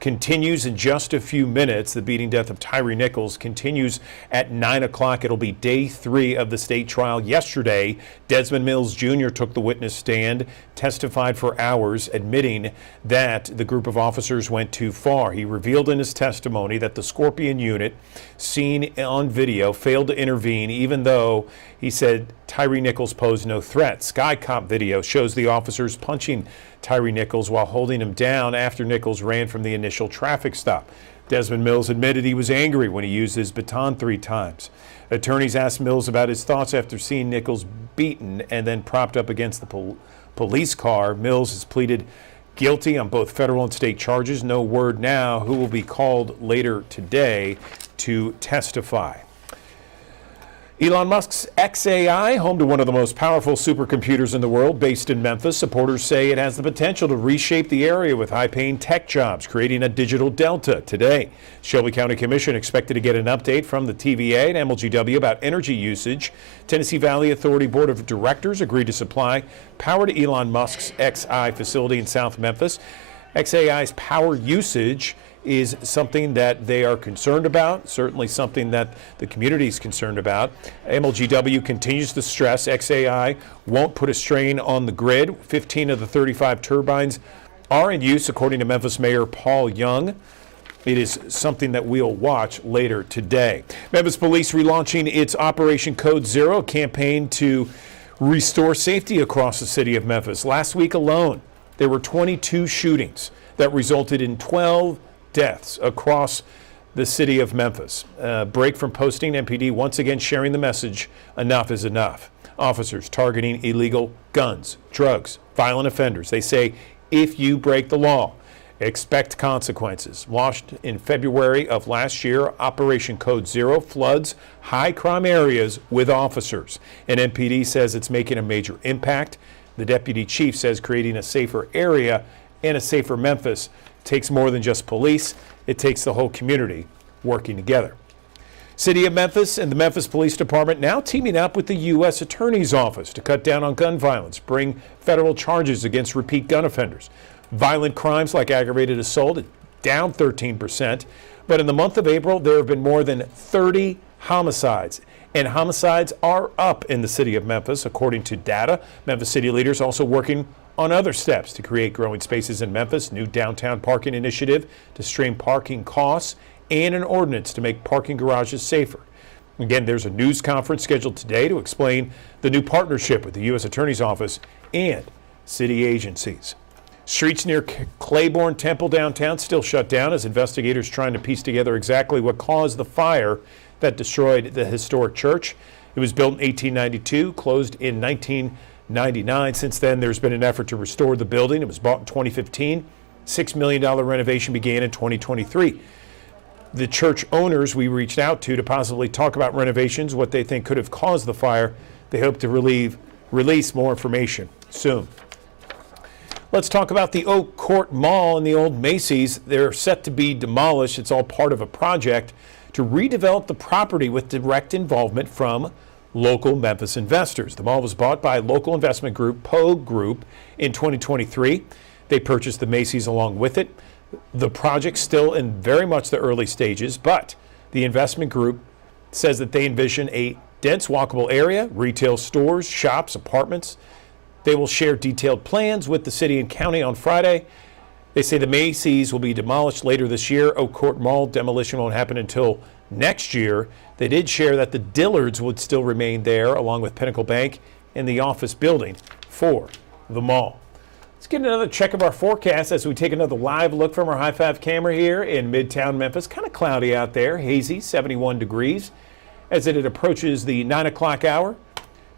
continues in just a few minutes. The beating death of Tyre Nichols continues at 9 o'clock. It'll be day 3 of the state trial. Yesterday, Desmond Mills Jr. took the witness stand, testified for hours, admitting that the group of officers went too far. He revealed in his testimony that the Scorpion unit seen on video failed to intervene, even though he said Tyre Nichols posed no threat. Sky Cop video shows the officers punching Tyre Nichols while holding him down after Nichols ran from the initial traffic stop. Desmond Mills admitted he was angry when he used his baton 3 times. Attorneys asked Mills about his thoughts after seeing Nichols beaten and then propped up against the police car. Mills has pleaded guilty on both federal and state charges. No word now who will be called later today to testify. Elon Musk's xAI, home to one of the most powerful supercomputers in the world, based in Memphis. Supporters say it has the potential to reshape the area with high-paying tech jobs, creating a digital delta. Today, Shelby County Commission expected to get an update from the TVA and MLGW about energy usage. Tennessee Valley Authority Board of Directors agreed to supply power to Elon Musk's xAI facility in South Memphis. xAI's power usage is something that they are concerned about, certainly something that the community is concerned about. MLGW continues to stress xAI won't put a strain on the grid. 15 of the 35 turbines are in use, according to Memphis Mayor Paul Young. It is something that we'll watch later today. Memphis Police relaunching its Operation Code Zero campaign to restore safety across the city of Memphis. Last week alone, there were 22 shootings that resulted in 12 deaths across the city of Memphis. Break from posting, MPD once again sharing the message, enough is enough. Officers targeting illegal guns, drugs, violent offenders. They say, if you break the law, expect consequences. Launched in February of last year, Operation Code Zero floods high crime areas with officers. And MPD says it's making a major impact. The deputy chief says creating a safer area and a safer Memphis takes more than just police. It takes the whole community working together. City of Memphis and the Memphis Police Department now teaming up with the U.S. Attorney's Office to cut down on gun violence, bring federal charges against repeat gun offenders. Violent crimes like aggravated assault down 13%. But in the month of April, there have been more than 30 homicides. And homicides are up in the city of Memphis, according to data. Memphis city leaders also working on other steps to create growing spaces in Memphis, new downtown parking initiative to stream parking costs, and an ordinance to make parking garages safer. Again, there's a news conference scheduled today to explain the new partnership with the U.S. Attorney's Office and city agencies. Streets near Claiborne Temple downtown still shut down as investigators trying to piece together exactly what caused the fire that destroyed the historic church. It was built in 1892, closed in 1999. Since then, there's been an effort to restore the building. It was bought in 2015. $6 million renovation began in 2023. The church owners we reached out to possibly talk about renovations, what they think could have caused the fire. They hope to release more information soon. Let's talk about the Oak Court Mall and the old Macy's. They're set to be demolished. It's all part of a project to redevelop the property with direct involvement from local Memphis investors. The mall was bought by local investment group Pogue Group in 2023. They purchased the Macy's along with it. The project's still in very much the early stages, but the investment group says that they envision a dense walkable area, retail stores, shops, apartments. They will share detailed plans with the city and county on Friday. They say the Macy's will be demolished later this year. Oak Court Mall demolition won't happen until next year. They did share that the Dillards would still remain there, along with Pinnacle Bank and the office building for the mall. Let's get another check of our forecast as we take another live look from our High Five camera here in Midtown Memphis. Kind of cloudy out there, hazy, 71 degrees. As it approaches the 9 o'clock hour,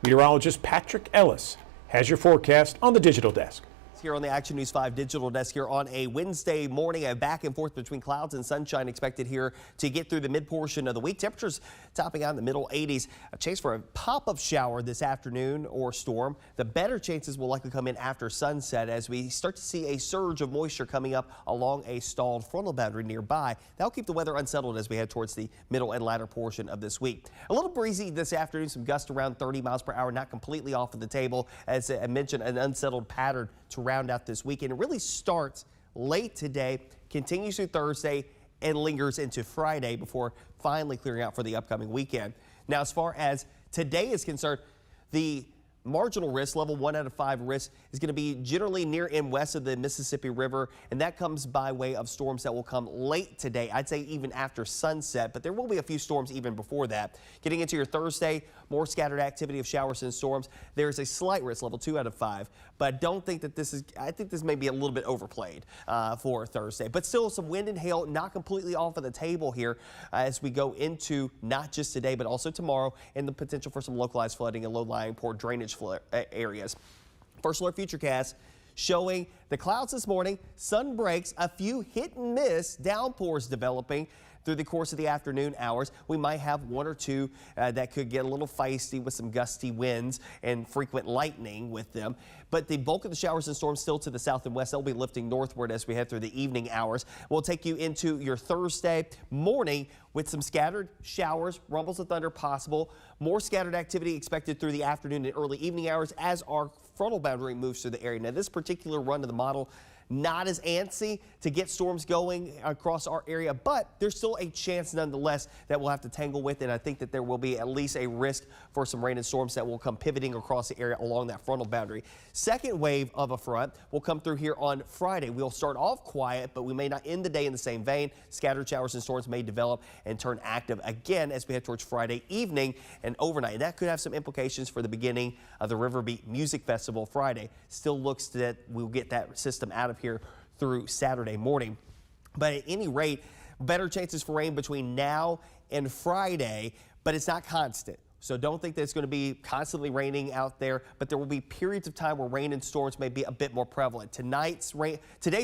meteorologist Patrick Ellis has your forecast on the digital desk. Here on the Action News 5 digital desk here on a Wednesday morning, a back and forth between clouds and sunshine expected here to get through the mid portion of the week. Temperatures topping out in the middle 80s. A chance for a pop-up shower this afternoon or storm. The better chances will likely come in after sunset as we start to see a surge of moisture coming up along a stalled frontal boundary nearby. That'll keep the weather unsettled as we head towards the middle and latter portion of this week. A little breezy this afternoon, some gusts around 30 miles per hour, not completely off of the table. As I mentioned, an unsettled pattern to round out this weekend. It really starts late today, continues through Thursday, and lingers into Friday before finally clearing out for the upcoming weekend. Now, as far as today is concerned, the marginal risk, level 1 out of 5 risk, is going to be generally near and west of the Mississippi River, and that comes by way of storms that will come late today. I'd say even after sunset, but there will be a few storms even before that. Getting into your Thursday, more scattered activity of showers and storms. There's a slight risk, level 2 out of 5, but don't think that this is, I think this may be a little bit overplayed for Thursday, but still some wind and hail not completely off of the table here as we go into not just today, but also tomorrow, and the potential for some localized flooding and low-lying poor drainage areas. First alert futurecast showing the clouds this morning, sun breaks, a few hit and miss downpours developing through the course of the afternoon hours. We might have one or two that could get a little feisty with some gusty winds and frequent lightning with them. But the bulk of the showers and storms still to the south and west. They'll be lifting northward as we head through the evening hours. We'll take you into your Thursday morning with some scattered showers, rumbles of thunder possible. More scattered activity expected through the afternoon and early evening hours as our frontal boundary moves through the area. Now, this particular run of the model, not as antsy to get storms going across our area, but there's still a chance nonetheless that we'll have to tangle with, and I think that there will be at least a risk for some rain and storms that will come pivoting across the area along that frontal boundary. Second wave of a front will come through here on Friday. We'll start off quiet, but we may not end the day in the same vein. Scattered showers and storms may develop and turn active again as we head towards Friday evening and overnight. And that could have some implications for the beginning of the River Beat Music Festival Friday. Still looks that we'll get that system out of here through Saturday morning. But at any rate, better chances for rain between now and Friday, but it's not constant. So don't think that it's going to be constantly raining out there, but there will be periods of time where rain and storms may be a bit more prevalent. Today's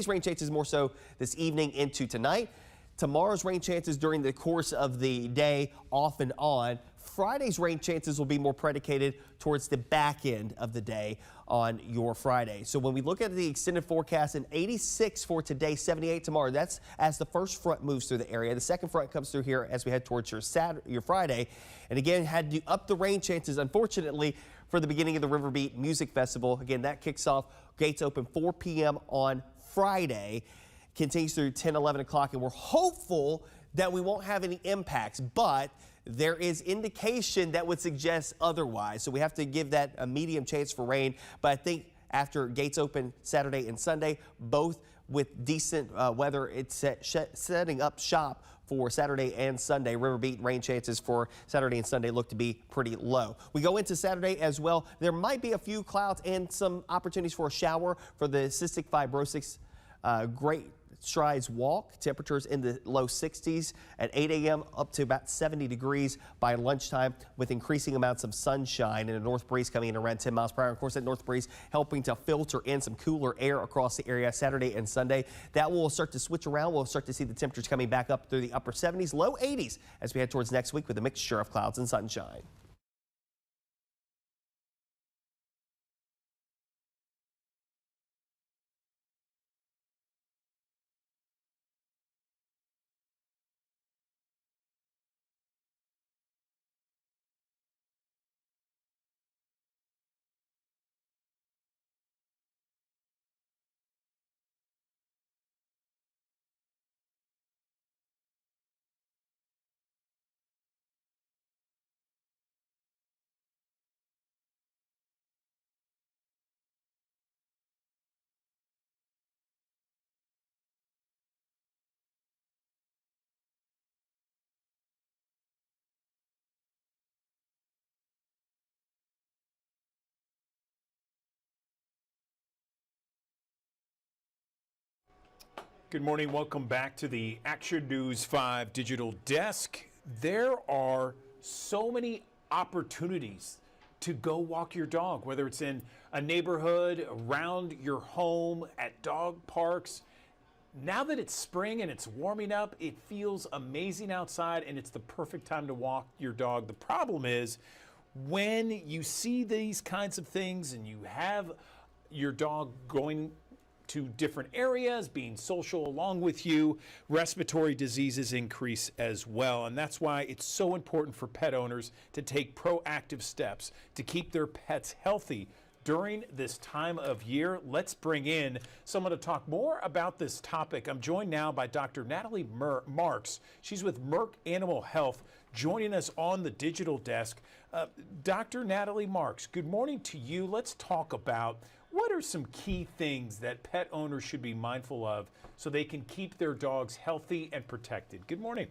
rain chances more so this evening into tonight. Tomorrow's rain chances during the course of the day off and on. Friday's rain chances will be more predicated towards the back end of the day on your Friday. So when we look at the extended forecast, an 86 for today, 78 tomorrow. That's as the first front moves through the area. The second front comes through here as we head towards your Friday. And again, had to up the rain chances, unfortunately, for the beginning of the River Beat Music Festival. Again, that kicks off, gates open 4 p.m. on Friday, continues through 10, 11 o'clock, and we're hopeful that we won't have any impacts, but there is indication that would suggest otherwise. So we have to give that a medium chance for rain. But I think after gates open Saturday and Sunday, both with decent weather, it's setting up shop for Saturday and Sunday. River Beat rain chances for Saturday and Sunday look to be pretty low. We go into Saturday as well. There might be a few clouds and some opportunities for a shower for the cystic fibrosis Great Strides walk. Temperatures in the low 60s at 8 a.m. up to about 70 degrees by lunchtime with increasing amounts of sunshine and a north breeze coming in around 10 miles per hour. Of course, that north breeze helping to filter in some cooler air across the area Saturday and Sunday. That will start to switch around. We'll start to see the temperatures coming back up through the upper 70s, low 80s as we head towards next week with a mixture of clouds and sunshine. Good morning. Welcome back to the Action News 5 digital desk. There are so many opportunities to go walk your dog, whether it's in a neighborhood, around your home, at dog parks. Now that it's spring and it's warming up, it feels amazing outside and it's the perfect time to walk your dog. The problem is when you see these kinds of things and you have your dog going to different areas, being social along with you, respiratory diseases increase as well. And that's why it's so important for pet owners to take proactive steps to keep their pets healthy during this time of year. Let's bring in someone to talk more about this topic. I'm joined now by Dr. Natalie Marks. She's with Merck Animal Health, joining us on the digital desk. Dr. Natalie Marks, good morning to you. Let's talk about what are some key things that pet owners should be mindful of so they can keep their dogs healthy and protected. Good morning.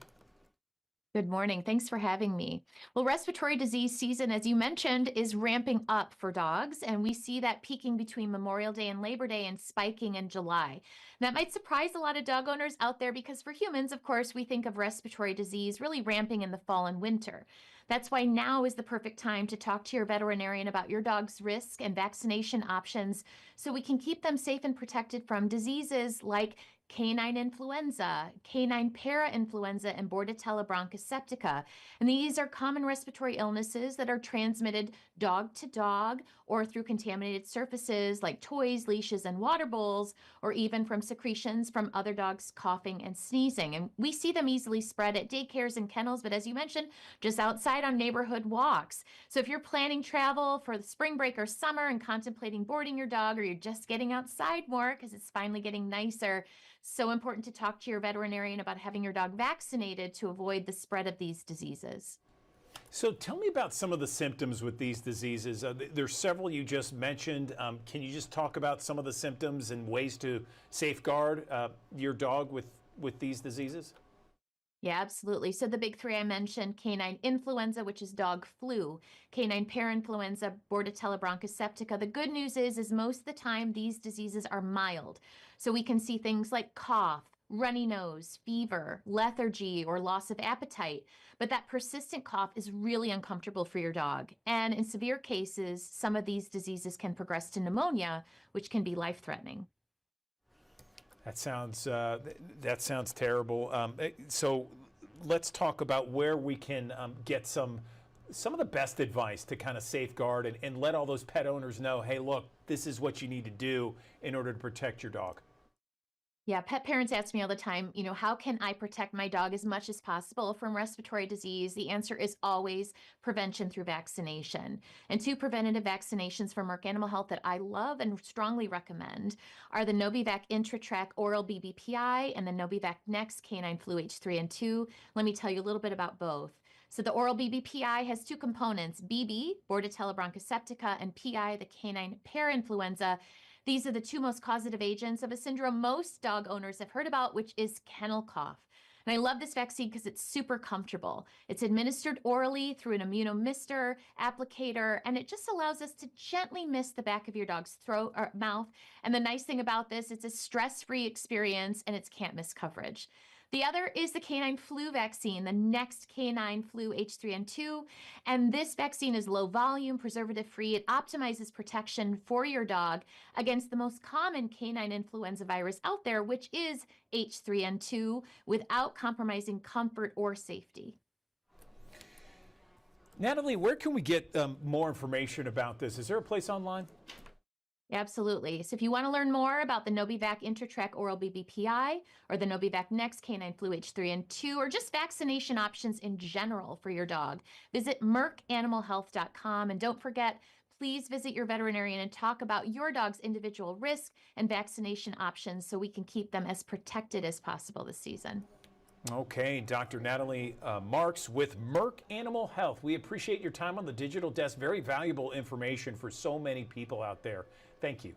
Good morning. Thanks for having me. Well, respiratory disease season, as you mentioned, is ramping up for dogs, and we see that peaking between Memorial Day and Labor Day and spiking in July. That might surprise a lot of dog owners out there because for humans, of course, we think of respiratory disease really ramping in the fall and winter. That's why now is the perfect time to talk to your veterinarian about your dog's risk and vaccination options so we can keep them safe and protected from diseases like canine influenza, canine parainfluenza, and Bordetella bronchoseptica. And these are common respiratory illnesses that are transmitted dog to dog or through contaminated surfaces like toys, leashes, and water bowls, or even from secretions from other dogs coughing and sneezing. And we see them easily spread at daycares and kennels, but as you mentioned, just outside on neighborhood walks. So if you're planning travel for the spring break or summer and contemplating boarding your dog, or you're just getting outside more because it's finally getting nicer, so important to talk to your veterinarian about having your dog vaccinated to avoid the spread of these diseases. So tell me about some of the symptoms with these diseases. There's several you just mentioned. Can you just talk about some of the symptoms and ways to safeguard your dog with these diseases? Yeah, absolutely. So the big three I mentioned, canine influenza, which is dog flu, canine parainfluenza, Bordetella bronchoseptica. The good news is most of the time these diseases are mild. So we can see things like cough, runny nose, fever, lethargy, or loss of appetite. But that persistent cough is really uncomfortable for your dog. And in severe cases, some of these diseases can progress to pneumonia, which can be life-threatening. That sounds terrible. So let's talk about where we can get some of the best advice to kind of safeguard and let all those pet owners know, hey, look, this is what you need to do in order to protect your dog. Yeah, pet parents ask me all the time, how can I protect my dog as much as possible from respiratory disease? The answer is always prevention through vaccination. And two preventative vaccinations from Merck Animal Health that I love and strongly recommend are the Novivac Intratrac Oral BBPI and the Novivac Next Canine Flu H3N2. Let me tell you a little bit about both. So the oral BBPI has two components, BB, Bordetella bronchoseptica, and PI, the canine parainfluenza. These are the two most causative agents of a syndrome most dog owners have heard about, which is kennel cough. And I love this vaccine because it's super comfortable. It's administered orally through an immunomister applicator, and it just allows us to gently mist the back of your dog's throat or mouth. And the nice thing about this, it's a stress-free experience and it's can't miss coverage. The other is the canine flu vaccine, the Next Canine Flu H3N2. And this vaccine is low volume, preservative free. It optimizes protection for your dog against the most common canine influenza virus out there, which is H3N2, without compromising comfort or safety. Natalie, where can we get more information about this? Is there a place online? Absolutely. So if you want to learn more about the Novivac Intratrac Oral BBPI or the Novivac Next Canine Flu H3N2 or just vaccination options in general for your dog, visit merckanimalhealth.com. And don't forget, please visit your veterinarian and talk about your dog's individual risk and vaccination options so we can keep them as protected as possible this season. Okay, Dr. Natalie Marks with Merck Animal Health. We appreciate your time on the digital desk. Very valuable information for so many people out there. Thank you.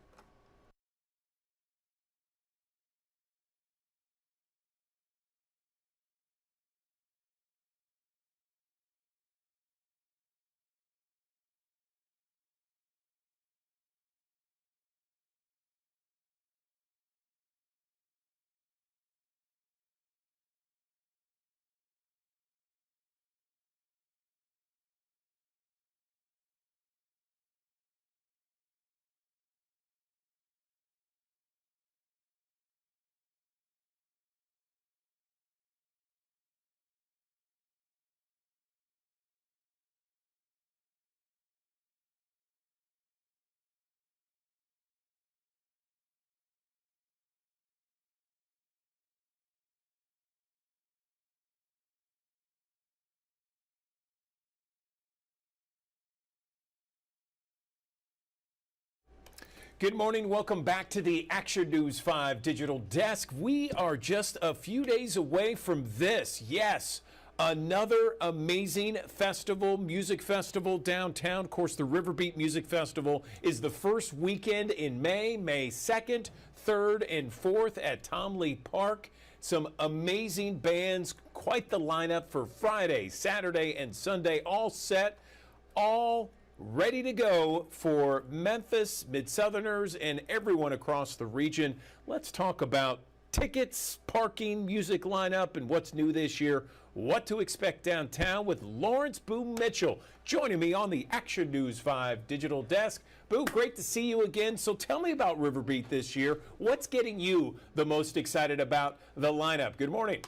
Good morning. Welcome back to the Action News 5 digital desk. We are just a few days away from this. Yes, another amazing festival, music festival downtown. Of course, the Riverbeat Music Festival is the first weekend in May 2nd, 3rd, and 4th at Tom Lee Park. Some amazing bands, quite the lineup for Friday, Saturday, and Sunday, all set, all ready to go for Memphis, Mid-Southerners, and everyone across the region. Let's talk about tickets, parking, music lineup, and what's new this year, what to expect downtown with Lawrence Boone Mitchell joining me on the Action News 5 digital desk. Boo, great to see you again. So tell me about Riverbeat this year. What's getting you the most excited about the lineup? Good morning.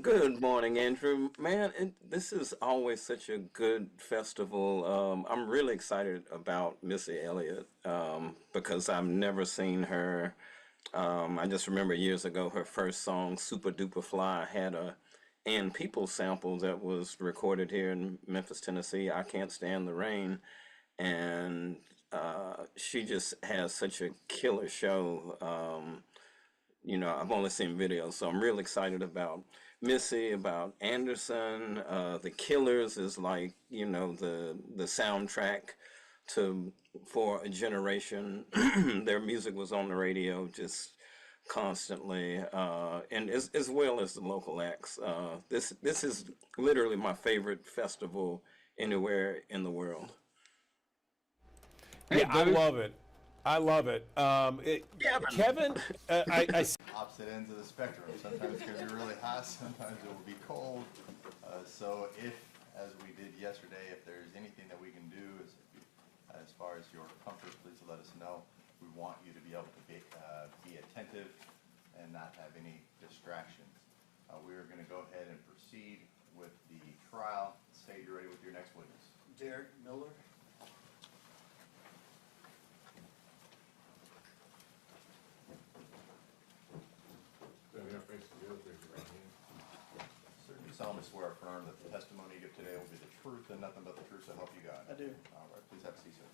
Good morning, Andrew. Man, this is always such a good festival. I'm really excited about Missy Elliott because I've never seen her. I just remember years ago her first song, Super Duper Fly, had a And People sample that was recorded here in Memphis, Tennessee, I Can't Stand the Rain. And she just has such a killer show. I've only seen videos, so I'm real excited about Missy, about Anderson. The Killers is like, the soundtrack for a generation. Their music was on the radio just constantly, and as well as the local acts. This is literally my favorite festival anywhere in the world. Yeah, I love it. I love it. Kevin, opposite ends of the spectrum. Sometimes it's going to be really hot, sometimes it will be cold. So if, as we did yesterday, if there's anything that we can do as far as your comfort, please let us know. We want you to be able to be attentive and not have any distractions. We are going to go ahead and proceed with the trial. Say you're ready with your next witness. Derek Miller. Sir, do you solemnly swear or affirm that the testimony you give today will be the truth and nothing but the truth, so help you God? I do. All right, please have a seat, sir.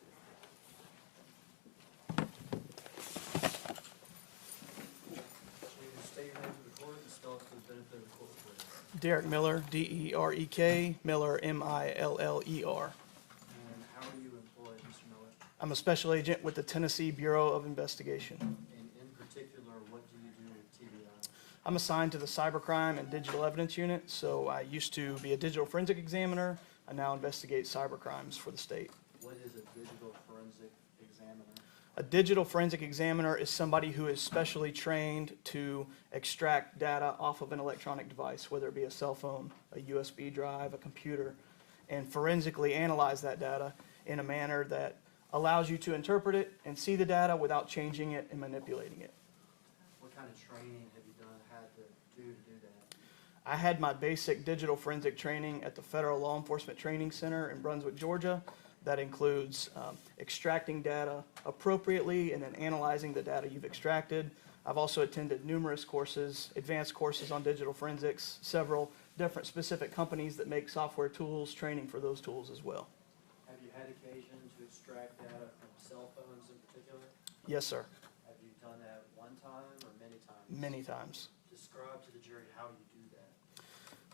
State your name for the court and spell it for the benefit of the court, please. Derek Miller, D-E-R-E-K, Miller, M-I-L-L-E-R. And how are you employed, Mr. Miller? I'm a special agent with the Tennessee Bureau of Investigation. And in particular, what do you do with TBI? I'm assigned to the Cybercrime and Digital Evidence Unit, so I used to be a digital forensic examiner. I now investigate cybercrimes for the state. What is a digital forensic examiner? A digital forensic examiner is somebody who is specially trained to extract data off of an electronic device, whether it be a cell phone, a USB drive, a computer, and forensically analyze that data in a manner that allows you to interpret it and see the data without changing it and manipulating it. What kind of training have you had to do that? I had my basic digital forensic training at the Federal Law Enforcement Training Center in Brunswick, Georgia. That includes extracting data appropriately and then analyzing the data you've extracted. I've also attended numerous courses, advanced courses on digital forensics, several different specific companies that make software tools, training for those tools as well. Have you had occasion to extract data from cell phones in particular? Yes, sir. Have you done that one time or many times? Many times. Describe to the jury how you do that.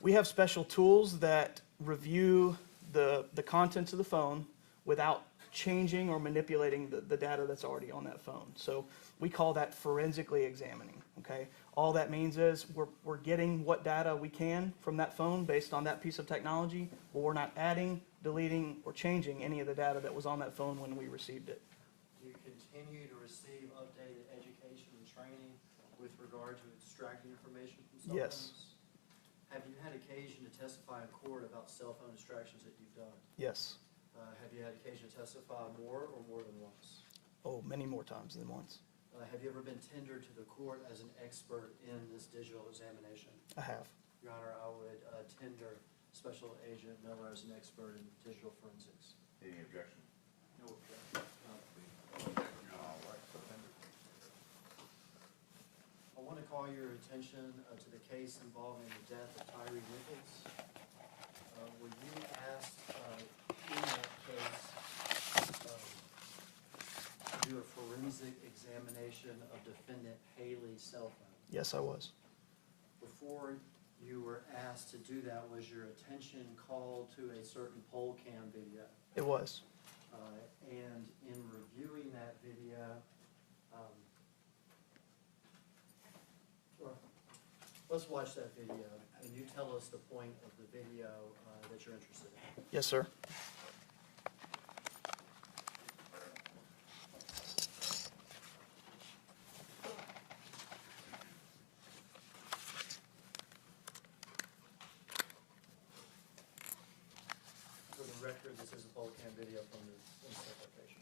We have special tools that review the contents of the phone without changing or manipulating the data that's already on that phone. So we call that forensically examining, okay? All that means is we're getting what data we can from that phone based on that piece of technology, but we're not adding, deleting, or changing any of the data that was on that phone when we received it. Do you continue to receive updated education and training with regard to extracting information from cell Yes. phones? Have you had occasion to testify in court about cell phone extractions that you've done? Yes. Have you had occasion to testify more or more than once? Oh, many more times than once. Have you ever been tendered to the court as an expert in this digital examination? I have. Your Honor, I would tender Special Agent Miller as an expert in digital forensics. Any objection? No objection. All right, so tender. I want to call your attention to the case involving the death of Tyre Nichols. Were you asked in that case to do a forensic Yes, I was. Before you were asked to do that, was your attention called to a certain poll cam video? It was. And in reviewing that video, well, let's watch that video, and you tell us the point of the video that you're interested in. Yes, sir. For the record, this is a poll cam video from the incident location.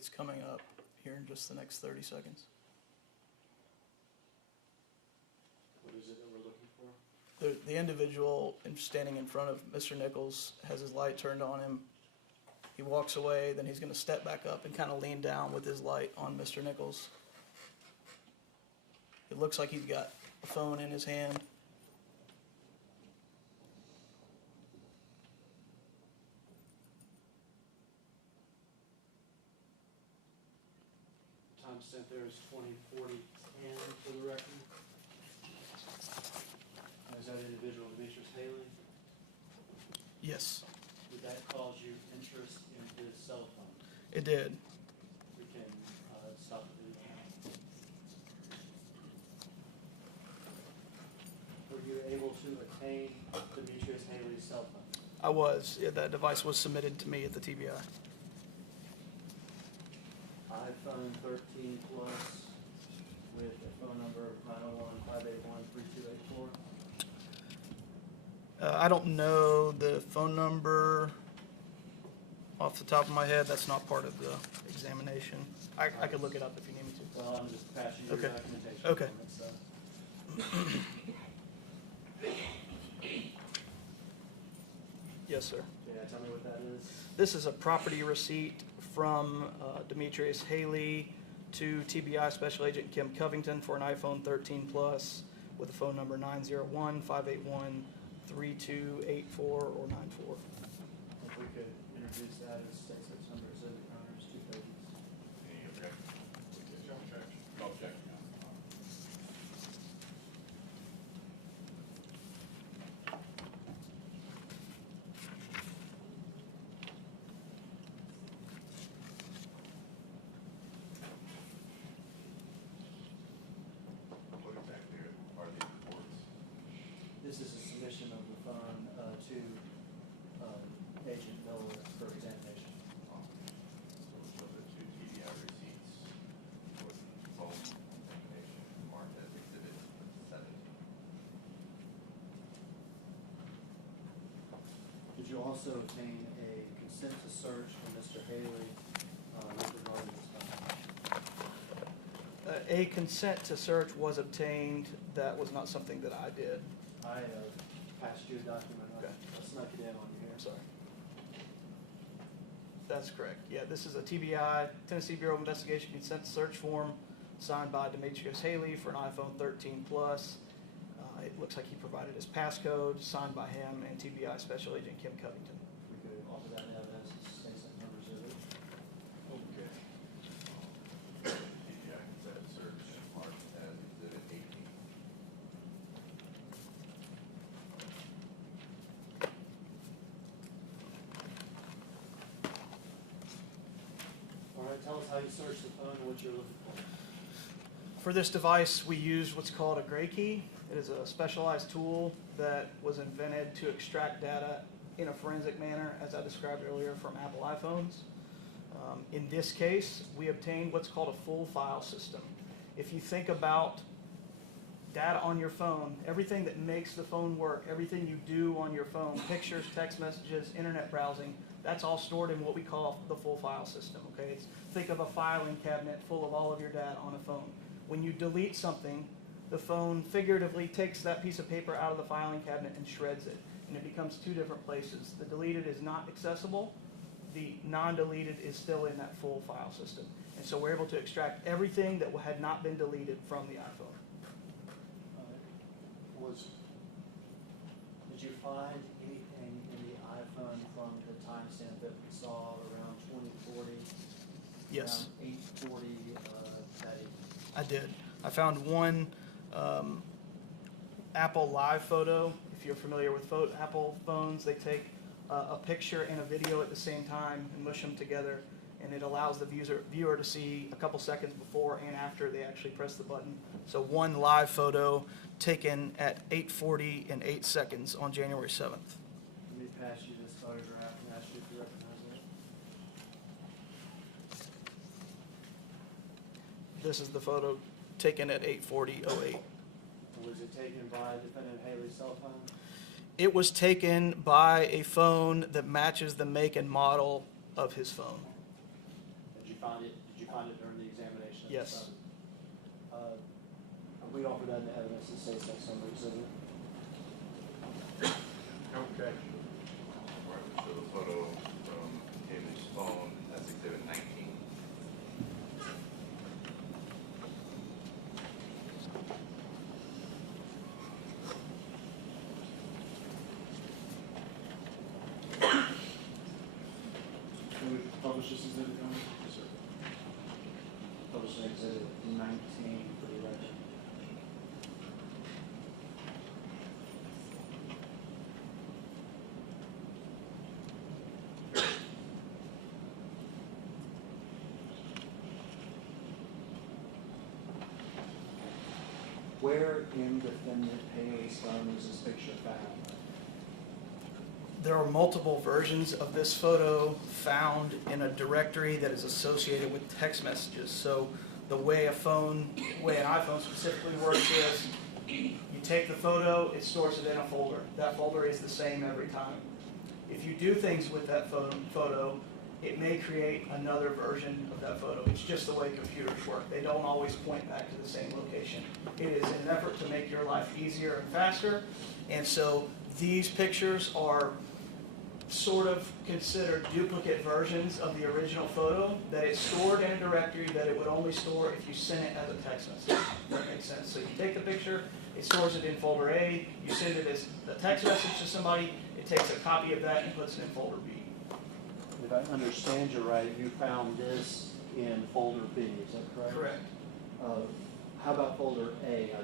It's coming up here in just the next 30 seconds. What is it that we're looking for? The individual standing in front of Mr. Nichols has his light turned on him. He walks away, then he's going to step back up and kind of lean down with his light on Mr. Nichols. It looks like he's got a phone in his hand. Timestamp there is 2040-10 for the record. Is that individual Demetrius Haley? Yes, Did that cause you interest in his cell phone? it did. We can stop the video now. Were you able to attain Demetrius Haley's cell phone? I was. Yeah, that device was submitted to me at the TBI. iPhone 13 Plus with a phone number of 901-581-3284. I don't know the phone number off the top of my head. That's not part of the examination. I could look it up if you need me to. Well, I'm just passing you Okay. your documentation. Okay. on it, so. Yes, sir. Yeah, tell me what that is. This is a property receipt from Demetrius Haley to TBI Special Agent Kim Covington for an iPhone 13 Plus with a phone number 901-581-3284 or 94. If we could introduce that as state search number exhibit numbers, 2 pages. Any objection? No objection. What exactly are these reports? This is a submission of the phone to Agent Miller for examination. So the two TDI receipts with phone information marked as exhibit 17. Did you also obtain a consent to search from Mr. Haley with regard to this phone? A consent to search was obtained. That was not something that I did. I passed you a document. Okay. I snuck it in on you here. I'm sorry. That's correct. Yeah, this is a TBI, Tennessee Bureau of Investigation consent to search form signed by Demetrius Haley for an iPhone 13 Plus. It looks like he provided his passcode, signed by him and TBI Special Agent Kim Covington. We could offer that evidence as state search number exhibit. Okay. TDI consent search marked as exhibit 18. All right, tell us how you searched the phone and what you're looking for. For this device, we used what's called a gray key. It is a specialized tool that was invented to extract data in a forensic manner, as I described earlier, from Apple iPhones. In this case, we obtained what's called a full file system. If you think about data on your phone, everything that makes the phone work, everything you do on your phone, pictures, text messages, internet browsing, that's all stored in what we call the full file system, okay? Think of a filing cabinet full of all of your data on a phone. When you delete something, the phone figuratively takes that piece of paper out of the filing cabinet and shreds it, and it becomes two different places. The deleted is not accessible. The non-deleted is still in that full file system. And so we're able to extract everything that had not been deleted from the iPhone. Did you find anything in the iPhone from the timestamp that we saw around 2040? Yes. Around 840 that evening? I did. I found one Apple Live photo. If you're familiar with Apple phones, they take a picture and a video at the same time and mush them together, and it allows the viewer to see a couple seconds before and after they actually press the button. So one live photo taken at 8:40 and 8 seconds on January 7th. Let me pass you this photograph and ask you if you recognize it. This is the photo taken at 8:40:08. Was it taken by Defendant Haley's cell phone? It was taken by a phone that matches the make and model of his phone. Did you find it? Did you find it during the examination? Of Yes. The phone? We offer that in the evidence that states that summary exhibit. Okay. So the photo from Haley's phone, that's exhibit 19. Can we publish this exhibit, John? Yes, sir. Publish an exhibit 19 for the record. Where in defendant Haley's phone was this picture found? There are multiple versions of this photo found in a directory that is associated with text messages. So the way an iPhone specifically works is you take the photo, it stores it in a folder. That folder is the same every time. If you do things with that photo, it may create another version of that photo. It's just the way computers work. They don't always point back to the same location. It is an effort to make your life easier and faster. And so these pictures are sort of considered duplicate versions of the original photo, that it's stored in a directory that it would only store if you sent it as a text message. That makes sense. So you take the picture, it stores it in folder A, you send it as a text message to somebody, it takes a copy of that and puts it in folder B. If I understand you right, you found this in folder B, is that correct? Correct. How about folder A?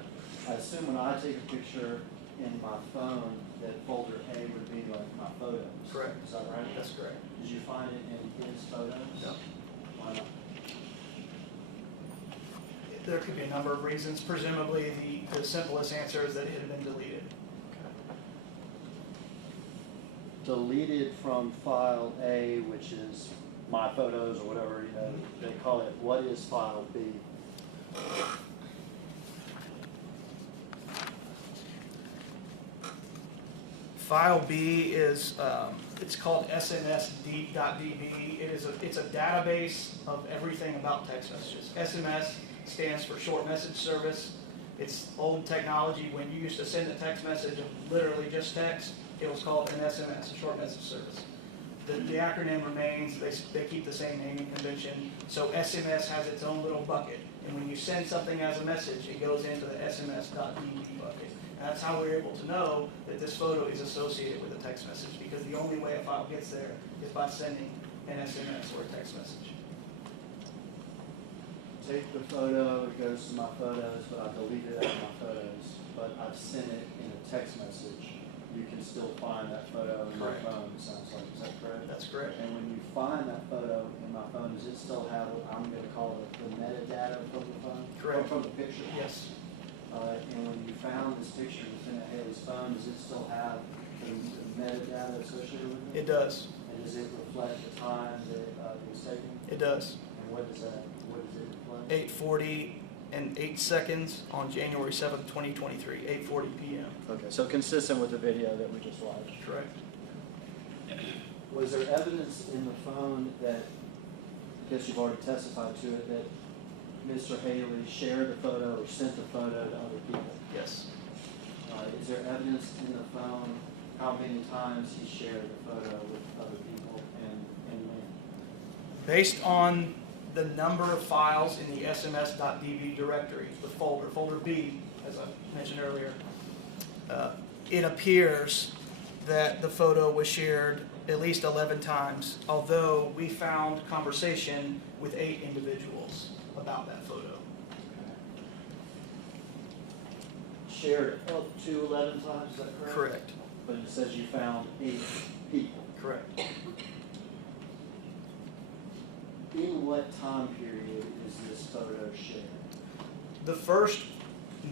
I assume when I take a picture in my phone, that folder A would be like my photos. Correct. Is that right? That's correct. Did you find it in his photos? No. Why not? There could be a number of reasons. Presumably, the simplest answer is that it had been deleted. Deleted from file A, which is my photos or whatever, they call it. What is file B? File B is, it's called SMS.db. It's a database of everything about text messages. SMS stands for short message service. It's old technology. When you used to send a text message of literally just text, it was called an SMS, a short message service. The acronym remains, they keep the same naming convention. So SMS has its own little bucket. And when you send something as a message, it goes into the SMS.db bucket. And that's how we're able to know that this photo is associated with a text message, because the only way a file gets there is by sending an SMS or a text message. Take the photo, it goes to my photos, but I deleted it out of my photos, but I've sent it in a text message. You can still find that photo in your phone, it sounds like. Is that correct? That's correct. And when you find that photo in my phone, does it still have what I'm going to call the metadata from the phone? Correct. Or from the picture? Yes. And when you found this picture within Haley's phone, does it still have the metadata associated with it? It does. And does it reflect the time that it was taken? It does. And what does it reflect? 8:40 and 8 seconds on January 7th, 2023, 8:40 p.m. Okay, so consistent with the video that we just watched. Correct. Was there evidence in the phone that, I guess you've already testified to it, that Mr. Haley shared the photo or sent the photo to other people? Yes. Is there evidence in the phone how many times he shared the photo with other people and when? Based on the number of files in the SMS.db directory, the folder B, as I mentioned earlier, it appears that the photo was shared at least 11 times, although we found conversation with 8 individuals about that photo. Shared up to 11 times, is that correct? Correct. But it says you found 8 people. Correct. In what time period is this photo shared? The first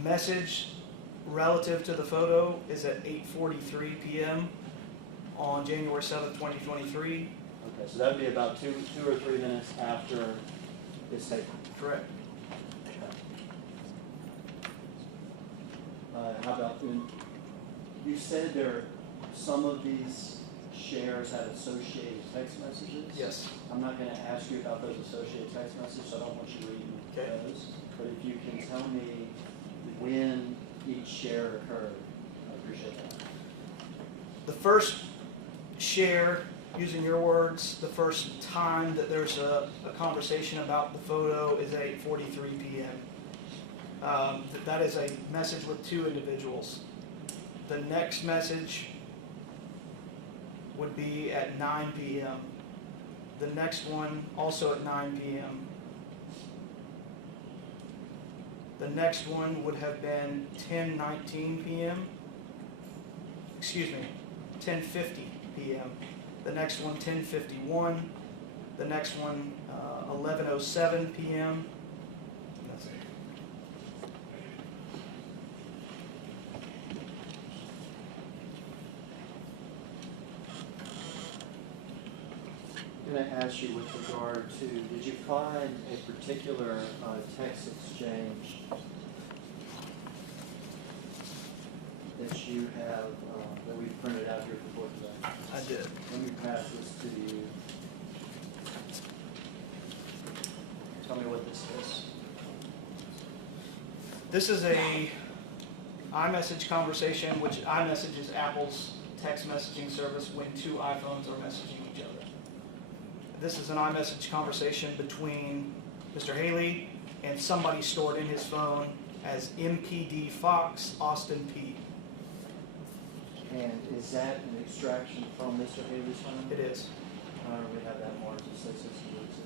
message relative to the photo is at 8:43 p.m. on January 7th, 2023. Okay, so that would be about two or 3 minutes after it's taken. Correct. How about when you said there some of these shares have associated text messages. Yes. I'm not going to ask you about those associated text messages, so I don't want you reading those. But if you can tell me when each share occurred, I appreciate that. The first share, using your words, the first time that there's a conversation about the photo is at 8:43 p.m. That is a message with two individuals. The next message would be at 9 p.m. The next one also at 9 p.m. The next one would have been 10:19 p.m. Excuse me, 10:50 p.m. The next one 10:51. The next one 11:07 p.m. That's it. I'm going to ask you with regard to, did you find a particular text exchange that you have, that we printed out here before today? I did. Let me pass this to you. Tell me what this is. This is a iMessage conversation, which iMessage is Apple's text messaging service when two iPhones are messaging each other. This is an iMessage conversation between Mr. Haley and somebody stored in his phone as MPD Fox Austin P. And is that an extraction from Mr. Haley's phone? It is. We have that marked as 662.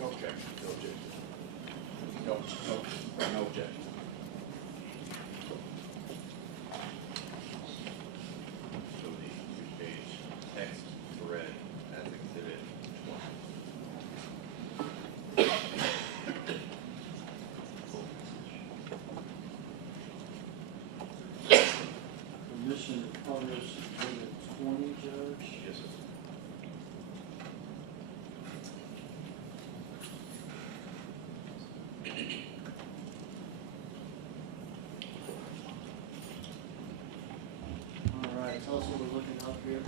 No objection. No objection. No objection. So the page text thread as exhibit 20. Permission to publish exhibit 20, Judge? Yes, sir. All right, tell us what we're looking up here.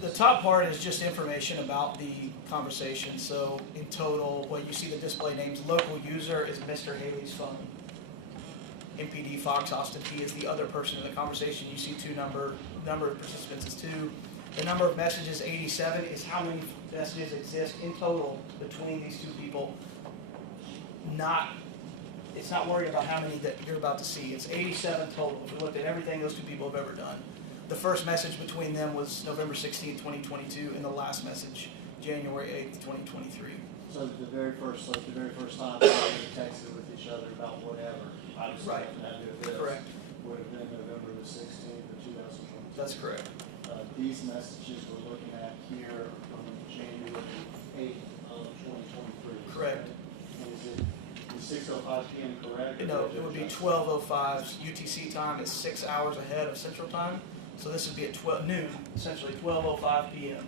The top part is just information about the conversation. So in total, what you see the display names, local user is Mr. Haley's phone. MPD Fox Austin P is the other person in the conversation. You see number of participants is 2. The number of messages, 87, is how many messages exist in total between these two people. It's not worried about how many that you're about to see. It's 87 total. If we looked at everything those two people have ever done. The first message between them was November 16, 2022, and the last message, January 8th, 2023. So the very first time they texted with each other about whatever, obviously Right. nothing had to do with this, Correct. would have been November the 16th of 2022. That's correct. These messages we're looking at here are from January 8th of 2023. Correct. And is 6:05 p.m. correct? No, it would be 12:05. UTC time is 6 hours ahead of Central Time. So this would be at noon, essentially 12:05 p.m.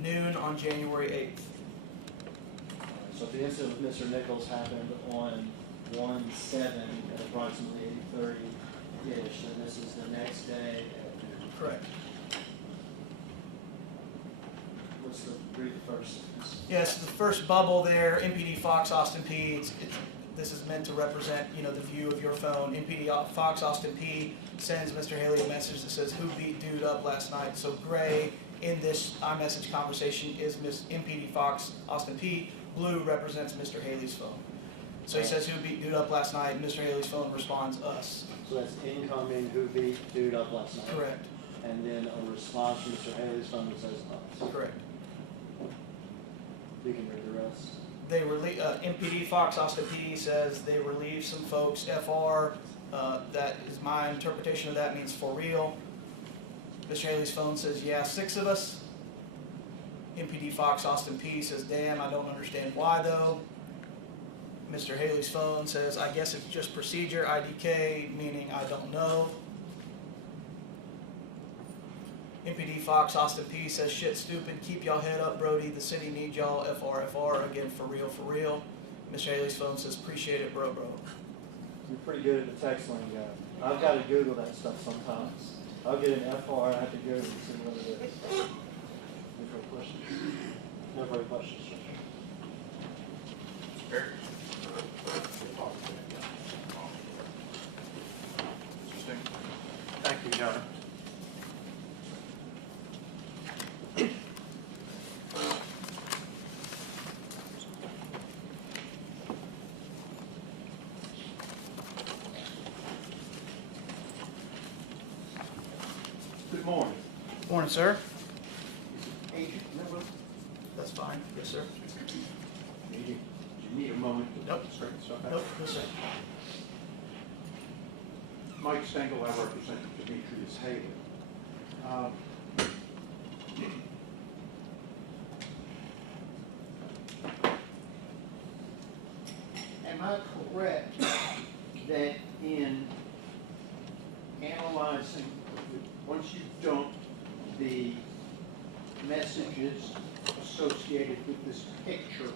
Noon on January 8th. So if the incident with Mr. Nichols happened on 1/7 at approximately 8:30-ish, then this is the next day at noon. Correct. What's read the first sentence? Yes, the first bubble there, MPD Fox Austin P. This is meant to represent, the view of your phone. MPD Fox Austin P sends Mr. Haley a message that says, "Who beat dude up last night?" So gray in this iMessage conversation is Miss MPD Fox Austin P. Blue represents Mr. Haley's phone. So he says, "Who beat dude up last night?" Mr. Haley's phone responds, "Us." So that's incoming, who beat dude up last night? Correct. And then a response from Mr. Haley's phone that says us. Correct. You can read the rest. They MPD Fox Austin P says they relieved some folks. FR, that is my interpretation of that, means for real. Mr. Haley's phone says, "Yeah, 6 of us." MPD Fox Austin P says, "Damn, I don't understand why though." Mr. Haley's phone says, "I guess it's just procedure." IDK, meaning I don't know. MPD Fox Austin P says, "Shit stupid, keep y'all head up, Brody. The city needs y'all. FR, again, for real, for real." Mr. Haley's phone says, "Appreciate it, bro." You're pretty good at the text lingo. I've got to Google that stuff sometimes. I'll get an FR, I have to Google and see what questions? No further questions, sir. Thank you, Your Honor. Good morning. Morning, sir. Agent Miller, That's fine. Yes, sir. do you need a moment to Nope. straighten stuff out? Nope, yes, sir. Mike Stengel, I represent Demetrius Haley. Am I correct that in analyzing, once you've dumped the messages associated with this picture,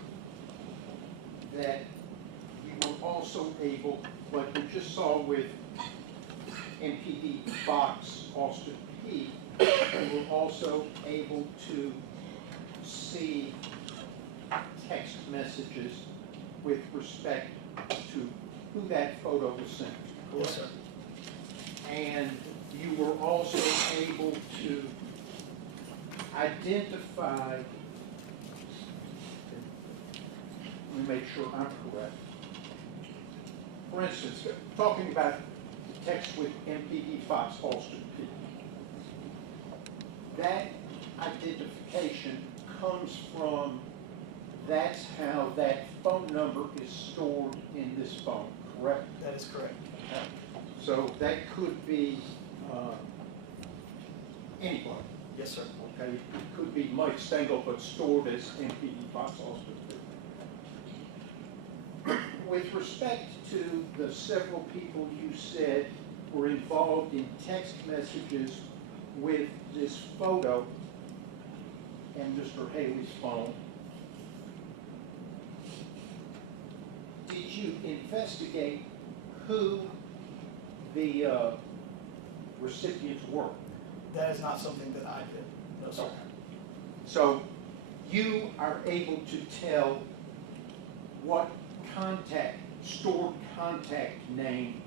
that you were also able, like we just saw with MPD Fox Austin P, you were also able to see text messages with respect to who that photo was sent to, correct? Yes, sir. And you were also able to identify, let me make sure I'm correct. For instance, talking about the text with MPD Fox Austin P. That identification comes from, that's how that phone number is stored in this phone, correct? That is correct. So that could be anybody. Yes, sir. Okay, it could be Mike Stengel, but stored as MPD Fox Austin P. With respect to the several people you said were involved in text messages with this photo and Mr. Haley's phone, did you investigate who the recipients were? That is not something that I did. No, sir. So you are able to tell what contact, stored contact name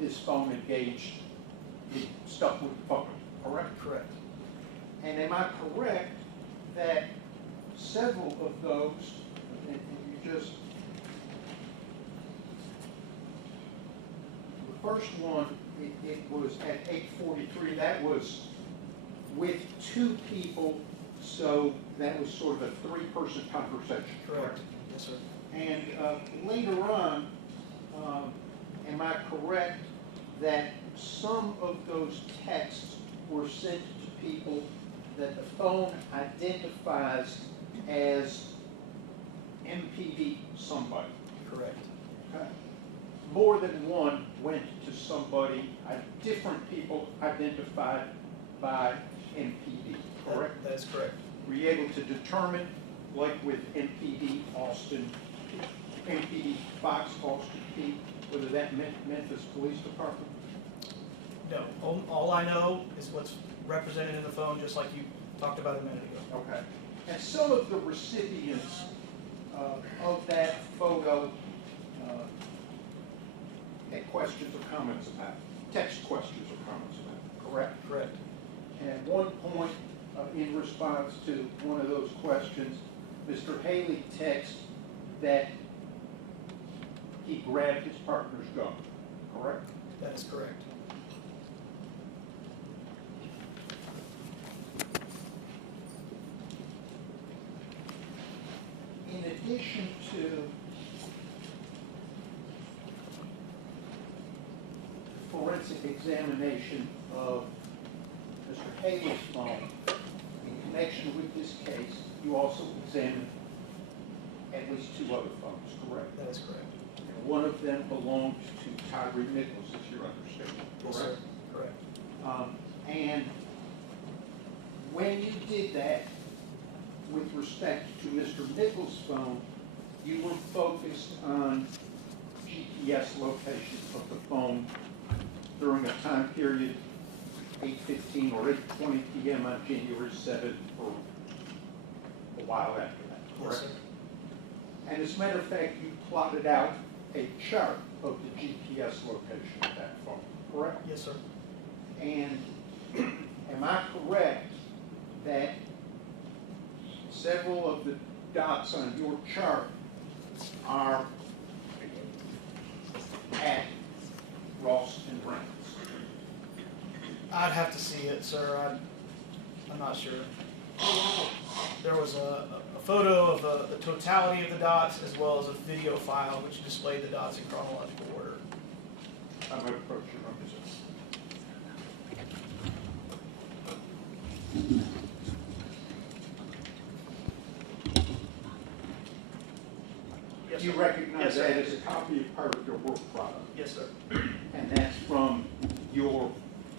this phone engaged, it stuck with the phone, correct? Correct. And am I correct that several of those, and you just, the first one, it was at 8:43, that was with two people, so that was sort of a three-person conversation. Correct. Yes, sir. And later on, am I correct that some of those texts were sent to people that the phone identifies as MPD somebody? Correct. Okay. More than one went to somebody, different people identified by MPD, correct? That is correct. Were you able to determine, like with MPD Austin, MPD Fox Austin P, whether that meant Memphis Police Department? No. All I know is what's represented in the phone, just like you talked about a minute ago. Okay. And some of the recipients of that photo had questions or comments about it, text questions or comments about it, correct? Correct. And at one point, in response to one of those questions, Mr. Haley texted that he grabbed his partner's gun, correct? That is correct. In addition to forensic examination of Mr. Haley's phone, in connection with this case, you also examined at least two other phones, correct? That is correct. And one of them belonged to Tyre Nichols, is your understanding, Yes, correct? sir. Correct. And when you did that, with respect to Mr. Nichols' phone, you were focused on GPS location of the phone during a time period 8:15 or 8:20 p.m. on January 7th for a while after that, correct? Yes, sir. And as a matter of fact, you plotted out a chart of the GPS location of that phone, correct? Yes, sir. And am I correct that several of the dots on your chart are at Ross and Reynolds? I'd have to see it, sir. I'm not sure. There was a photo of the totality of the dots as well as a video file which displayed the dots in chronological order. I'm going to approach your representative. Yes, Do you sir. recognize Yes, sir. that as a copy of part of your work product? Yes, sir. And that's from your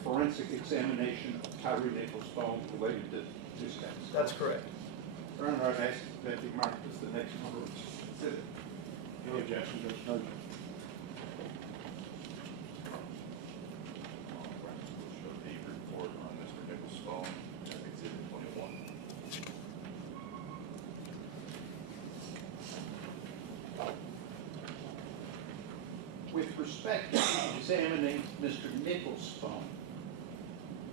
forensic examination of Tyre Nichols' phone related to this case? That's correct. Your Honor, I'd ask that be marked as the next number of exhibit. No objection, Judge. No. Show the report on Mr. Nichols' phone at exhibit 21. With respect to examining Mr. Nichols' phone,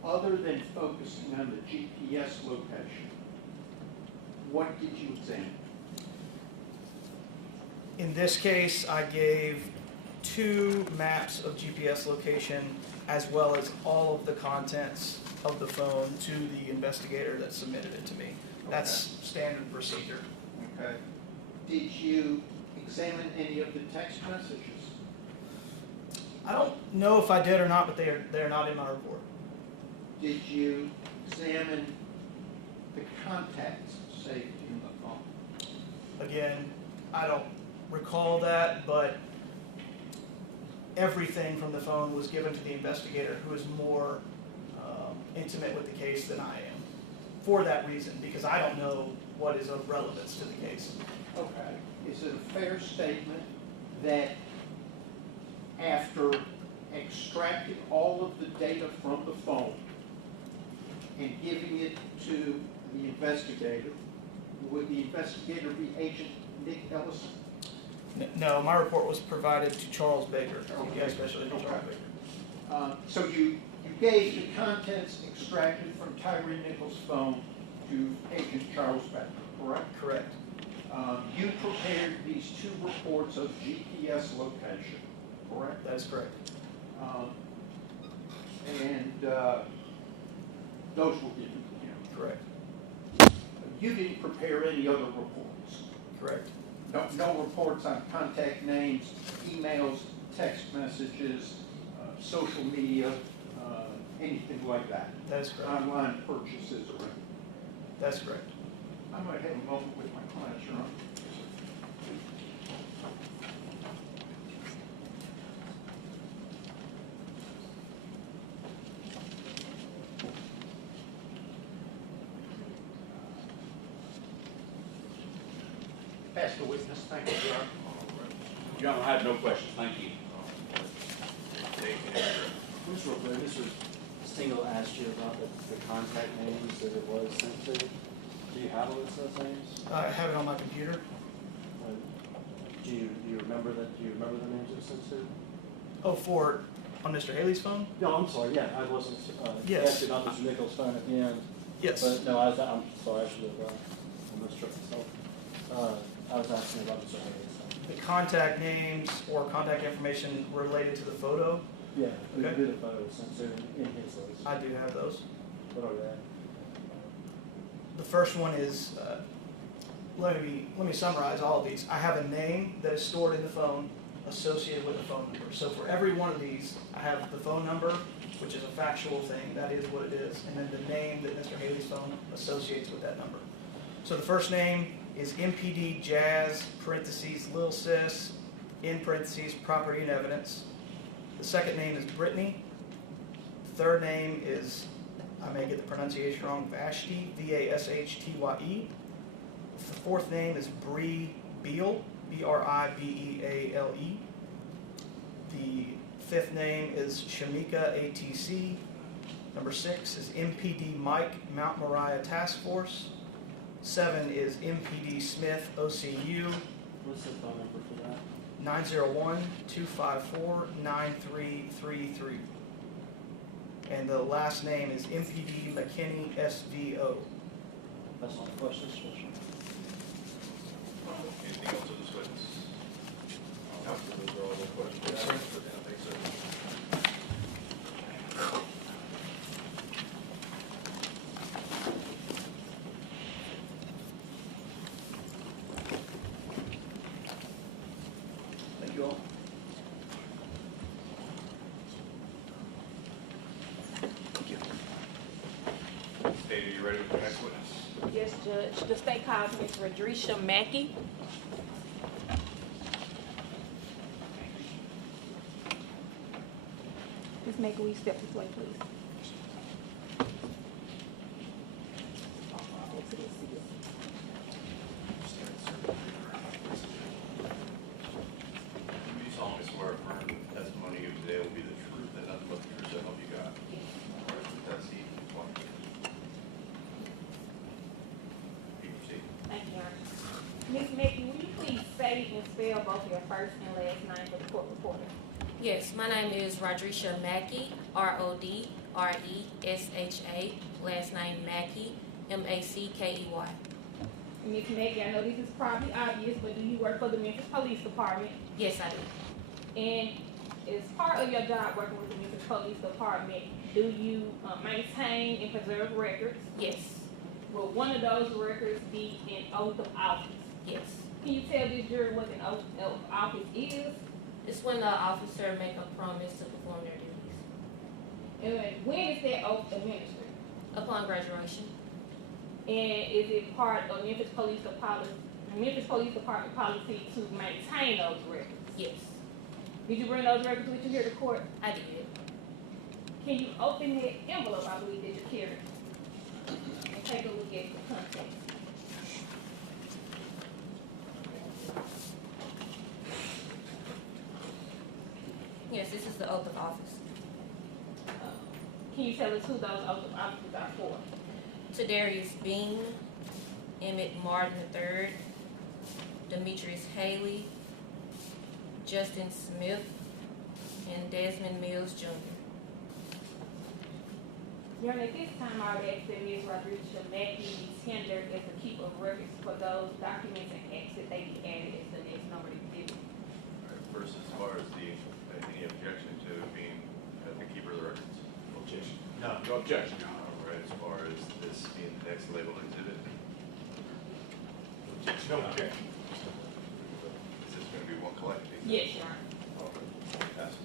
other than focusing on the GPS location, what did you examine? In this case, I gave 2 maps of GPS location as well as all of the contents of the phone to the investigator that submitted it to me. That's standard procedure. Okay. Did you examine any of the text messages? I don't know if I did or not, but they're not in my report. Did you examine the contacts saved in the phone? Again, I don't recall that, but everything from the phone was given to the investigator, who is more intimate with the case than I am, for that reason, because I don't know what is of relevance to the case. Okay. Is it a fair statement that after extracting all of the data from the phone and giving it to the investigator, would the investigator be Agent Nick Ellison? No, my report was provided to Charles Baker, GPS Special Agent Charles Baker. So you gave the contents extracted from Tyre Nichols' phone to Agent Charles Baker, correct? Correct. You prepared these 2 reports of GPS location, correct? That is correct. Those were given to him. Correct. You didn't prepare any other reports? Correct. No reports on contact names, emails, text messages, social media, anything like that? That is correct. Online purchases or anything? That's correct. I might have a moment with my clients, Your Honor. Pass the witness. Thank you, Your Honor. Your Honor, I have no questions. Thank you. Mr. Stingle asked you about the contact names that it was sent to. Do you have a list of those names? I have it on my computer. Do you remember that? Do you remember the names it was sent to? Oh, on Mr. Haley's phone? No, I'm sorry. Yeah, I wasn't. Yes. Asked you about Mr. Nichols' phone at the end. Yes. But no, I'm sorry. I should have mistook myself. I was asking about Mr. Haley's phone. The contact names or contact information related to the photo? Yeah, we Okay. did a photo sent to in his list. I do have those. What are they? The first one is, let me summarize all of these. I have a name that is stored in the phone associated with the phone number. So for every one of these, I have the phone number, which is a factual thing, that is what it is, and then the name that Mr. Haley's phone associates with that number. So the first name is MPD Jazz, parentheses, Lil Sis, in parentheses, property and evidence. The second name is Brittany. The third name is, I may get the pronunciation wrong, Vashti, V-A-S-H-T-Y-E. The fourth name is Bree Beal, B-R-I-B-E-A-L-E. The fifth name is Shamika, A-T-C. Number 6 is MPD Mike, Mount Moriah Task Force. 7 is MPD Smith, OCU. What's the phone number for that? 901-254-9333. And the last name is MPD McKinney, SVO. That's all the questions, Commissioner. Anything else of this witness? No, those are all the questions. Yes, sir. Thanks, sir. Thank you all. State, are you ready with the next witness? Yes, Judge. The state calls Ms. Radrisha Mackey. Ms. Mackey, will you step this way, please? Do you solemnly swear or affirm that the testimony you give today will be the truth and nothing but the truth, so help you God? All right, with that seat, one. You can proceed. Thank you, Your Honor. Ms. Mackey, will you please say and spell both your first and last name for the court reporter? Yes, my name is Rodrisha Mackey, R-O-D-R-E-S-H-A, last name Mackey, M-A-C-K-E-Y. Ms. Mackey, I know this is probably obvious, but do you work for the Memphis Police Department? Yes, I do. And as part of your job working with the Memphis Police Department, do you maintain and preserve records? Yes. Will one of those records be an oath of office? Yes. Can you tell this jury what an oath of office is? It's when the officer make a promise to perform their duties. And when is that oath administered? Upon graduation. And is it part of Memphis Police Department policy to maintain those records? Yes. Did you bring those records with you here to court? I did. Can you open that envelope, I believe, that you carried? And take a look at the contents. Yes, this is the oath of office. Can you tell us who those oaths of office are for? To Darius Bean, Emmett Martin III, Demetrius Haley, Justin Smith, and Desmond Mills Jr. Your Honor, at this time, I would ask that Ms. Rodrisha Mackey be tendered as a keeper of records for those documents and acts that they be added as the next number exhibit. All right, first, as far as the, any objection to being the keeper of the records? Objection. No, no objection, Your Honor. All right, as far as this being the next labeled exhibit? No objection. Is this going to be one collected? Yes, Your Honor. All right, passes.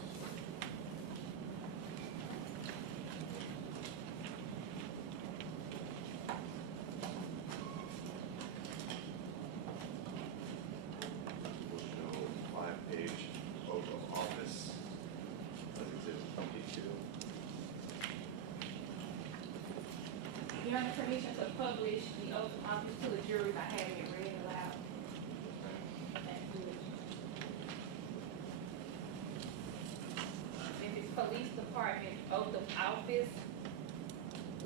We'll show 5-page oath of office as exhibit 22. Your Honor, permission to publish the oath of office to the jury by having it read aloud. Thank you. Memphis Police Department oath of office,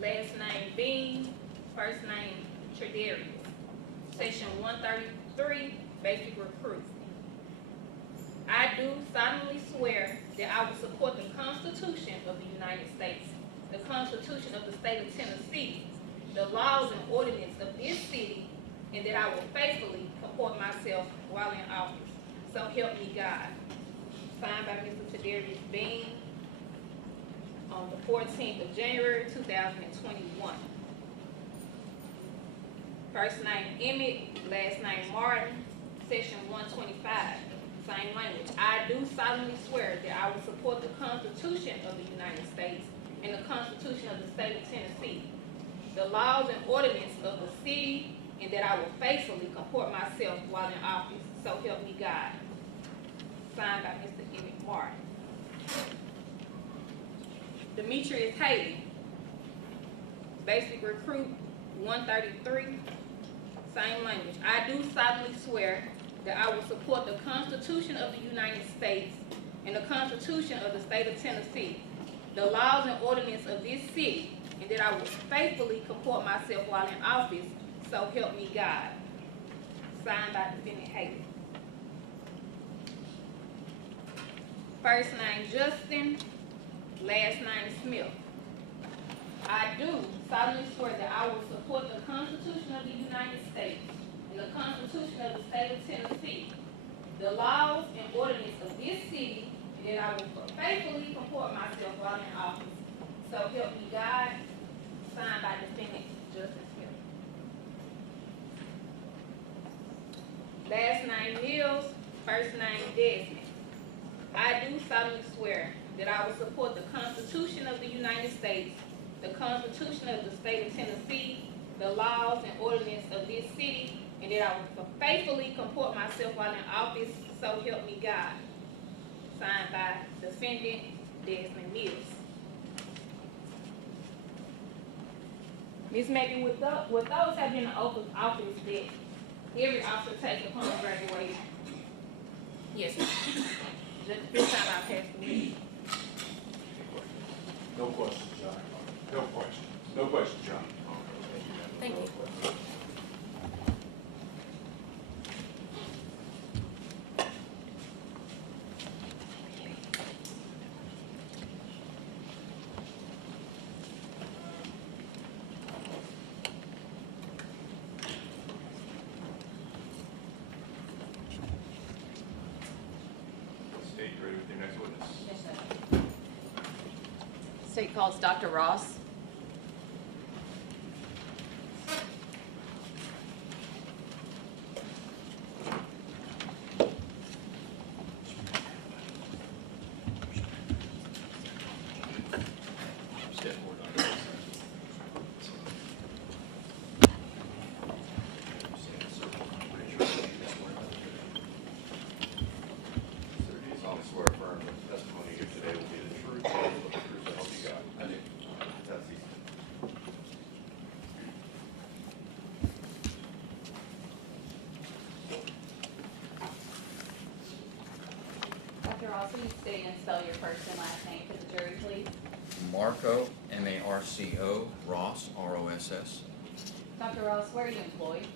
last name Bean, first name Tredarius. Section 133, basic recruit. I do solemnly swear that I will support the Constitution of the United States, the Constitution of the State of Tennessee, the laws and ordinances of this city, and that I will faithfully comport myself while in office. So help me God. Signed by Mr. Tredarius Bean on the 14th of January, 2021. First name Emmett, last name Martin, section 125, same language. I do solemnly swear that I will support the Constitution of the United States and the Constitution of the State of Tennessee, the laws and ordinances of the city, and that I will faithfully comport myself while in office. So help me God. Signed by Mr. Emmett Martin. Demetrius Haley, basic recruit 133, same language. I do solemnly swear that I will support the Constitution of the United States and the Constitution of the State of Tennessee, the laws and ordinances of this city, and that I will faithfully comport myself while in office, so help me God. Signed by Defendant Haley. First name Justin, last name Smith. I do solemnly swear that I will support the Constitution of the United States and the Constitution of the State of Tennessee, the laws and ordinances of this city, and that I will faithfully comport myself while in office. So help me God. Signed by Defendant Justin Smith. Last name Nichols, first name Desmond. I do solemnly swear that I will support the Constitution of the United States, the Constitution of the State of Tennessee, the laws and ordinances of this city, and that I will faithfully comport myself while in office, so help me God. Signed by Defendant Desmond Mills. Ms. Megan, with those having the oath of office that every officer takes upon graduation. Yes, ma'am. Just this time I'll pass the meeting. No question, John. No question. No question, John. Thank you. State, you ready with your next witness? Yes, sir. State calls Dr. Ross. Step forward, Dr. Ross. Sir, do you solemnly swear or affirm that the testimony you give today will be the truth, the whole truth, so help you God? I do. That's easy. Dr. Ross, will you state and spell your first and last name for the jury, please? Marco, M-A-R-C-O, Ross, R-O-S-S, Dr. Ross, where are you employed?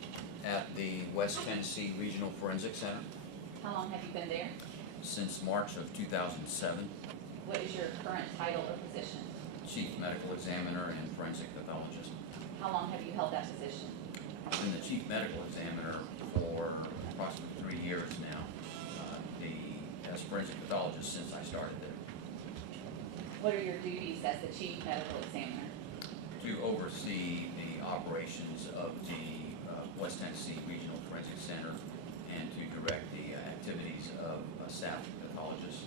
at the West Tennessee Regional Forensic Center How long have you been there? since March of 2007, What is your current title or position? Chief Medical Examiner and Forensic Pathologist. How long have you held that position? I've been the Chief Medical Examiner for approximately 3 years now, as Forensic Pathologist since I started there, What are your duties as the chief medical examiner? to oversee the operations of the West Tennessee Regional Forensic Center and to direct the activities of staff pathologists.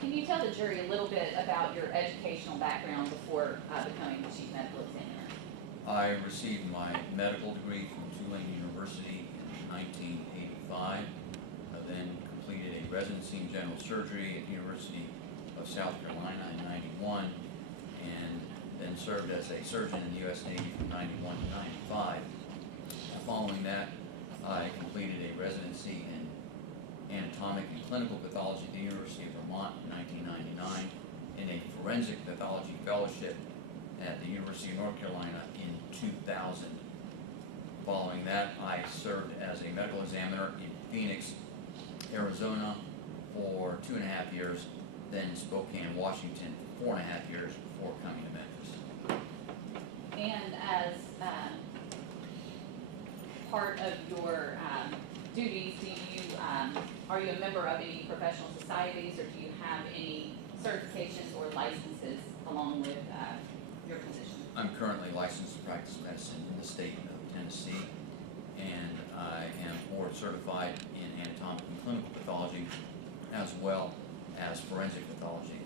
Can you tell the jury a little bit about your educational background before becoming the chief medical examiner? I received my medical degree from Tulane University in 1985. I then completed a residency in general surgery at the University of South Carolina in 91, and then served as a surgeon in the U.S. Navy from 91 to 95. Following that, I completed a residency in anatomic and clinical pathology at the University of Vermont in 1999, and a forensic pathology fellowship at the University of North Carolina in 2000. Following that, I served as a medical examiner in Phoenix, Arizona for 2.5 years, then in Spokane, Washington for 4.5 years before coming to Memphis. And as part of your duties, are you a member of any professional societies, or do you have any certifications or licenses along with your position? I'm currently licensed to practice medicine in the state of Tennessee, and I am board certified in anatomic and clinical pathology as well as forensic pathology,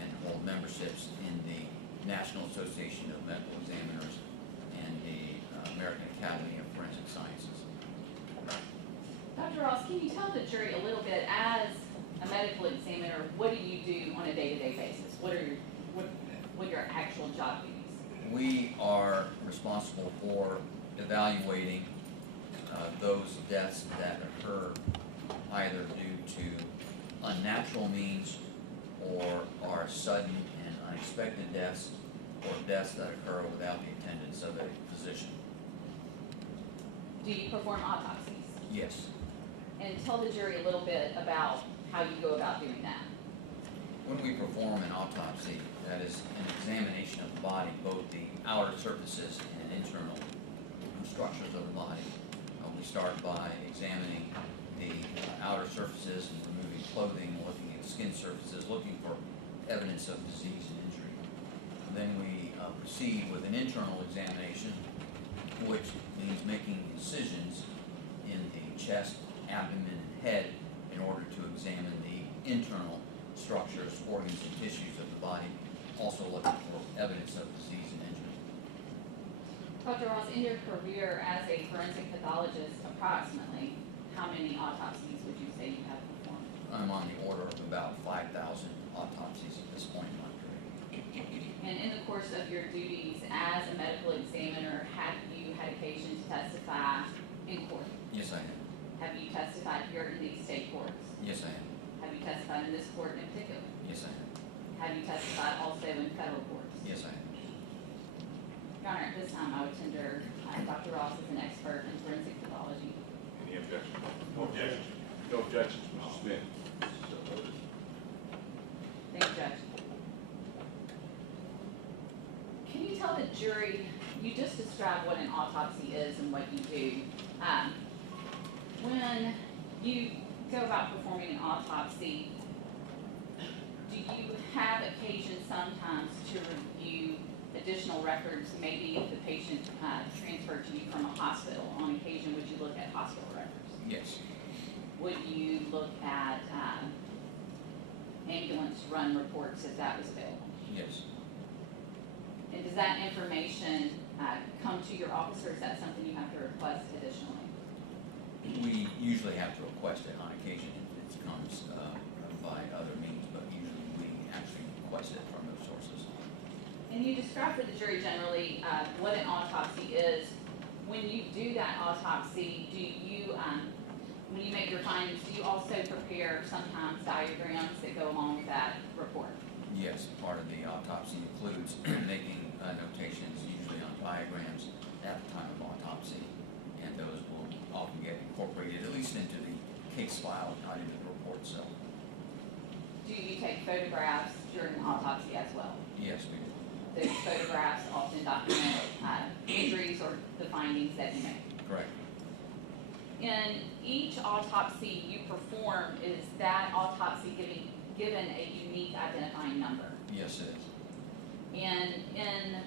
and hold memberships in the National Association of Medical Examiners and the American Academy of Forensic Sciences. Dr. Ross, can you tell the jury a little bit, as a medical examiner, what do you do on a day-to-day basis? What are your actual job duties? We are responsible for evaluating those deaths that occur either due to unnatural means or are sudden and unexpected deaths, or deaths that occur without the attendance of a physician. Do you perform autopsies? Yes. And tell the jury a little bit about how you go about doing that. When we perform an autopsy, that is an examination of the body, both the outer surfaces and internal structures of the body. We start by examining the outer surfaces and removing clothing, looking at skin surfaces, looking for evidence of disease and injury. Then we proceed with an internal examination, which means making incisions in the chest, abdomen, and head in order to examine the internal structures, organs, and tissues of the body, also looking for evidence of disease and injury. Dr. Ross, in your career as a forensic pathologist, approximately how many autopsies would you say you have performed? I'm on the order of about 5,000 autopsies at this point in my career. And in the course of your duties as a medical examiner, have you had occasion to testify in court? Yes, I have. Have you testified here in these state courts? Yes, I have. Have you testified in this court in particular? Yes, I have. Have you testified also in federal courts? Yes, I have. Your Honor, at this time, I would tender Dr. Ross as an expert in forensic pathology. Any objections? No objections. No objections, Mr. Smith. So voted. Thank you, Judge. Can you tell the jury, you just described what an autopsy is and what you do. When you go about performing an autopsy, do you have occasion sometimes to review additional records? Maybe if the patient transferred to you from a hospital, on occasion would you look at hospital records? Yes. Would you look at ambulance run reports if that was available? Yes. And does that information come to your office, or is that something you have to request additionally? We usually have to request it on occasion if it comes by other means, but usually we actually request it from those sources. And you describe for the jury generally what an autopsy is. When you do that autopsy, do you, when you make your findings, do you also prepare sometimes diagrams that go along with that report? Yes, part of the autopsy includes making notations, usually on diagrams, at the time of autopsy, and those will often get incorporated at least into the case file, not into the report itself. Do you take photographs during the autopsy as well? Yes, we do. Those photographs often document injuries or the findings that you make. Correct. In each autopsy you perform, is that autopsy given a unique identifying number? Yes, it is. And in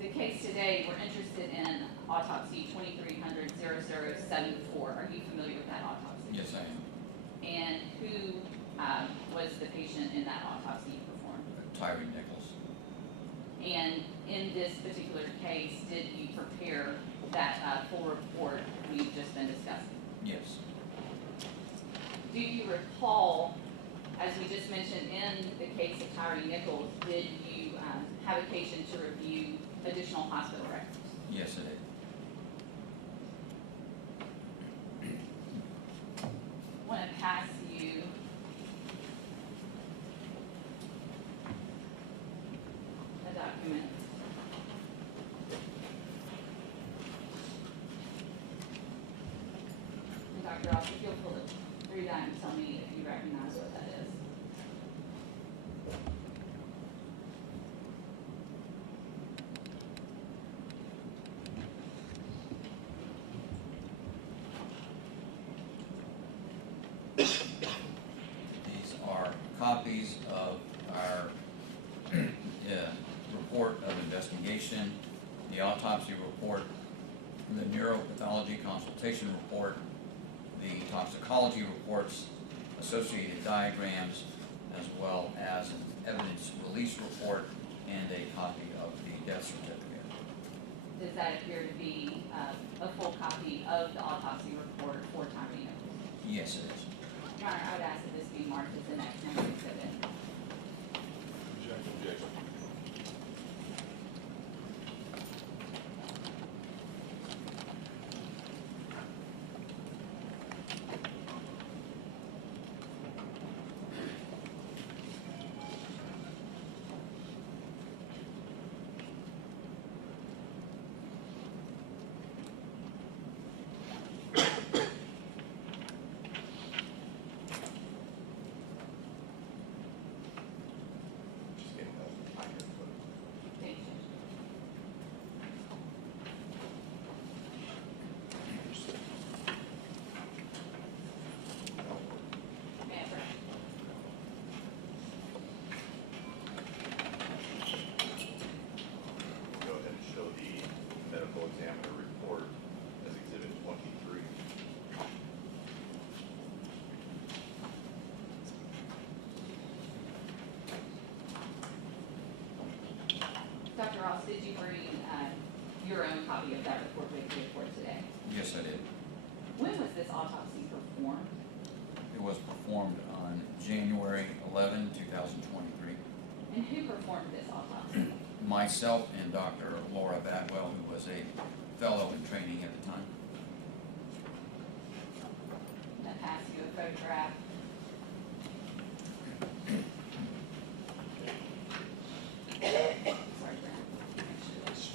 the case today, we're interested in autopsy 2300-0074. Are you familiar with that autopsy? Yes, I am. And who was the patient in that autopsy you performed? Tyre Nichols. And in this particular case, did you prepare that full report we've just been discussing? Yes. Do you recall, as we just mentioned in the case of Tyre Nichols, did you have occasion to review additional hospital records? Yes, I did. I want to pass you a document. And Dr. Ross, if you'll pull it, read that and tell me if you recognize what that is. These are copies of our report of investigation, the autopsy report, the neuropathology consultation report, the toxicology reports, associated diagrams, as well as an evidence release report and a copy of the death certificate. Does that appear to be a full copy of the autopsy report for Tyre Nichols? Yes, it is. Your Honor, I would ask that this be marked as an extra exhibit. Objection. Ross, did you bring your own copy of that report with you for today? Yes, I did. When was this autopsy performed? It was performed on January 11, 2023. And who performed this autopsy? Myself and Dr. Laura Batwell, who was a fellow in training at the time. I pass you a photograph. Sorry, Brent. Make sure that's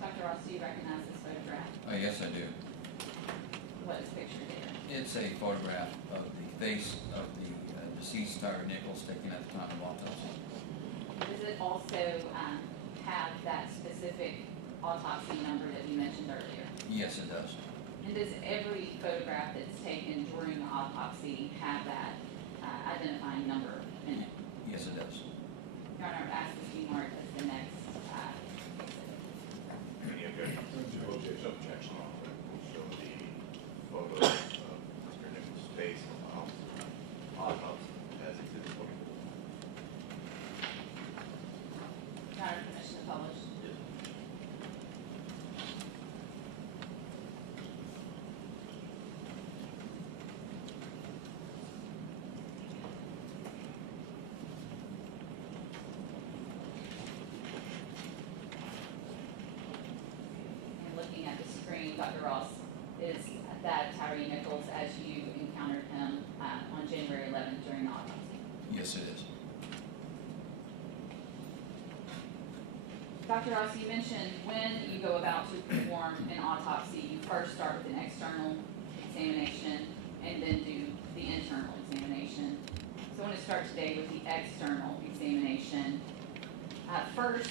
Dr. Ross, do you recognize this photograph? Yes, I do. What is pictured there? It's a photograph of the face of the deceased Tyre Nichols taken at the time of autopsy. Does it also have that specific autopsy number that you mentioned earlier? Yes, it does. And does every photograph that's taken during the autopsy have that identifying number in it? Yes, it does. Your Honor, I would ask this be marked as the next Any objection? No objection. We'll show the photo of Mr. Nichols' face on the autopsy as exhibit 44. Your Honor, permission to publish? Yes. And looking at the screen, Dr. Ross, is that Tyre Nichols as you encountered him on January 11th during the autopsy? Yes, it is. Dr. Ross, you mentioned when you go about to perform an autopsy, you first start with an external examination and then do the internal examination. So I want to start today with the external examination. First,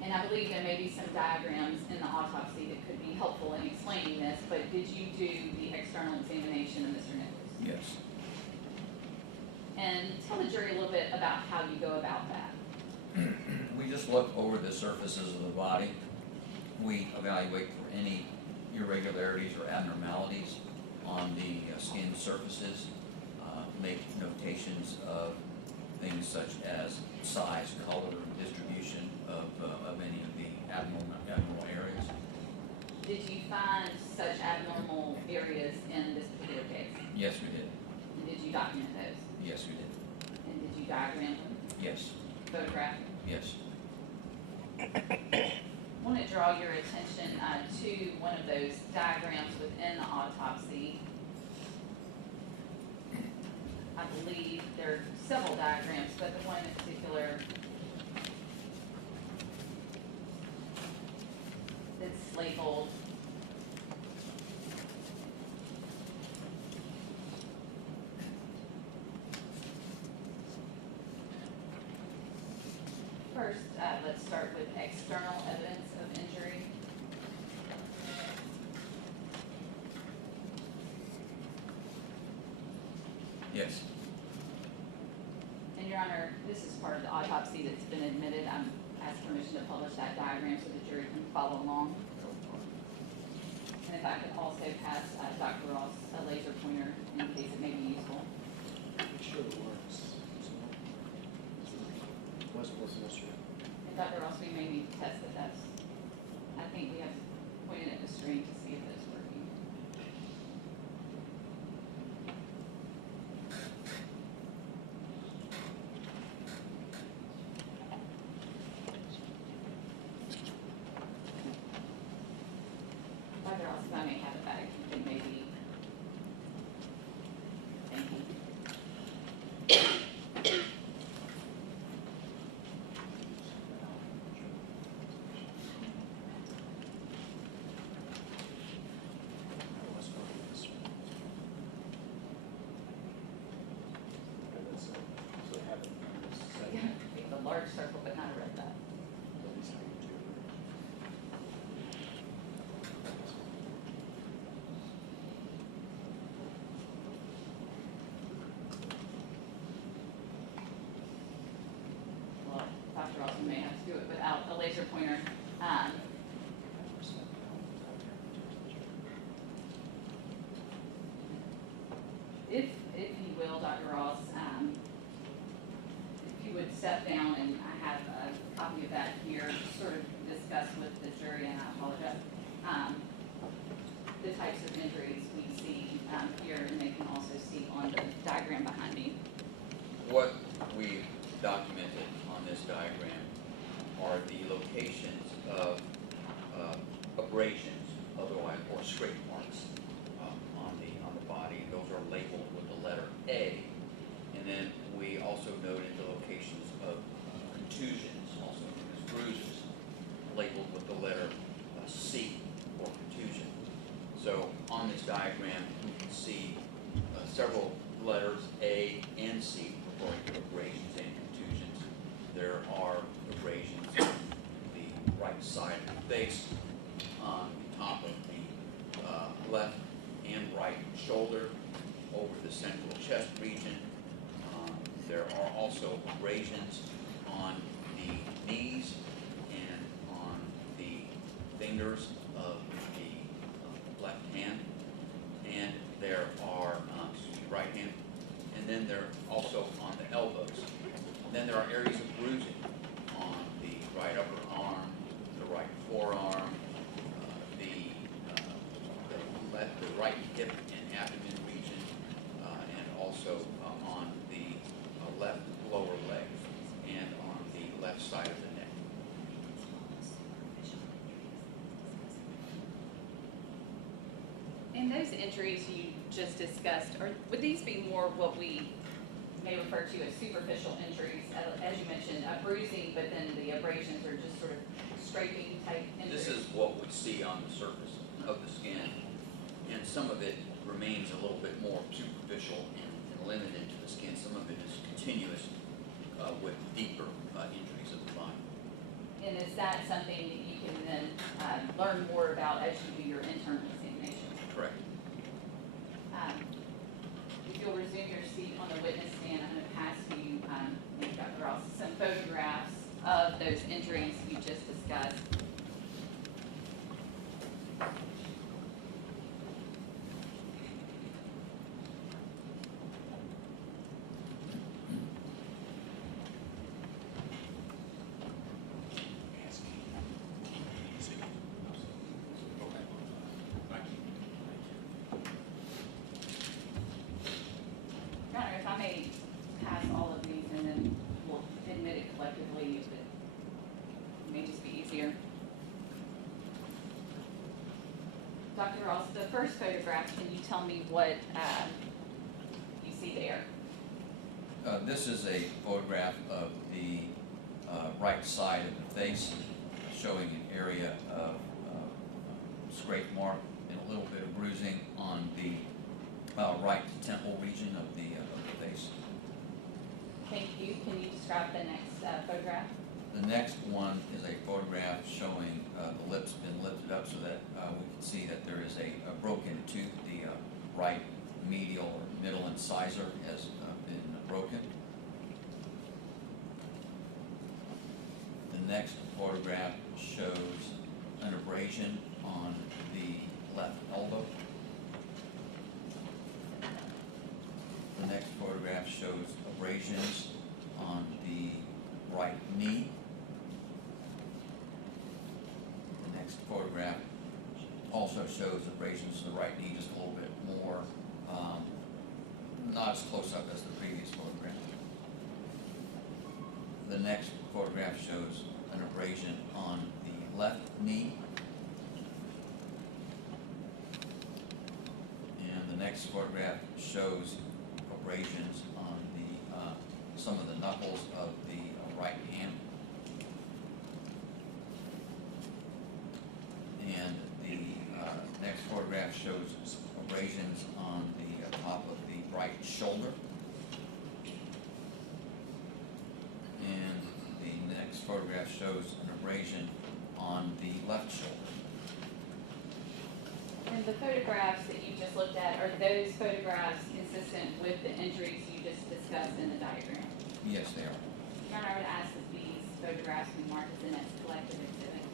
and I believe there may be some diagrams in the autopsy that could be helpful in explaining this, but did you do the external examination of Mr. Nichols? Yes. And tell the jury a little bit about how you go about that. We just look over the surfaces of the body. We evaluate for any irregularities or abnormalities on the skin surfaces, make notations of things such as size, color, and distribution of any of the abnormal areas. Did you find such abnormal areas in this particular case? Yes, we did. And did you document those? Yes, we did. And did you diagram them? Yes. Photograph? Yes. I want to draw your attention to one of those diagrams within the autopsy. I believe there are several diagrams, but the one in particular that's labeled first, let's start with external evidence of injury. Yes. And Your Honor, this is part of the autopsy that's been admitted. I'm asked permission to publish that diagram so the jury can follow along. And if I could also pass Dr. Ross a laser pointer in case it may be useful. It sure works. Wasn't working yesterday. And Dr. Ross, we may need to test that that's, I think we have to point it at the screen to see if it's working. Dr. Ross, if I may have it back, you can maybe. Thank you. A large circle, but not a red dot. Well, Dr. Ross, may have to do it without a laser pointer. If you will, Dr. Ross, if you would step down, and I have a copy of that here, sort of discuss with the jury, and I apologize, the types of injuries we see here, and they can also see on the diagram behind me. What we documented on this diagram are the locations of abrasions, otherwise, or scrape marks on the body. Those are labeled with the letter A. And then we also noted the locations of contusions, also known as bruises, labeled with the letter C for contusion. So on this diagram, you can see several letters A and C referring to abrasions and contusions. There are abrasions on the right side of the face, on the top of the left and right shoulder, over the central chest region. There are also abrasions on the knees and on the fingers of the left hand, and there are, right hand, and then they're also on the elbows. And then there are areas of bruising on the right upper arm, the right forearm, the right hip and abdomen region, and also on the left lower leg and on the left side of the neck. And those injuries you just discussed, would these be more what we may refer to as superficial injuries, as you mentioned, bruising, but then the abrasions are just sort of scraping type injuries? This is what we see on the surface of the skin, and some of it remains a little bit more superficial and limited to the skin. Some of it is continuous with deeper injuries of the body. And is that something that you can then learn more about as you do your internal examination? Correct. If you'll resume your seat on the witness stand, I'm going to pass you, Dr. Ross, some photographs of those injuries you just discussed. If I may pass all of these and then we'll admit it collectively, if it may just be easier. Dr. Ross, the first photograph, can you tell me what you see there? This is a photograph of the right side of the face, showing an area of scrape mark and a little bit of bruising on the right temple region of the face. Thank you. Can you describe the next photograph? The next one is a photograph showing the lips been lifted up so that we can see that there is a broken tooth. The right medial or middle incisor has been broken. The next photograph shows an abrasion on the left elbow. The next photograph shows abrasions on the right knee. The next photograph also shows abrasions to the right knee, just a little bit more, not as close up as the previous photograph. The next photograph shows an abrasion on the left knee. And the next photograph shows abrasions on the some of the knuckles of the right hand. And the next photograph shows abrasions on the top of the right shoulder. And the next photograph shows an abrasion on the left shoulder. And the photographs that you just looked at, are those photographs consistent with the injuries you just discussed in the diagram? Yes, they are. Your Honor, I would ask that these photographs we mark as the next collective exhibit.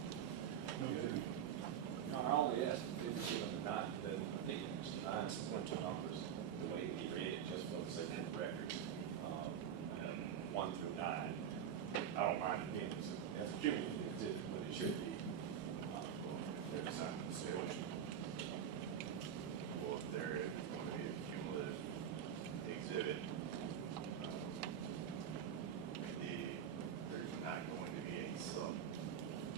No, I only asked if you give them the nine, then I think it's nine sequential numbers, the way he read it, just for the sake of the record. 1 through 9. I don't mind it being, that's cumulative exhibit, but it should be, there's not a solution. Well, if there is going to be a cumulative exhibit, there's not going to be a sub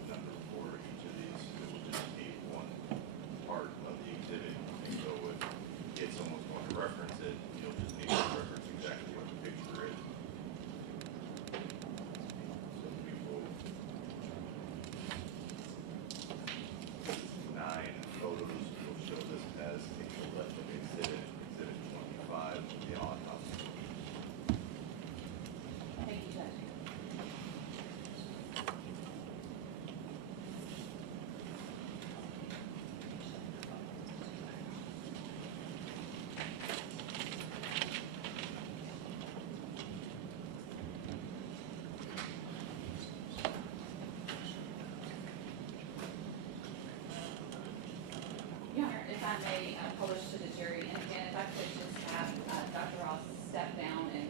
number for each of these. It will just be one part of the exhibit. And so if someone's going to reference it, you'll just need to reference exactly what the picture is. So we will 9 photos will show this as a collective exhibit, exhibit 25, the autopsy. Thank you, Judge. Your Honor, if I may publish to the jury, and again, if I could just have Dr. Ross step down and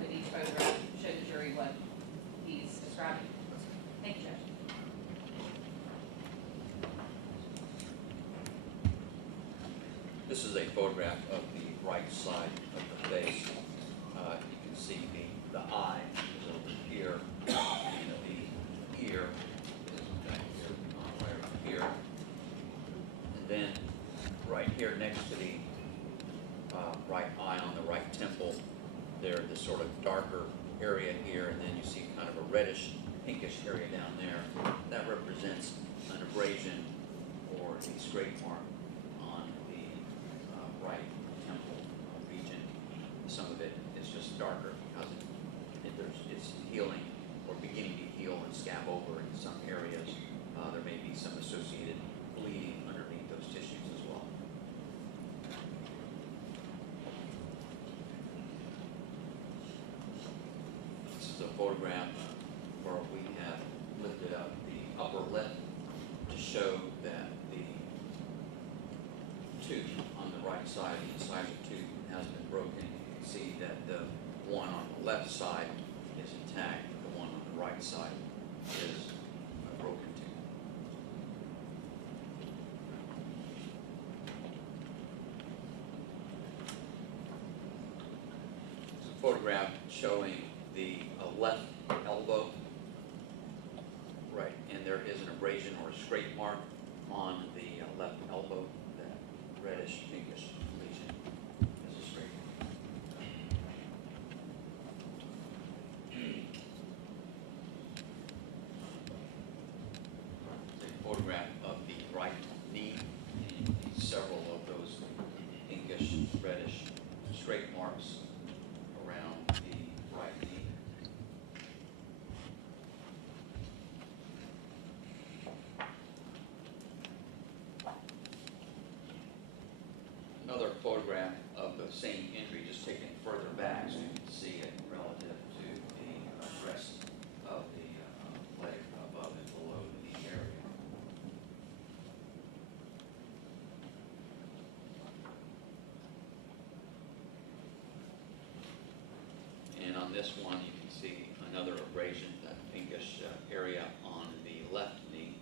with each photograph, show the jury what he's describing. Thank you, Judge. This is a photograph of the right side of the face. You can see the eye is over here, and the ear is back here, right around here. And then right here next to the right eye on the right temple, there's this sort of darker area here, and then you see kind of a reddish, pinkish area down there. That represents an abrasion or a scrape mark on the right temple region. Some of it is just darker because it's healing or beginning to heal and scab over in some areas. There may be some associated bleeding underneath those tissues as well. This is a photograph where we have lifted up the upper lip to show that the tooth on the right side, the incisor tooth, has been broken. You can see that the one on the left side is intact, the one on the right side is a broken tooth. It's a photograph showing the left elbow. Right, and there is an abrasion or a scrape mark on the left elbow. That reddish, pinkish lesion is a scrape mark. It's a photograph of the right knee. And you see several of those pinkish, reddish scrape marks around the right knee. Another photograph of the same injury, just taken further back so you can see it relative to the rest of the leg above and below the knee area. And on this one, you can see another abrasion, that pinkish area on the left knee.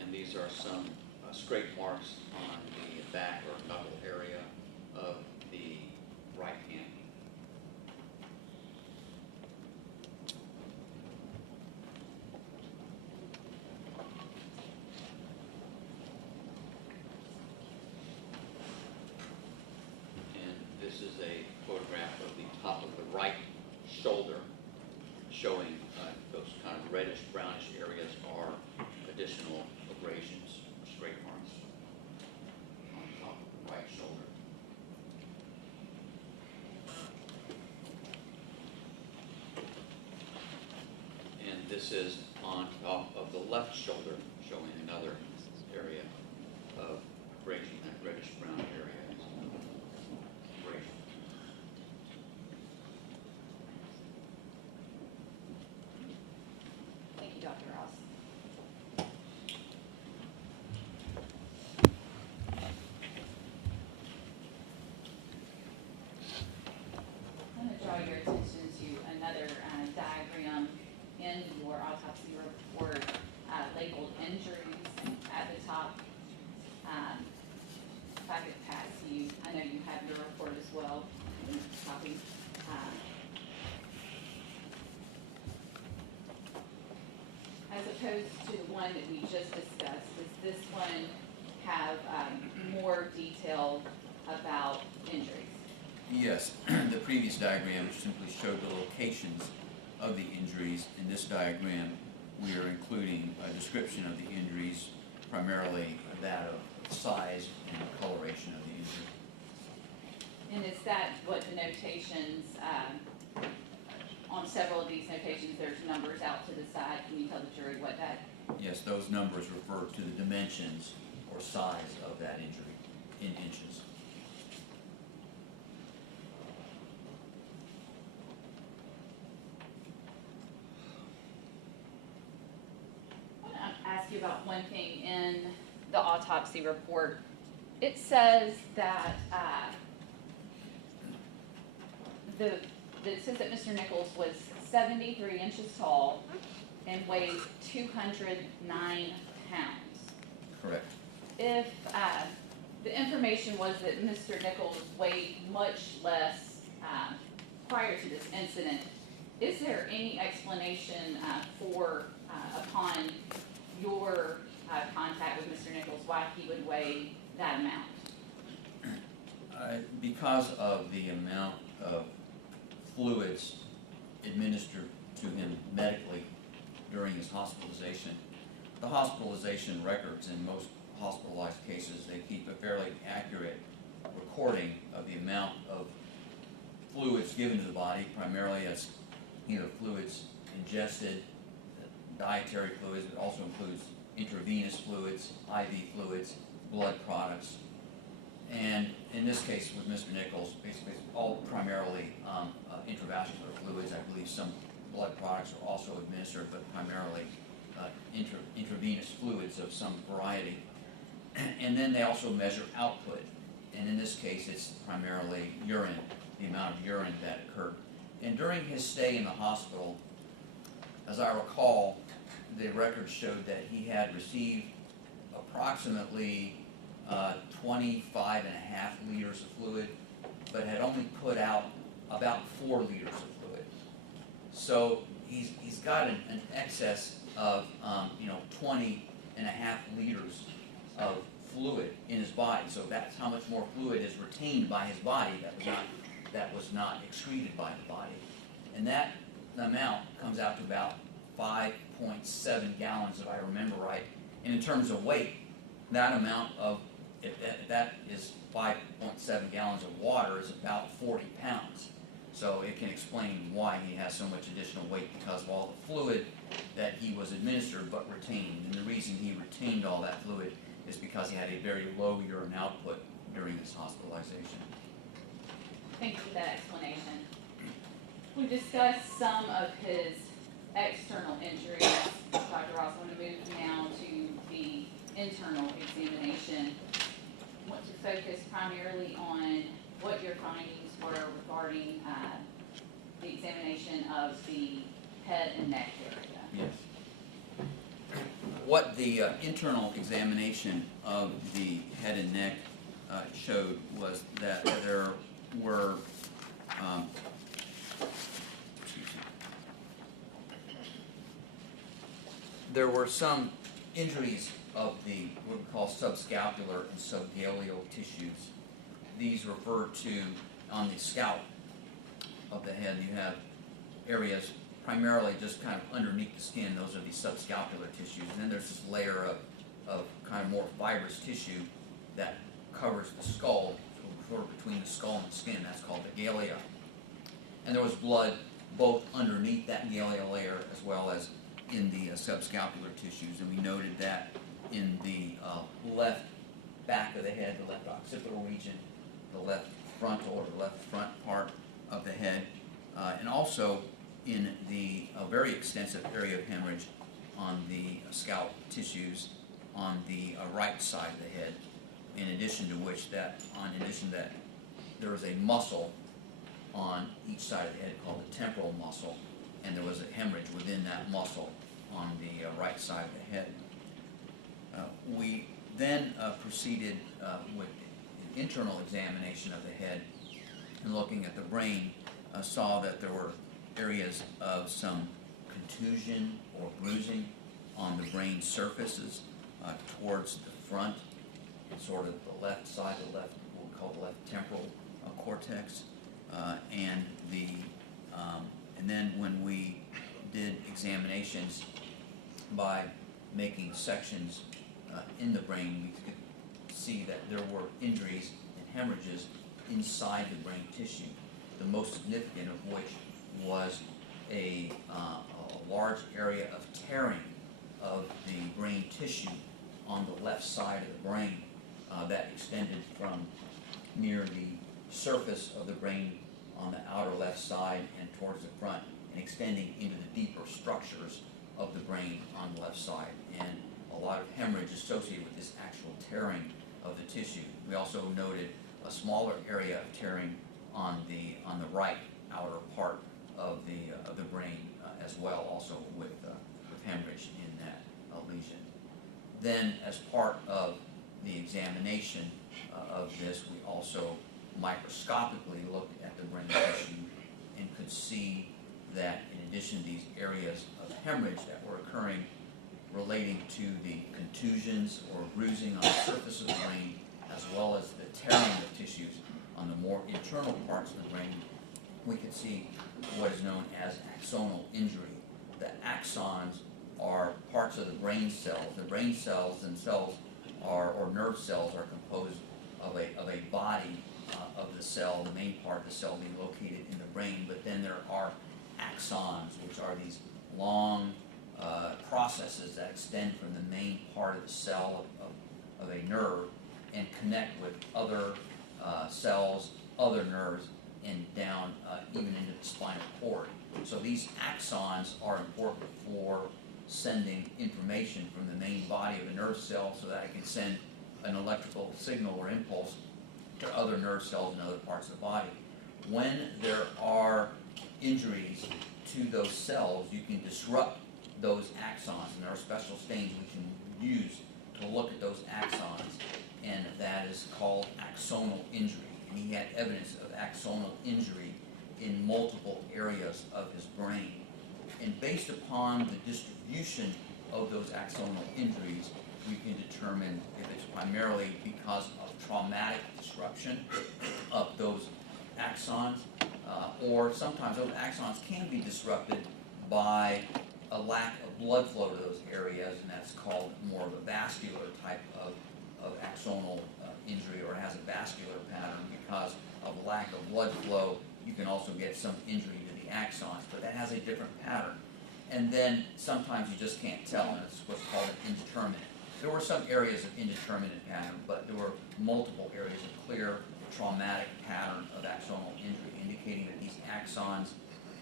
And these are some scrape marks on the back or knuckle area of the right hand. And this is a photograph of the top of the right shoulder, showing those kind of reddish brownish areas are additional abrasions, scrape marks on top of the right shoulder. And this is on top of the left shoulder, showing another area of abrasion, that reddish brown area is abrasion. Thank you, Dr. Ross. I'm going to draw your attention to another diagram in your autopsy report labeled injuries at the top. If I could pass you, I know you have your report as well. Copy. As opposed to the one that we just discussed, does this one have more detail about injuries? Yes, the previous diagram simply showed the locations of the injuries. In this diagram, we are including a description of the injuries, primarily that of size and coloration of the injury. And is that what the notations, on several of these notations, there's numbers out to the side? Can you tell the jury what that? Yes, those numbers refer to the dimensions or size of that injury in inches. I want to ask you about one thing in the autopsy report. It says that it says that Mr. Nichols was 73 inches tall and weighed 209 pounds. Correct. If the information was that Mr. Nichols weighed much less prior to this incident, is there any explanation for, upon your contact with Mr. Nichols, why he would weigh that amount? Because of the amount of fluids administered to him medically during his hospitalization. The hospitalization records in most hospitalized cases, they keep a fairly accurate recording of the amount of fluids given to the body, primarily as either fluids ingested, dietary fluids, but also includes intravenous fluids, IV fluids, blood products. And in this case with Mr. Nichols, basically it's all primarily intravascular fluids. I believe some blood products are also administered, but primarily intravenous fluids of some variety. And then they also measure output. And in this case, it's primarily urine, the amount of urine that occurred. And during his stay in the hospital, as I recall, the records showed that he had received approximately 25.5 liters of fluid, but had only put out about 4 liters of fluid. So he's got an excess of 20.5 liters of fluid in his body. So that's how much more fluid is retained by his body that was not excreted by the body. And that amount comes out to about 5.7 gallons, if I remember right. And in terms of weight, that amount of, if that is 5.7 gallons of water, is about 40 pounds. So it can explain why he has so much additional weight, because of all the fluid that he was administered but retained. And the reason he retained all that fluid is because he had a very low urine output during his hospitalization. Thank you for that explanation. We discussed some of his external injuries. Dr. Ross, I want to move now to the internal examination. I want to focus primarily on what your findings were regarding the examination of the head and neck area. Yes. What the internal examination of the head and neck showed was that there were some injuries of the what we call subscapular and subgaleal tissues. These refer to, on the scalp of the head, you have areas primarily just kind of underneath the skin. Those are the subscapular tissues. And then there's this layer of kind of more fibrous tissue that covers the skull, sort of between the skull and the skin. That's called the galea. And there was blood both underneath that galea layer as well as in the subscapular tissues. And we noted that in the left back of the head, the left occipital region, the left frontal or the left front part of the head, and also in the very extensive area of hemorrhage on the scalp tissues on the right side of the head. In addition to that, there is a muscle on each side of the head called the temporal muscle, and there was a hemorrhage within that muscle on the right side of the head. We then proceeded with an internal examination of the head, and looking at the brain, saw that there were areas of some contusion or bruising on the brain surfaces towards the front, sort of the left side, what we call the left temporal cortex, and then when we did examinations by making sections in the brain, we could see that there were injuries and hemorrhages inside the brain tissue, the most significant of which was a large area of tearing of the brain tissue on the left side of the brain that extended from near the surface of the brain on the outer left side and towards the front, and extending into the deeper structures of the brain on the left side, and a lot of hemorrhage associated with this actual tearing of the tissue. We also noted a smaller area of tearing on the right outer part of the brain as well, also with hemorrhage in that lesion. Then, as part of the examination of this, we also microscopically looked at the brain tissue and could see that in addition to these areas of hemorrhage that were occurring relating to the contusions or bruising on the surface of the brain, as well as the tearing of tissues on the more internal parts of the brain, we could see what is known as axonal injury. The axons are parts of the brain cells. The brain cells themselves or nerve cells are composed of a body of the cell, the main part of the cell being located in the brain, but then there are axons, which are these long processes that extend from the main part of the cell of a nerve and connect with other cells, other nerves, and down even into the spinal cord. So these axons are important for sending information from the main body of a nerve cell so that it can send an electrical signal or impulse to other nerve cells in other parts of the body. When there are injuries to those cells, you can disrupt those axons, and there are special stains we can use to look at those axons, and that is called axonal injury. And he had evidence of axonal injury in multiple areas of his brain. And based upon the distribution of those axonal injuries, we can determine if it's primarily because of traumatic disruption of those axons, or sometimes those axons can be disrupted by a lack of blood flow to those areas, and that's called more of a vascular type of axonal injury, or it has a vascular pattern. Because of lack of blood flow, you can also get some injury to the axons, but that has a different pattern. And then sometimes you just can't tell, and it's what's called an indeterminate. There were some areas of indeterminate pattern, but there were multiple areas of clear traumatic pattern of axonal injury, indicating that these axons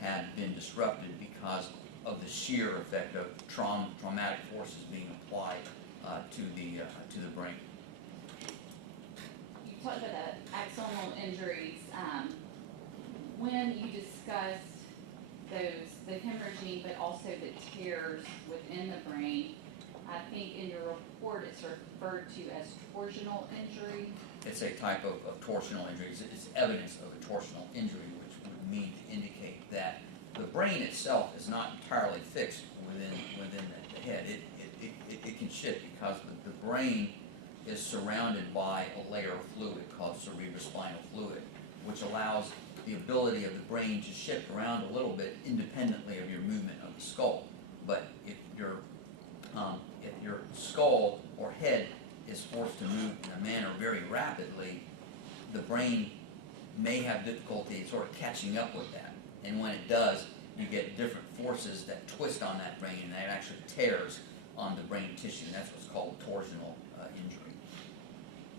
had been disrupted because of the shear effect of traumatic forces being applied to the brain. You talked about the axonal injuries. When you discussed the hemorrhaging, but also the tears within the brain, I think in your report it's referred to as torsional injury. It's a type of torsional injury. It's evidence of a torsional injury, which would mean to indicate that the brain itself is not entirely fixed within the head. It can shift because the brain is surrounded by a layer of fluid called cerebrospinal fluid, which allows the ability of the brain to shift around a little bit independently of your movement of the skull. But if your skull or head is forced to move in a manner very rapidly, the brain may have difficulty sort of catching up with that. And when it does, you get different forces that twist on that brain, and that actually tears on the brain tissue, and that's what's called torsional injury.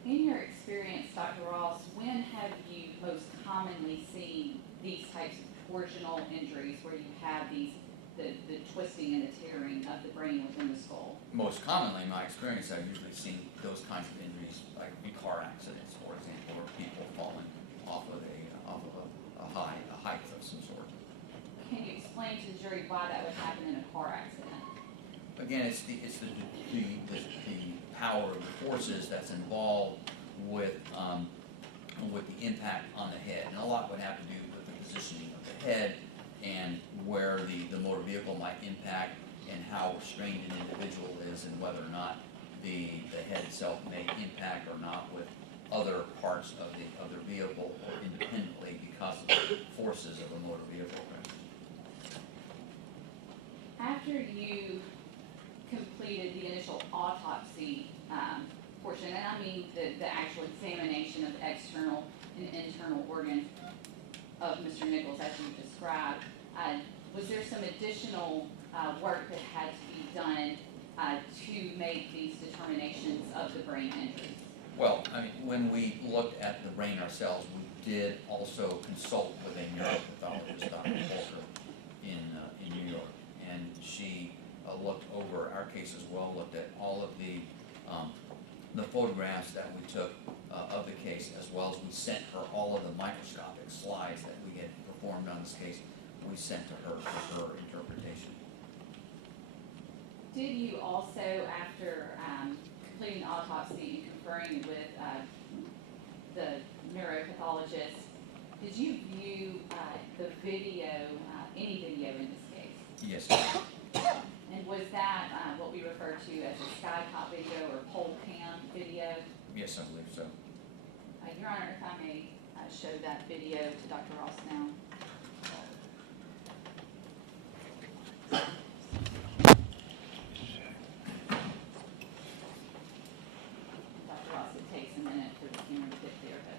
In your experience, Dr. Ross, when have you most commonly seen these types of torsional injuries where you have the twisting and the tearing of the brain within the skull? Most commonly, in my experience, I've usually seen those kinds of injuries, like in car accidents, for example, or people falling off of a height of some sort. Can you explain to the jury why that would happen in a car accident? Again, it's the power of the forces that's involved with the impact on the head, and a lot would have to do with the positioning of the head and where the motor vehicle might impact and how restrained an individual is and whether or not the head itself may impact or not with other parts of the vehicle or independently because of the forces of a motor vehicle. After you completed the initial autopsy portion, and I mean the actual examination of external and internal organs of Mr. Nichols as you described, was there some additional work that had to be done to make these determinations of the brain injuries? Well, I mean, when we looked at the brain ourselves, we did also consult with a neuropathologist, Dr. Polker, in New York, and she looked over our case as well, looked at all of the photographs that we took of the case, as well as we sent her all of the microscopic slides that we had performed on this case. We sent to her for her interpretation. Did you also, after completing the autopsy and conferring with the neuropathologist, did you view the video, any video in this case? Yes. And was that what we refer to as a sky cop video or pole cam video? Yes, I believe so. Your Honor, if I may show that video to Dr. Ross now. Dr. Ross, it takes a minute for the camera to get there, but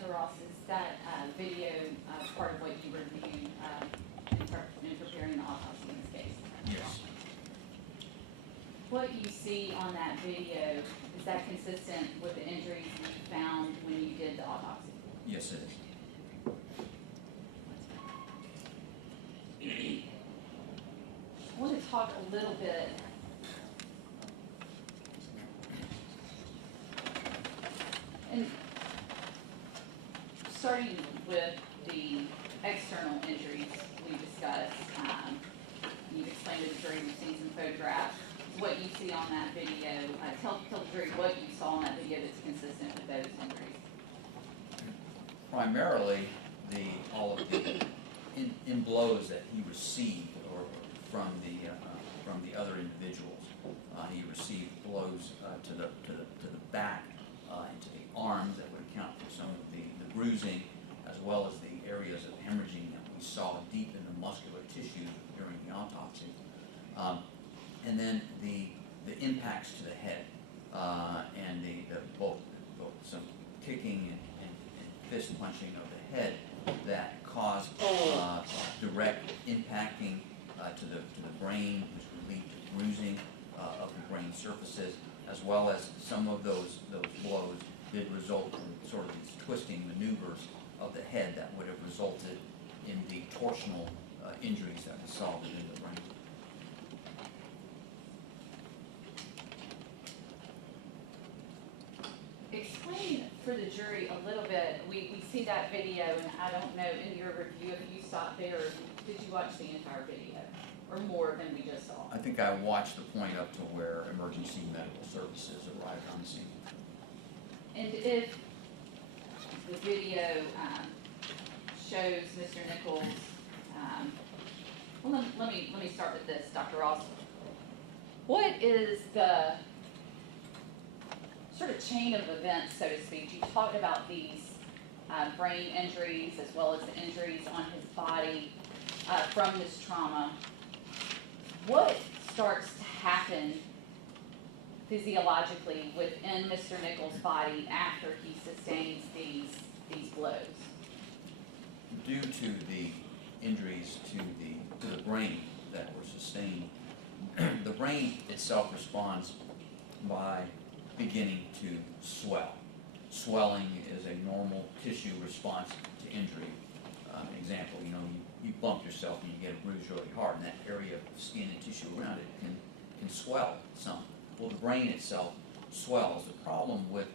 Dr. Ross, is that video part of what you reviewed in preparing the autopsy in this case? Yes. What you see on that video, is that consistent with the injuries you found when you did the autopsy? Yes, it is. I want to talk a little bit and starting with the external injuries we discussed. You've explained to the jury, we've seen some photographs. What you see on that video, tell the jury what you saw on that video that's consistent with those injuries. Primarily, all of the in blows that he received, or from the other individuals. He received blows to the back and to the arms that would account for some of the bruising, as well as the areas of hemorrhaging that we saw deep in the muscular tissue during the autopsy. And then the impacts to the head, and both some kicking and fist punching of the head that caused direct impacting to the brain, which would lead to bruising of the brain surfaces, as well as some of those blows did result in sort of these twisting maneuvers of the head that would have resulted in the torsional injuries that we saw within the brain. Explain for the jury a little bit, we see that video, and I don't know in your review if you stopped there, or did you watch the entire video, or more than we just saw? I think I watched the point up to where emergency medical services arrived on the scene. And if the video shows Mr. Nichols, well, let me start with this, Dr. Ross. What is the sort of chain of events, so to speak? You talked about these brain injuries as well as the injuries on his body from this trauma. What starts to happen physiologically within Mr. Nichols' body after he sustains these blows? Due to the injuries to the brain that were sustained, the brain itself responds by beginning to swell. Swelling is a normal tissue response to injury. Example, you bump yourself and you get a bruise really hard, and that area of skin and tissue around it can swell some. Well, the brain itself swells. The problem with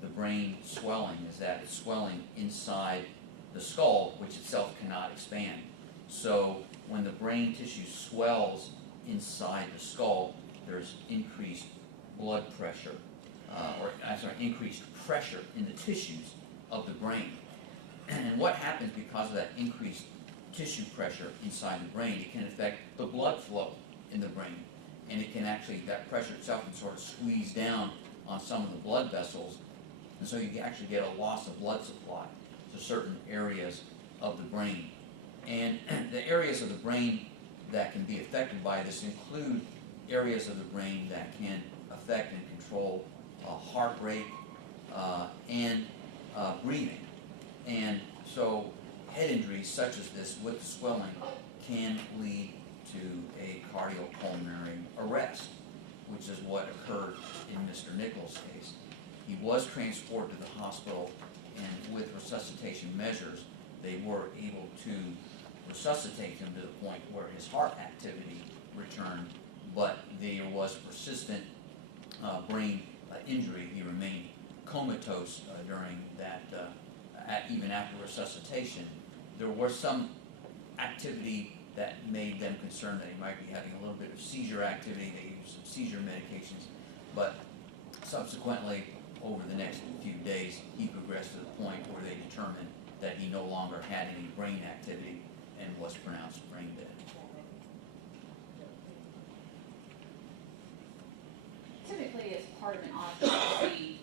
the brain swelling is that it's swelling inside the skull, which itself cannot expand. So when the brain tissue swells inside the skull, there's increased blood pressure, increased pressure in the tissues of the brain. And what happens because of that increased tissue pressure inside the brain, it can affect the blood flow in the brain. And it can actually, that pressure itself can sort of squeeze down on some of the blood vessels. And so you actually get a loss of blood supply to certain areas of the brain. And the areas of the brain that can be affected by this include areas of the brain that can affect and control heart rate and breathing. And so head injuries such as this with the swelling can lead to a cardiopulmonary arrest, which is what occurred in Mr. Nichols' case. He was transported to the hospital, and with resuscitation measures, they were able to resuscitate him to the point where his heart activity returned, but there was persistent brain injury. He remained comatose during that, even after resuscitation. There was some activity that made them concerned that he might be having a little bit of seizure activity. They used some seizure medications, but subsequently, over the next few days, he progressed to the point where they determined that he no longer had any brain activity and was pronounced brain dead. Typically, as part of an autopsy,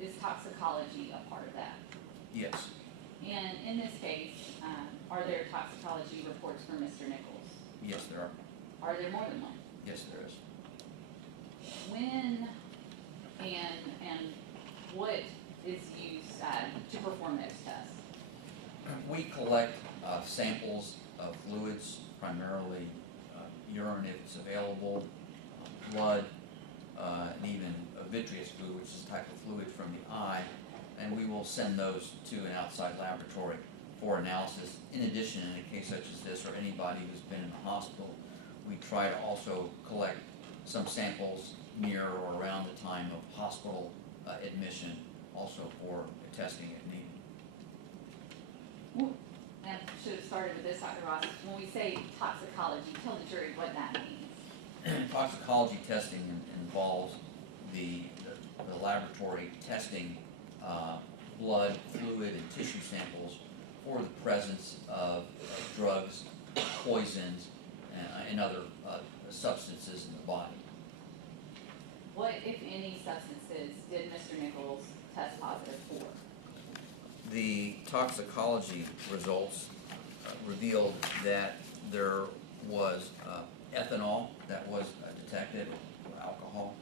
is toxicology a part of that? Yes. And in this case, are there toxicology reports for Mr. Nichols? Yes, there are. Are there more than one? Yes, there is. When and what is used to collect samples of fluids, primarily urine if it's available, blood, and even vitreous fluid, which is a type of fluid from the eye, and we will send those to an outside laboratory for analysis. In addition, in a case such as this, or anybody who's been in the hospital, we try to also collect some samples near or around the time of hospital admission, also for testing if needed. And I should have started with this, Dr. Ross. When we say toxicology, tell the jury what that means. Toxicology testing involves the laboratory testing blood, fluid, and tissue samples for the presence of drugs, poisons, and other substances in the body. What, if any, substances did Mr. Nichols test positive for? The toxicology results revealed that there was ethanol that was detected, or alcohol,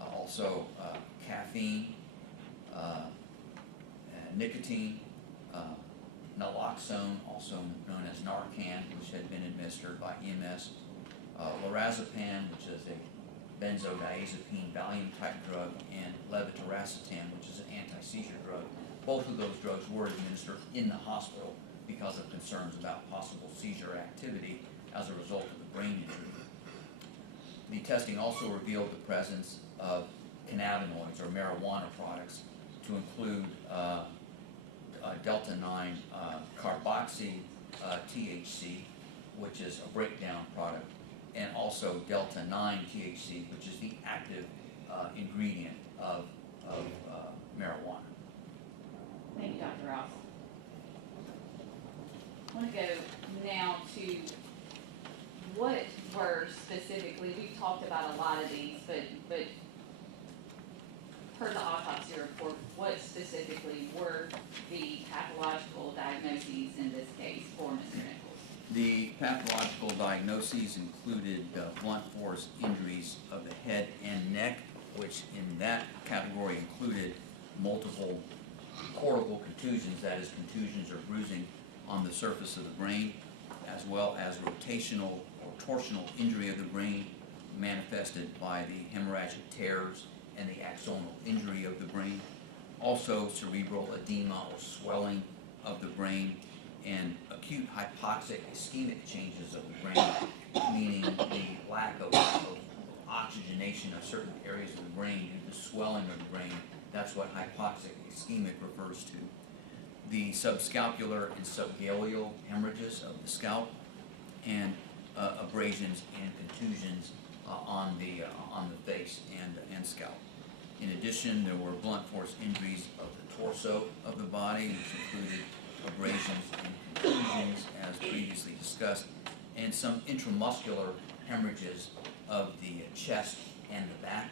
also caffeine, nicotine, naloxone, also known as Narcan, which had been administered by EMS, lorazepam, which is a benzodiazepine Valium type drug, and levetiracetam, which is an anti-seizure drug. Both of those drugs were administered in the hospital because of concerns about possible seizure activity as a result of the brain injury. The testing also revealed the presence of cannabinoids or marijuana products, to include delta-9 carboxy THC, which is a breakdown product, and also delta-9 THC, which is the active ingredient of marijuana. Thank you, Dr. Ross. I want to go now to what were specifically, we've talked about a lot of these, but per the autopsy report, what specifically were the pathological diagnoses in this case for Mr. Nichols? The pathological diagnoses included blunt force injuries of the head and neck, which in that category included multiple cortical contusions, that is, contusions or bruising on the surface of the brain, as well as rotational or torsional injury of the brain manifested by the hemorrhagic tears and the axonal injury of the brain. Also cerebral edema or swelling of the brain, and acute hypoxic ischemic changes of the brain, meaning the lack of oxygenation of certain areas of the brain due to swelling of the brain. That's what hypoxic ischemic refers to. The subscapular and subgaleal hemorrhages of the scalp, and abrasions and contusions on the face and scalp. In addition, there were blunt force injuries of the torso of the body, which included abrasions and contusions, as previously discussed, and some intramuscular hemorrhages of the chest and the back.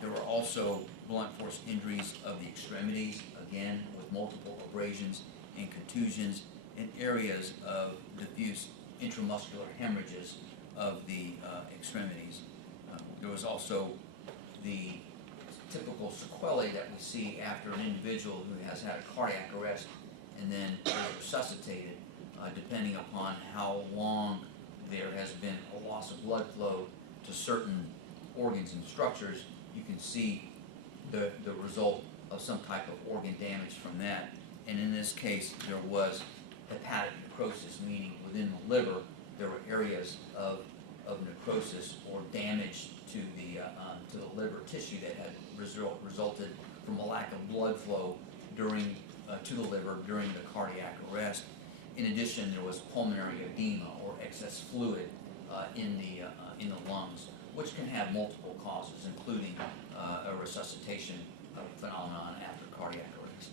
There were also blunt force injuries of the extremities, again with multiple abrasions and contusions, in areas of diffuse intramuscular hemorrhages of the extremities. There was also the typical sequelae that we see after an individual who has had a cardiac arrest and then is resuscitated, depending upon how long there has been a loss of blood flow to certain organs and structures. You can see the result of some type of organ damage from that. And in this case, there was hepatic necrosis, meaning within the liver there were areas of necrosis or damage to the liver tissue that had resulted from a lack of blood flow during to the liver during the cardiac arrest. In addition, there was pulmonary edema or excess fluid in the lungs, which can have multiple causes, including a resuscitation phenomenon after cardiac arrest.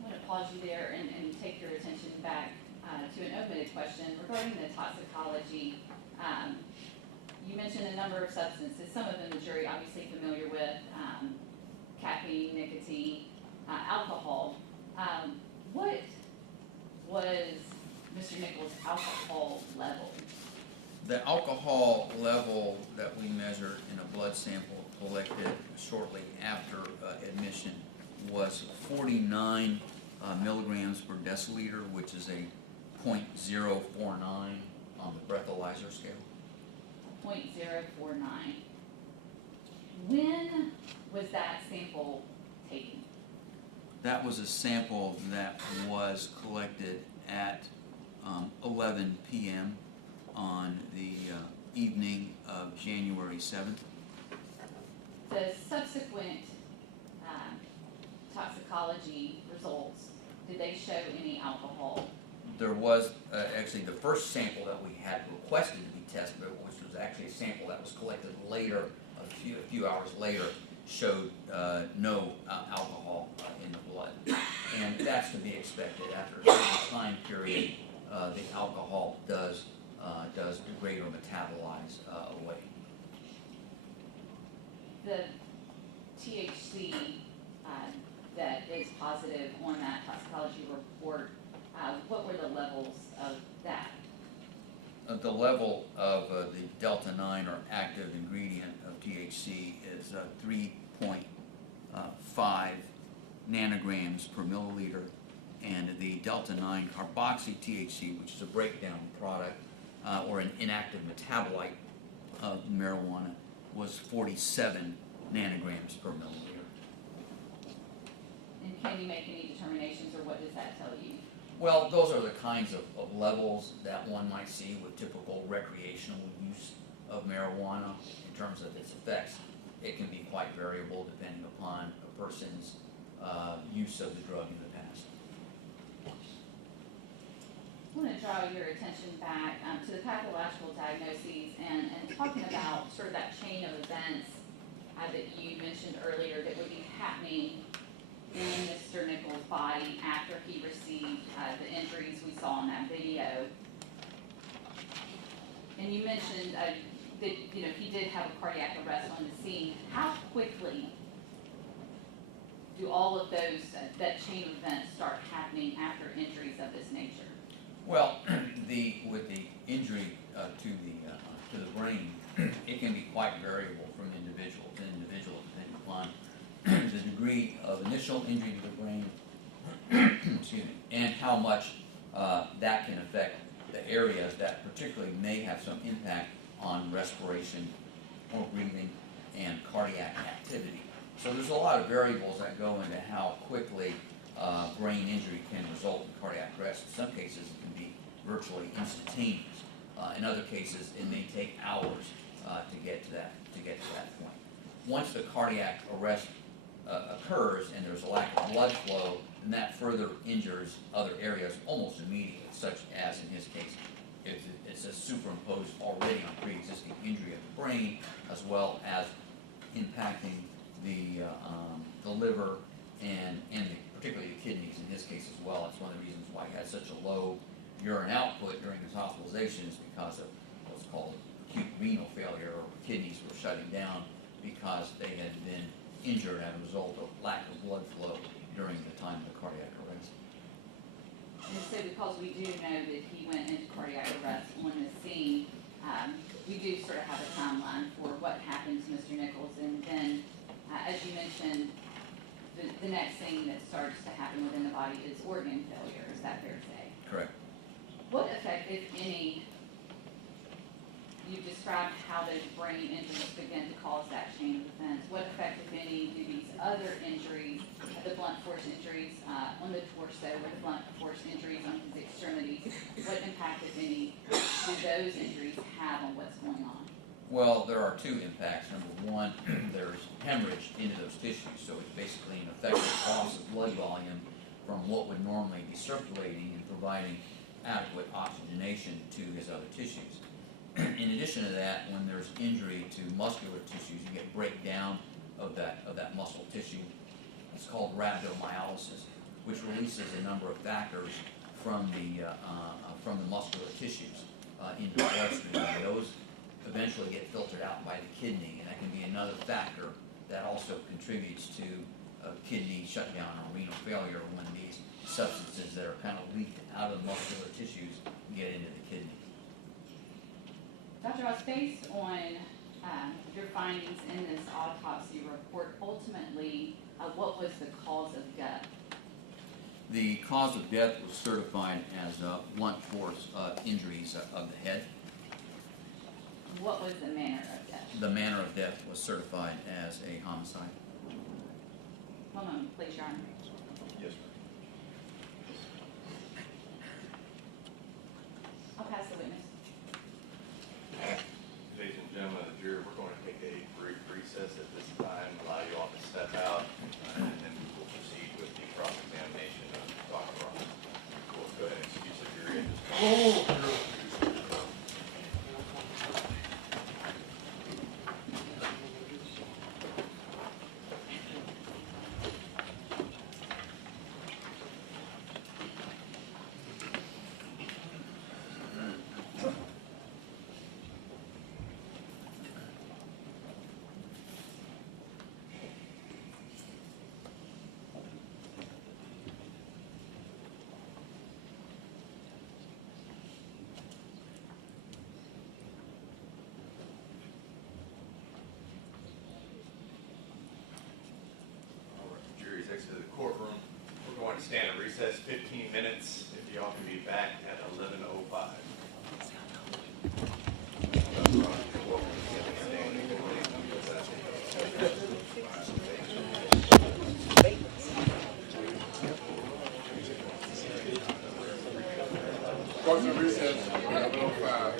I want to pause you there and take your attention back to an open-ended question regarding the toxicology. You mentioned a number of substances, some of them the jury obviously familiar with, caffeine, nicotine, alcohol. What was Mr. Nichols' alcohol level? The alcohol level that we measured in a blood sample collected shortly after admission was 49 milligrams per deciliter, which is a 0.049 on the breathalyzer scale. 0.049. When was that sample taken? That was a sample that was collected at 11 p.m. on the evening of January 7th. The subsequent toxicology results, did they show any alcohol? There was actually the first sample that we had requested to be tested, which was actually a sample that was collected later, a few hours later, showed no alcohol in the blood. And that's to be expected. After a certain time period, the alcohol does degrade or metabolize away. The THC that is positive on that toxicology report, what were the levels of that? The level of the delta 9 or active ingredient of THC is 3.5 nanograms per milliliter, and the delta 9 carboxy THC, which is a breakdown product or an inactive metabolite of marijuana, was 47 nanograms per milliliter. And can you make any determinations, or what does that tell you? Well, those are the kinds of levels that one might see with typical recreational use of marijuana in terms of its effects. It can be quite variable depending upon a person's use of the drug in the past. I want to draw your attention back to the pathological diagnoses and talking about sort of that chain of events that you mentioned earlier that would be happening in Mr. Nichols' body after he received the injuries we saw in that video. And you mentioned that he did have a cardiac arrest on the scene. How quickly do all of those that chain of events start happening after injuries of this nature? Well, with the injury to the brain, it can be quite variable from individual to individual depending upon the degree of initial injury to the brain, excuse me, and how much that can affect the areas that particularly may have some impact on respiration or breathing and cardiac activity. So there's a lot of variables that go into how quickly brain injury can result in cardiac arrest. In some cases, it can be virtually instantaneous. In other cases, it may take hours to get to that point. Once the cardiac arrest occurs and there's a lack of blood flow, then that further injures other areas almost immediately, such as in his case, it's a superimposed already on pre-existing injury of the brain, as well as impacting the liver and particularly the kidneys in his case as well. That's one of the reasons why he had such a low urine output during his hospitalization, is because of what's called acute renal failure, or kidneys were shutting down because they had been injured as a result of lack of blood flow during the time of the cardiac arrest. And so because we do know that he went into cardiac arrest on the scene, we do sort of have a timeline for what happened to Mr. Nichols. And then, as you mentioned, the next thing that starts to happen within the body is organ failure. Is that fair to say? Correct. What effect, if any, you've described how those brain injuries begin to cause that chain of events. What effect, if any, do these other injuries, the blunt force injuries on the torso, or the blunt force injuries on his extremities, what impact, if any, do those injuries have on what's going on? Well, there are two impacts. Number one, there's hemorrhage into those tissues, so it's basically an effective loss of blood volume from what would normally be circulating and providing adequate oxygenation to his other tissues. In addition to that, when there's injury to muscular tissues, you get breakdown of that muscle tissue. It's called rhabdomyolysis, which releases a number of factors from the muscular tissues into the bloodstream. And those eventually get filtered out by the kidney, and that can be another factor that also contributes to kidney shutdown or renal failure when these substances that are kind of leaked out of the muscular tissues get into the kidney. Dr. Ross, based on your findings in this autopsy report, ultimately, what was the cause of death? The cause of death was certified as blunt force injuries of the head. What was the manner of death? The manner of death was certified as a homicide. One moment, please, Your Honor. Yes, I'll pass the witness. ladies and gentlemen of the jury, we're going to take a brief recess at this time, allow you all to step out, and then we will proceed with the cross-examination of Dr. Ross. We'll go ahead and excuse the jury at this time. Jury's exited the courtroom. We're going to stand at recess 15 minutes. If y'all can be back at 11:05. Going to recess 11:05.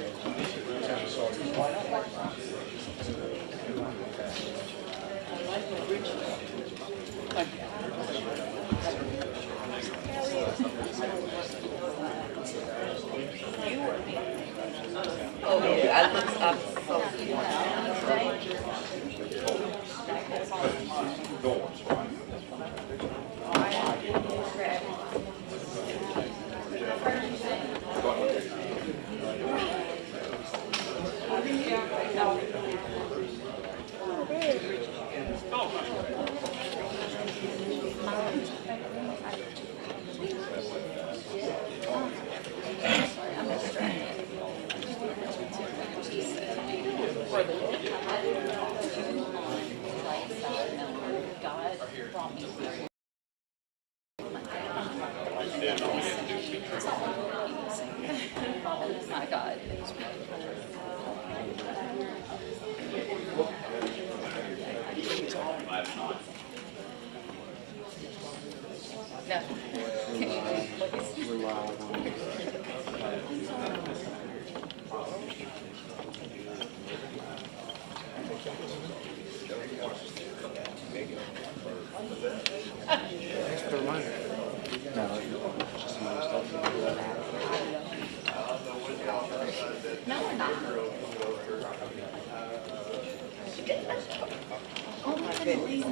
My God. Thanks for the reminder. No, we're not. Oh my goodness.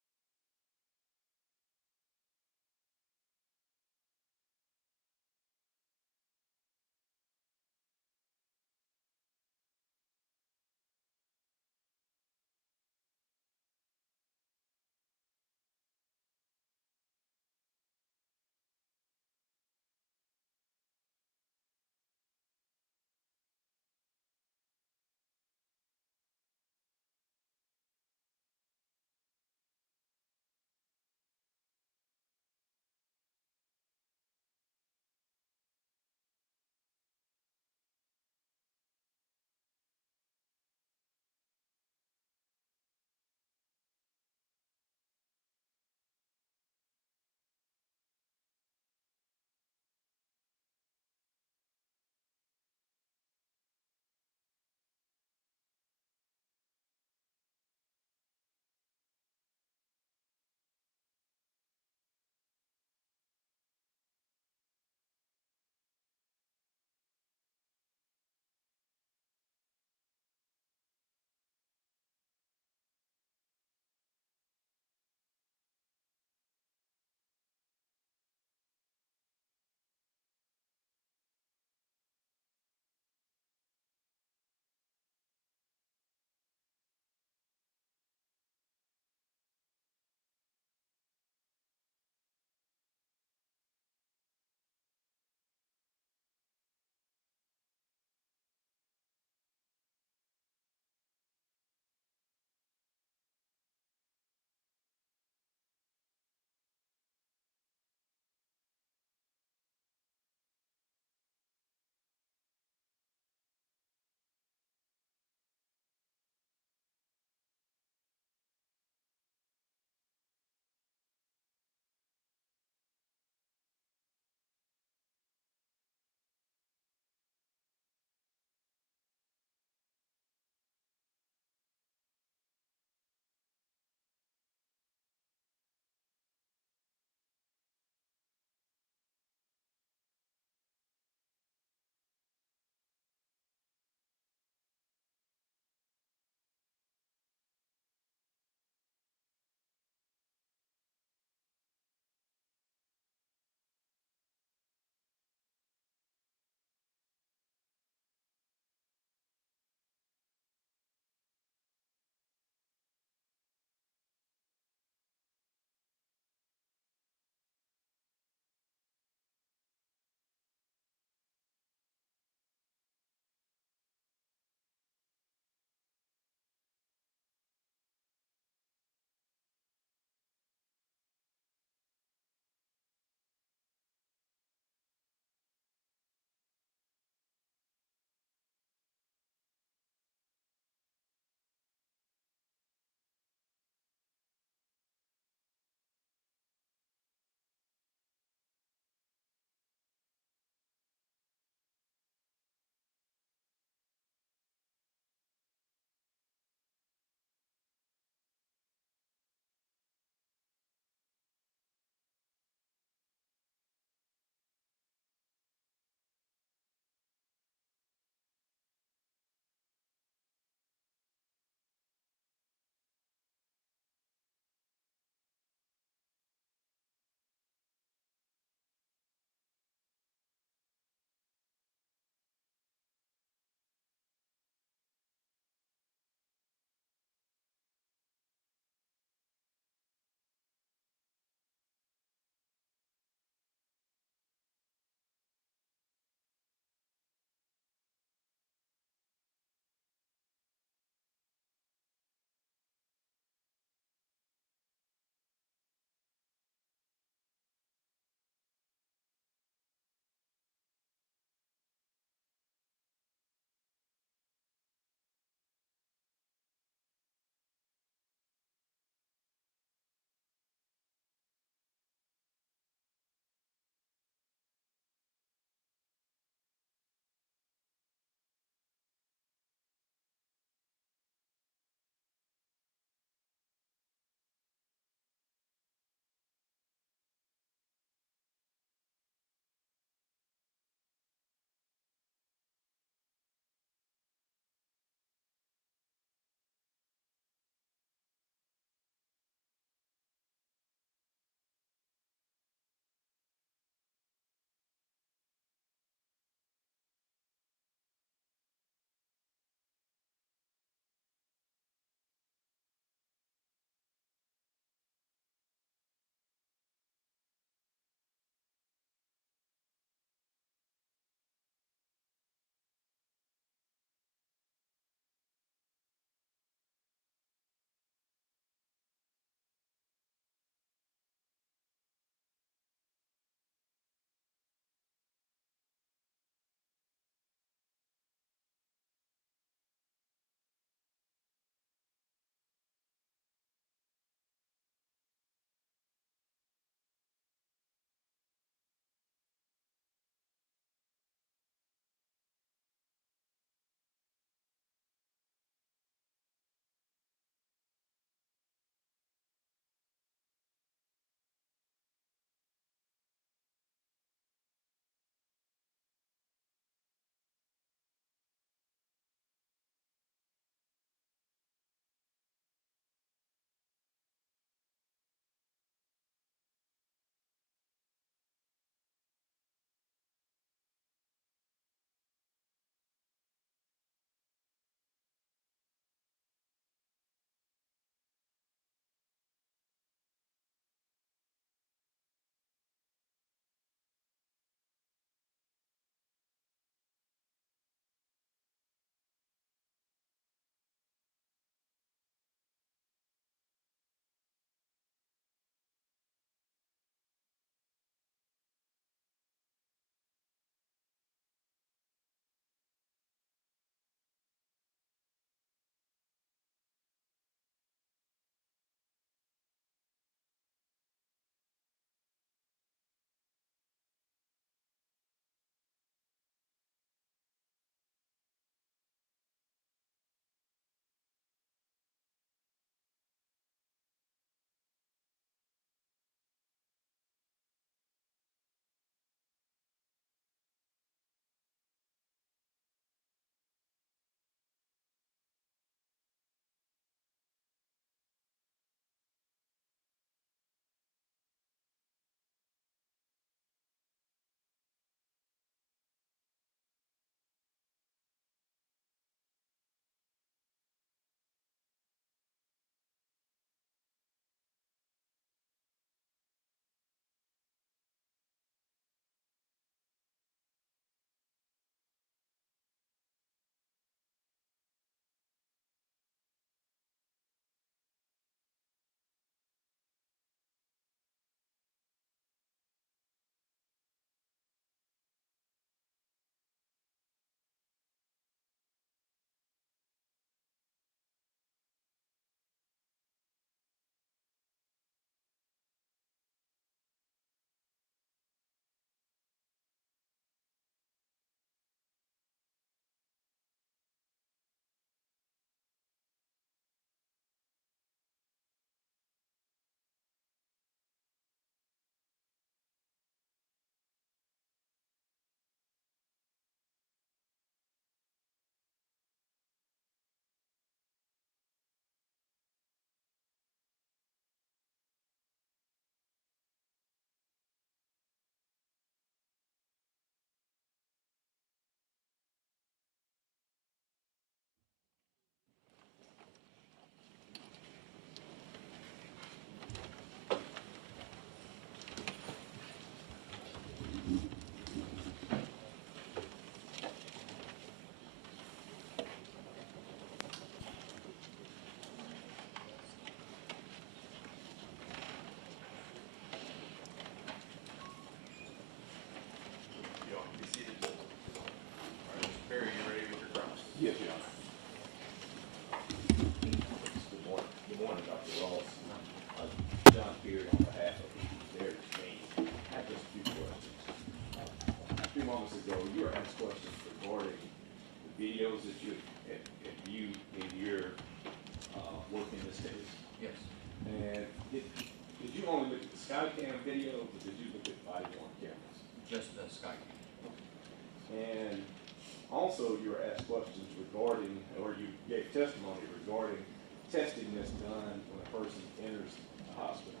also you were asked questions regarding, or you gave testimony regarding testing that's done when a person enters the hospital,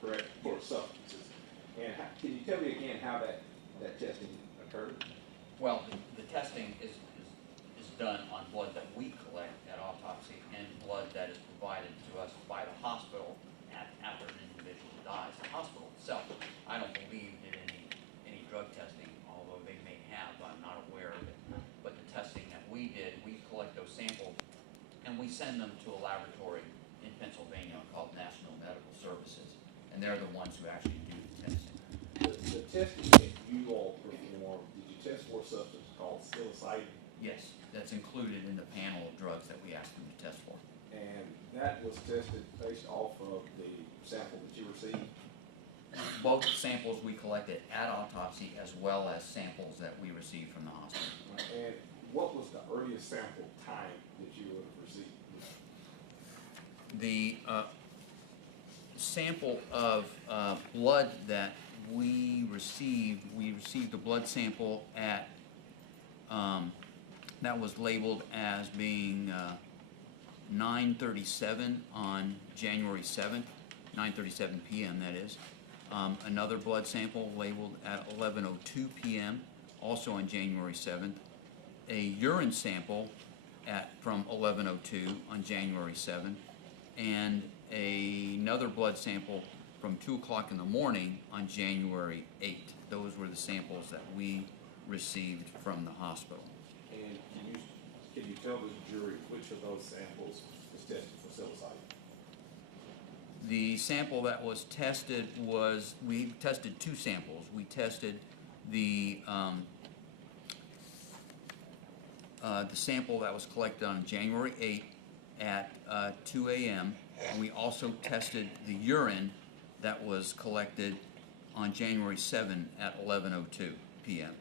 correct, for substances. And can you tell me again how that testing occurred? Well, the testing is done on blood that we collect at autopsy and blood that is provided to us by the hospital after an individual dies. The hospital itself, I don't believe did any drug testing, although they may have, I'm not aware of it. But the testing that we did, we collect those samples and we send them to a laboratory in Pennsylvania called National Medical Services. And they're the ones who actually do the testing. The testing that you all performed, did you test for a substance called psilocybin? Yes, that's included in the panel of drugs that we asked them to test for. And that was tested based off of the sample that you received? Both samples we collected at autopsy as well as samples that we received from the hospital. And what was the earliest sample time that you would have received? The sample of blood that we received a blood sample at, that was labeled as being 9:37 on January 7th, 9:37 p.m. that is. Another blood sample labeled at 11:02 p.m. also on January 7th. A urine sample from 11:02 on January 7th, and another blood sample from 2 o'clock in the morning on January 8th. Those were the samples that we received from the hospital. And can you tell the jury which of those samples was tested for psilocybin? The sample that was tested was, we tested two samples. We tested the sample that was collected on January 8th at 2 a.m. And we also tested the urine that was collected on January 7 at 11:02 p.m.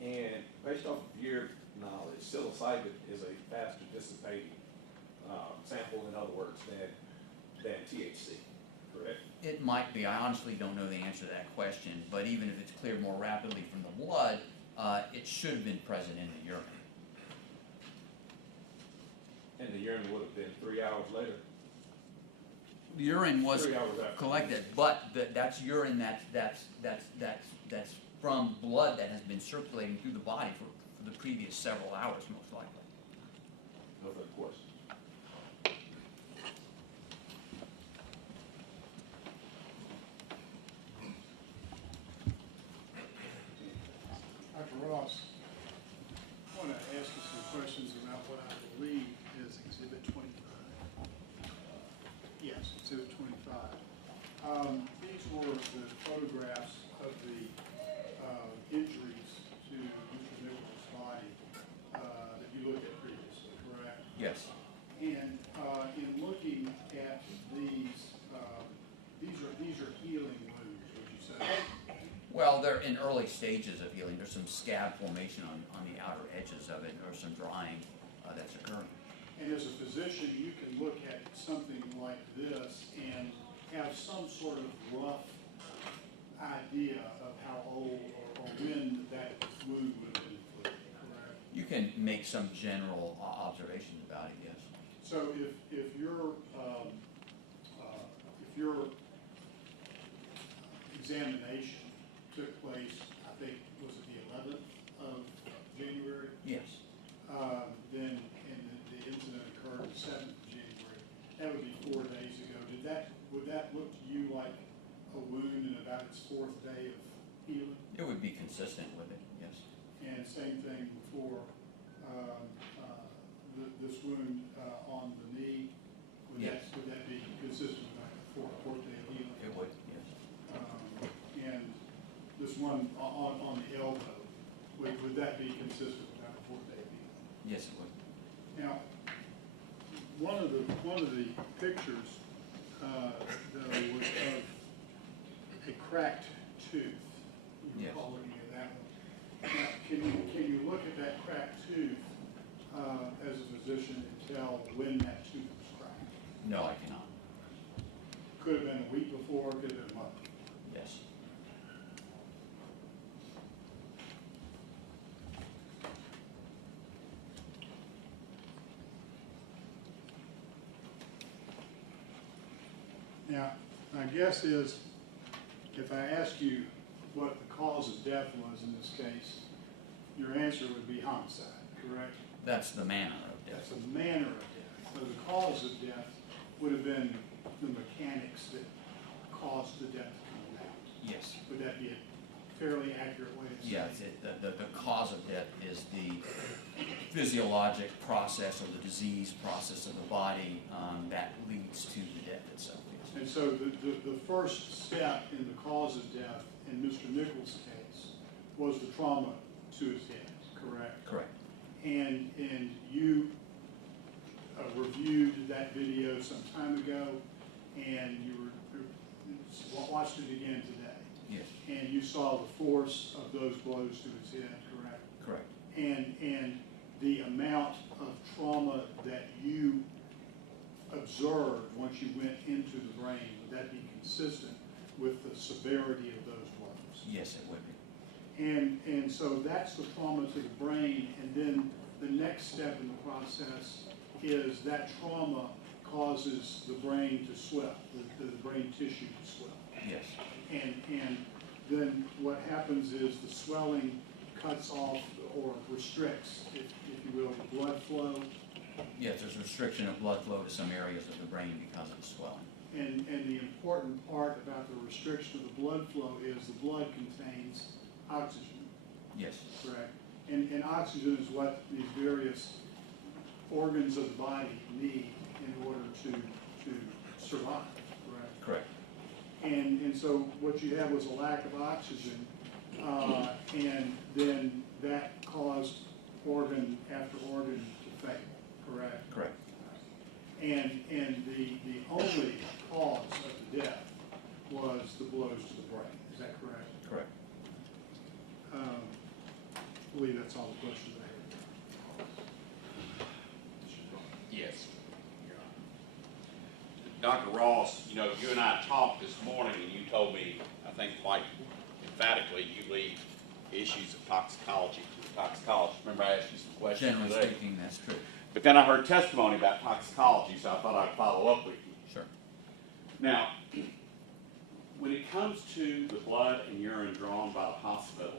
And based off of your knowledge, psilocybin is a faster dissipating sample, in other words, than THC, correct? It might be. I honestly don't know the answer to that question, but even if it's cleared more rapidly from the blood, it should have been present in the urine. And the urine would have been 3 hours later? The urine was 3 hours after. collected, but that's urine that's from blood that has been circulating through the body for the previous several hours, most likely. No further questions. Dr. Ross, I want to ask you some questions about what I believe is Exhibit 25. Yes, Exhibit 25. These were the photographs of the injuries to Mr. Nichols' body that you looked at previously, correct? Yes. And in looking at these are healing wounds, would you say? Well, they're in early stages of healing. There's some scab formation on the outer edges of it, or some drying that's occurring. And as a physician, you can look at something like this and have some sort of rough idea of how old or when that wound would have been inflicted, correct? You can make some general observations about it, yes. So if your examination took place, I think, was it the 11th of January? Yes. Then, and the incident occurred the 7th of January. That would be 4 days ago. Would that look to you like a wound in about its 4th day of healing? It would be consistent with it, yes. And same thing for this wound on the knee. Yes. Would that be consistent with like a 4th day of healing? It would, yes. And this one on the elbow, would that be consistent with that 4th day of healing? Yes, it would. Now, one of the pictures though was of a cracked tooth. You recall looking at that one. Now, can you look at that cracked tooth as a physician and tell when that tooth was cracked? No, I cannot. Could have been a week before, could have been a month. Yes. Now, my guess is, if I asked you what the cause of death was in this case, your answer would be homicide, correct? That's the manner of death. That's the manner of death. So the cause of death would have been the mechanics that caused the death to come about. Yes. Would that be a fairly accurate way of saying Yes, it? the cause of death is the physiologic process or the disease process of the body that leads to the death itself. Yes. And so the first step in the cause of death in Mr. Nichols' case was the trauma to his head, correct? Correct. And you reviewed that video some time ago, and you watched it again today. Yes. And you saw the force of those blows to his head, correct? Correct. And the amount of trauma that you observed once you went into the brain, would that be consistent with the severity of those blows? Yes, it would be. And so that's the trauma to the brain, and then the next step in the process is that trauma causes the brain to swell, the brain tissue to swell. Yes. And then what happens is the swelling cuts off or restricts, if you will, the blood flow. Yes, there's restriction of blood flow to some areas of the brain because of the swelling. And the important part about the restriction of the blood flow is the blood contains oxygen. Yes. Correct. And oxygen is what these various organs of the body need in order to survive, correct? Correct. And so what you had was a lack of oxygen, and then that caused organ after organ to fail, correct? Correct. And the only cause of the death was the blows to the brain, is that correct? Correct. I believe that's all the questions I have. Yes. Dr. Ross, you know, you and I talked this morning and you told me, I think quite emphatically, you leave issues of toxicology to the toxicologist. Remember I asked you some questions Generally today? speaking, that's true. But then I heard testimony about toxicology, so I thought I'd follow up with you. Sure. Now, when it comes to the blood and urine drawn by the hospital,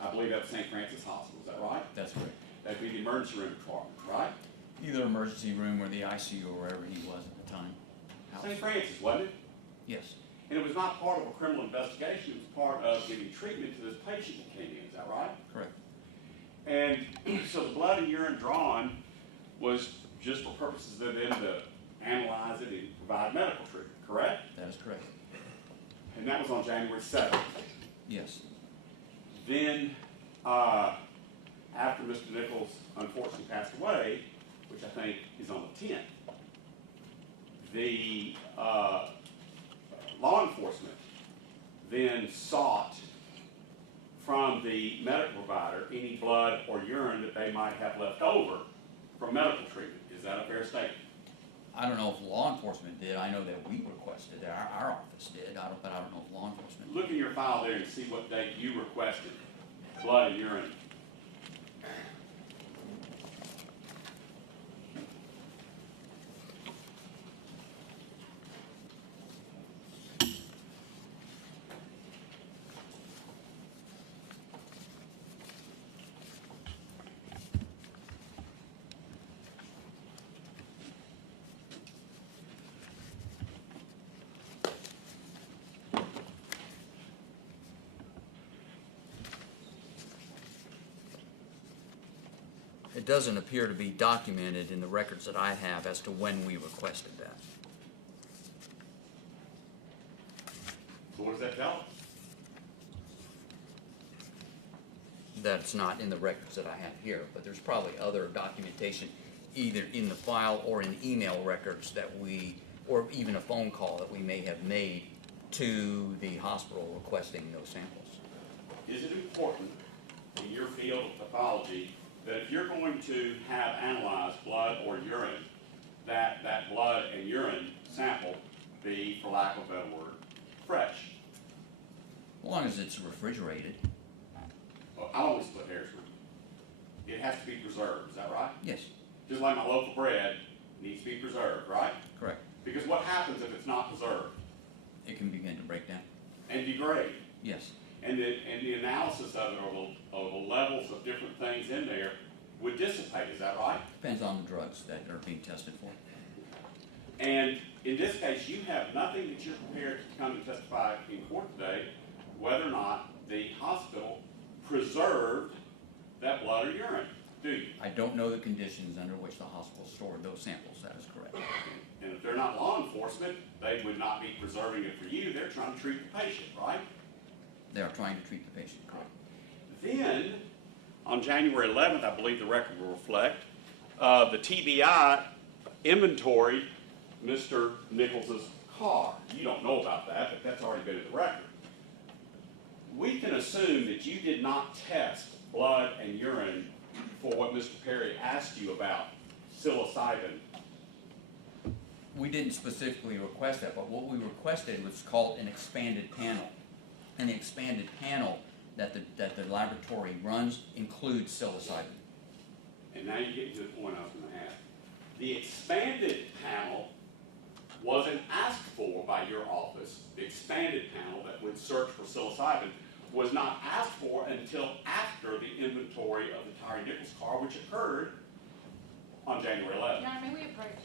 I believe that's St. Francis Hospital, is that right? That's correct. That'd be the emergency room department, right? Either emergency room or the ICU or wherever he was at the time. St. Francis, wasn't it? Yes. And it was not part of a criminal investigation, it was part of giving treatment to this patient that came in, is that right? Correct. And so the blood and urine drawn was just for purposes of them to analyze it and provide medical treatment, correct? That is correct. And that was on January 7th. Yes. Then, after Mr. Nichols unfortunately passed away, which I think is on the 10th, the law enforcement then sought from the medical provider any blood or urine that they might have left over from medical treatment. Is that a fair statement? I don't know if law enforcement did. I know that we requested it. Our office did. But I don't know if law enforcement did. Look in your file there and see what date you requested blood and urine. It doesn't appear to be documented in the records that I have as to when we requested that. So what does that tell us? That's not in the records that I have here, but there's probably other documentation either in the file or in email records that we, or even a phone call that we may have made to the hospital requesting those samples. Is it important in your field of pathology that if you're going to have analyzed blood or urine, that blood and urine sample be, for lack of a better word, fresh? As long as it's refrigerated. Well, I always split hairs with you. It has to be preserved, is that right? Yes. Just like my loaf of bread needs to be preserved, right? Correct. Because what happens if it's it's not preserved It can begin to break down. and degrade. Yes. And the analysis of it, or the levels of different things in there, would dissipate. Is that right? Depends on the drugs that are being tested for. And in this case, you have nothing that you're prepared to come and testify in court today whether or not the hospital preserved that blood or urine, do you? I don't know the conditions under which the hospital stored those samples. That is correct. And if they're not law enforcement, they would not be preserving it for you. They're trying to treat the patient, right? They are trying to treat the patient, correct. Then, on January 11th, I believe the record will reflect, the TBI inventoried Mr. Nichols' car. You don't know about that, but that's already been in the record. We can assume that you did not test blood and urine for what Mr. Perry asked you about, psilocybin. We didn't specifically request that, but what we requested was called an expanded panel. And the expanded panel that the laboratory runs includes psilocybin. And now you get to the point I was going to ask. The expanded panel wasn't asked for by your office. The expanded panel that would search for psilocybin was not asked for until after the inventory of the Tyre Nichols car, which occurred on January 11th. Your Honor, may we approach?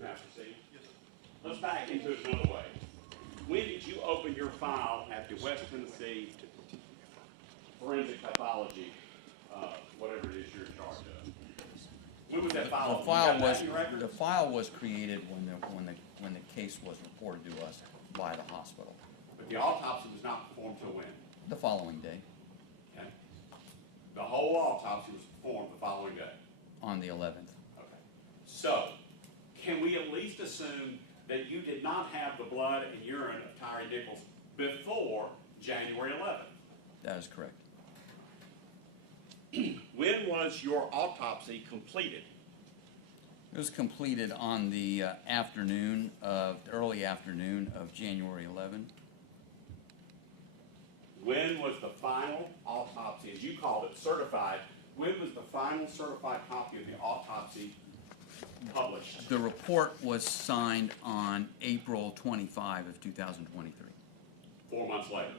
Master C? Yes, sir. Let's back into it another way. When did you open your file at the West Tennessee Forensic Pathology, whatever it is you're in charge of? When was that file? The file was created when the case was reported to us by the hospital. But the autopsy was not performed till when? The following day, Okay. The whole autopsy was performed the following day. on the 11th. Okay. So, can we at least assume that you did not have the blood and urine of Tyre Nichols before January 11th? That is correct. When was your autopsy completed? It was completed on the early afternoon of January 11. When was the final autopsy, as you called it, certified? When was the final certified copy of the autopsy published? The report was signed on April 25 of 2023. 4 months later.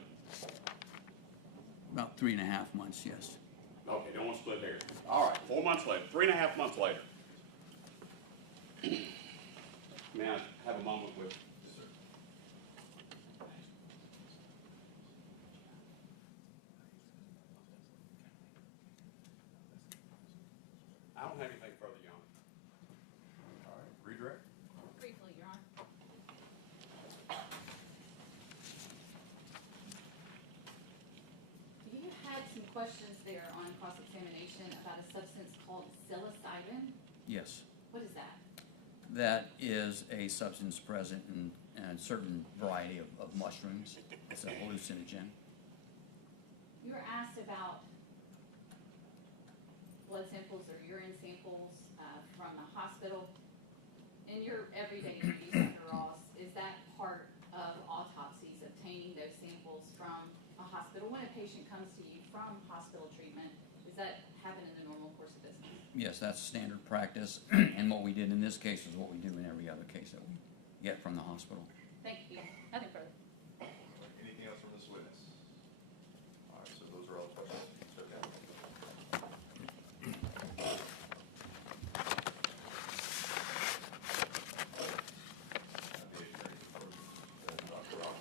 About 3.5 months, yes. Okay, don't want to split hairs. All right, 4 months later, 3.5 months later. May I have a moment with? Yes, sir. I don't have anything further, Your Honor. All right, redirect. Briefly, Your Honor. You had some questions there on cross-examination about a substance called psilocybin. Yes. What is that? That is a substance present in a certain variety of mushrooms. It's a hallucinogen. You were asked about blood samples or urine samples from the hospital. In your everyday duties, Dr. Ross, is that part of autopsies, obtaining those samples from a hospital? When a patient comes to you from hospital treatment, does that happen in the normal course of business? Yes, that's standard practice. And what we did in this case is what we do in every other case that we get from the hospital. Thank you. Nothing further. Anything else from this witness? All right, so those are all the questions. Step down. Dr. Ross.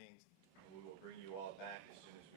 things, and we will bring you all back as soon as